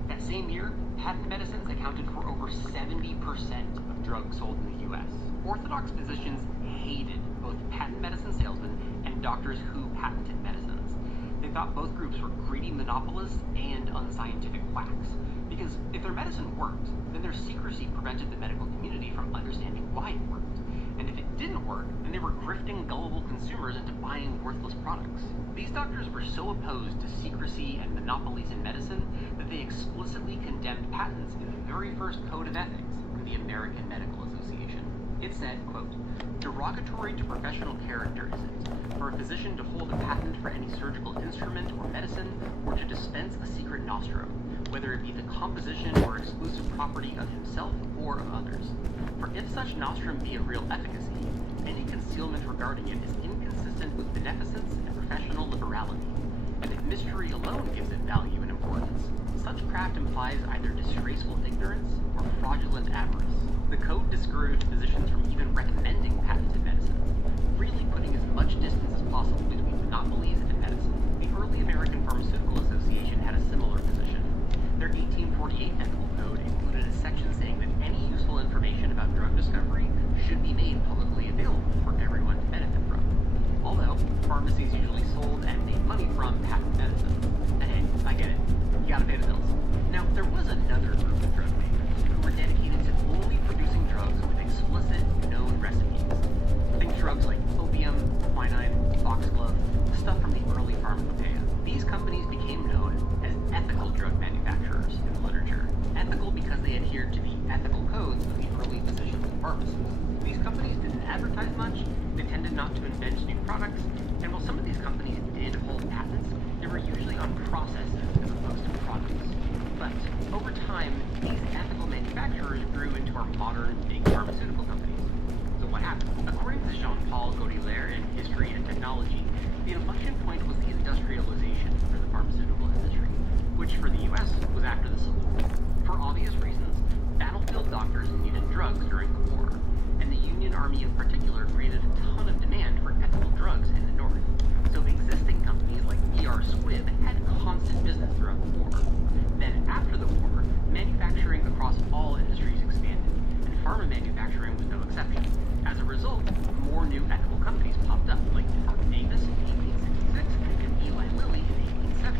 That same year, patent medicines accounted for over 70% of drugs sold in the US. Orthodox physicians hated both patent medicine salesmen and doctors who patented medicines. They thought both groups were greedy monopolists and unscientific quacks. Because if their medicine worked, then their secrecy prevented the medical community from understanding why it worked. And if it didn't work, then they were grifting gullible consumers into buying worthless products. These doctors were so opposed to secrecy and monopolies in medicine that they explicitly condemned patents in the very first code of ethics from the American Medical Association. It said, quote, "Derogatory to professional character is it for a physician to hold a patent for any surgical instrument or medicine, or to dispense a secret nostrum, whether it be the composition or exclusive property of himself or of others. For if such nostrum be of real efficacy, any concealment regarding it is inconsistent with beneficence and professional liberality. And if mystery alone gives it value and importance, such craft implies either disgraceful ignorance or fraudulent avarice." The code discouraged physicians from even recommending patented medicine, really putting as much distance as possible between monopolies and medicine. The early American Pharmaceutical Association had a similar position. Their 1848 ethical code included a section saying that any useful information about drug discovery should be made publicly available for everyone to benefit from. Although, pharmacies usually sold and made money from patent medicine. And hey, I get it. You gotta pay the bills. Now, there was another group of drug makers who were dedicated to only producing drugs with explicit, known recipes. Think drugs like opium, quinine, foxglove, stuff from the early pharmacopoeia. These companies became known as ethical drug manufacturers in the literature. Ethical because they adhered to the ethical codes of the early physicians and pharmacists. These companies didn't advertise much, they tended not to invent new products, and while some of these companies did hold patents, they were usually on processes as opposed to products. But over time, these ethical manufacturers grew into our modern big pharmaceutical companies. So what happened? According to Jean-Paul Godelaire in History and Technology, the inflection point was the industrialization for the pharmaceutical industry, which for the US was after the Civil War. For obvious reasons, battlefield doctors needed drugs during the war, and the Union Army in particular created a ton of demand for ethical drugs in the North. So existing companies like B.R. Squibb had constant business throughout the war. Then after the war, manufacturing across all industries expanded, and pharma manufacturing was no exception. As a result, more new ethical companies popped up, like Harvey-Davis in 1866 and Eli Lilly in 1876.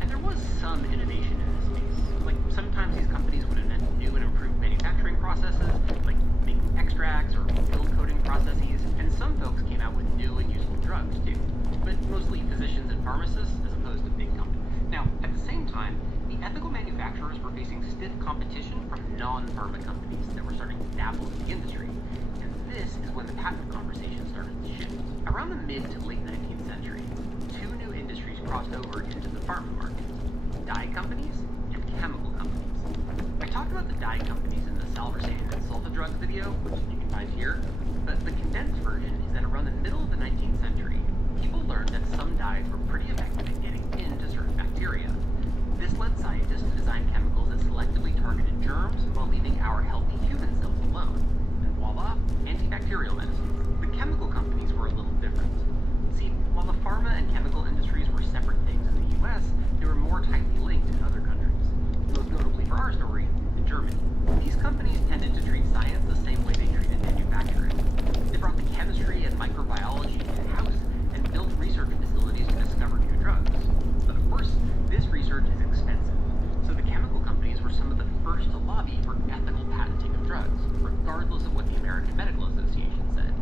And there was some innovation in this space. Like, sometimes these companies would invent new and improved manufacturing processes, like making extracts or pill coating processes, and some folks came out with new and useful drugs too. But mostly physicians and pharmacists as opposed to big companies. Now, at the same time, the ethical manufacturers were facing stiff competition from non-pharma companies that were starting to dabble in the industry. And this is when the patent conversation started to shift. Around the mid to late 19th century, two new industries crossed over into the pharma market: dye companies and chemical companies. I talked about the dye companies in the Salvarsan and Sulfa Drugs video, which you can find here, but the condensed version is that around the middle of the 19th century, people learned that some dyes were pretty effective at getting into certain bacteria. This led scientists to design chemicals that selectively targeted germs while leaving our healthy human cells alone. And voila, antibacterial medicines. The chemical companies were a little different. See, while the pharma and chemical industries were separate things in the US, they were more tightly linked in other countries. Most notably for our story, in Germany. These companies tended to treat science the same way they treated manufacturing. They brought the chemistry and microbiology in-house and built research facilities to discover new drugs. But of course, this research is expensive, so the chemical companies were some of the first to lobby for ethical patenting of drugs, regardless of what the American Medical Association said.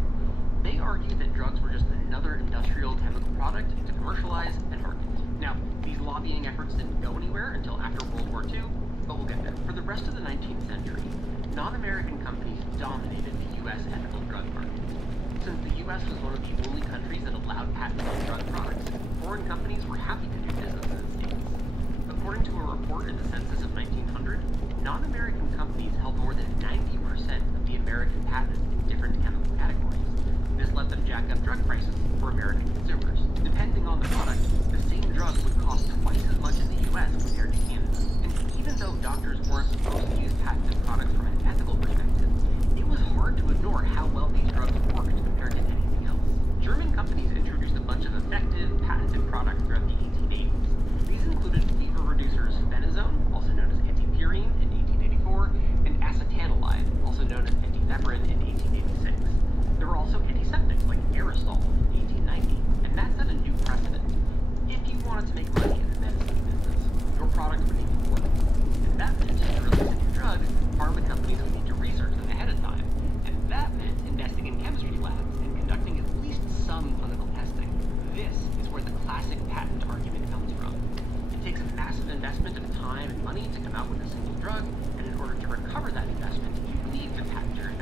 They argued that drugs were just another industrial chemical product to commercialize and market. Now, these lobbying efforts didn't go anywhere until after World War II, but we'll get there. For the rest of the 19th century, non-American companies dominated the U.S. ethical drug market. Since the U.S. was one of the only countries that allowed patents on drug products, foreign companies were happy to do business in the States. According to a report in the census of 1900, non-American companies held more than 90% of the American patents in different chemical categories. This let them jack up drug prices for American consumers. Depending on the product, the same drug would cost twice as much in the U.S. compared to Canada. And even though doctors weren't supposed to use patented products from an ethical perspective, it was hard to ignore how well these drugs worked compared to anything else. German companies introduced a bunch of effective, patented products throughout the 1880s. These included fever reducers phenazone, also known as antipyrine, in 1884, and acetanilide, also known as antipheparin, in 1886. There were also antiseptics like aerosol in 1890, and that set a new precedent. If you classic patent argument comes from. It takes a massive investment of time and money to come out with a single drug, and in order to recover that investment, you need the patenters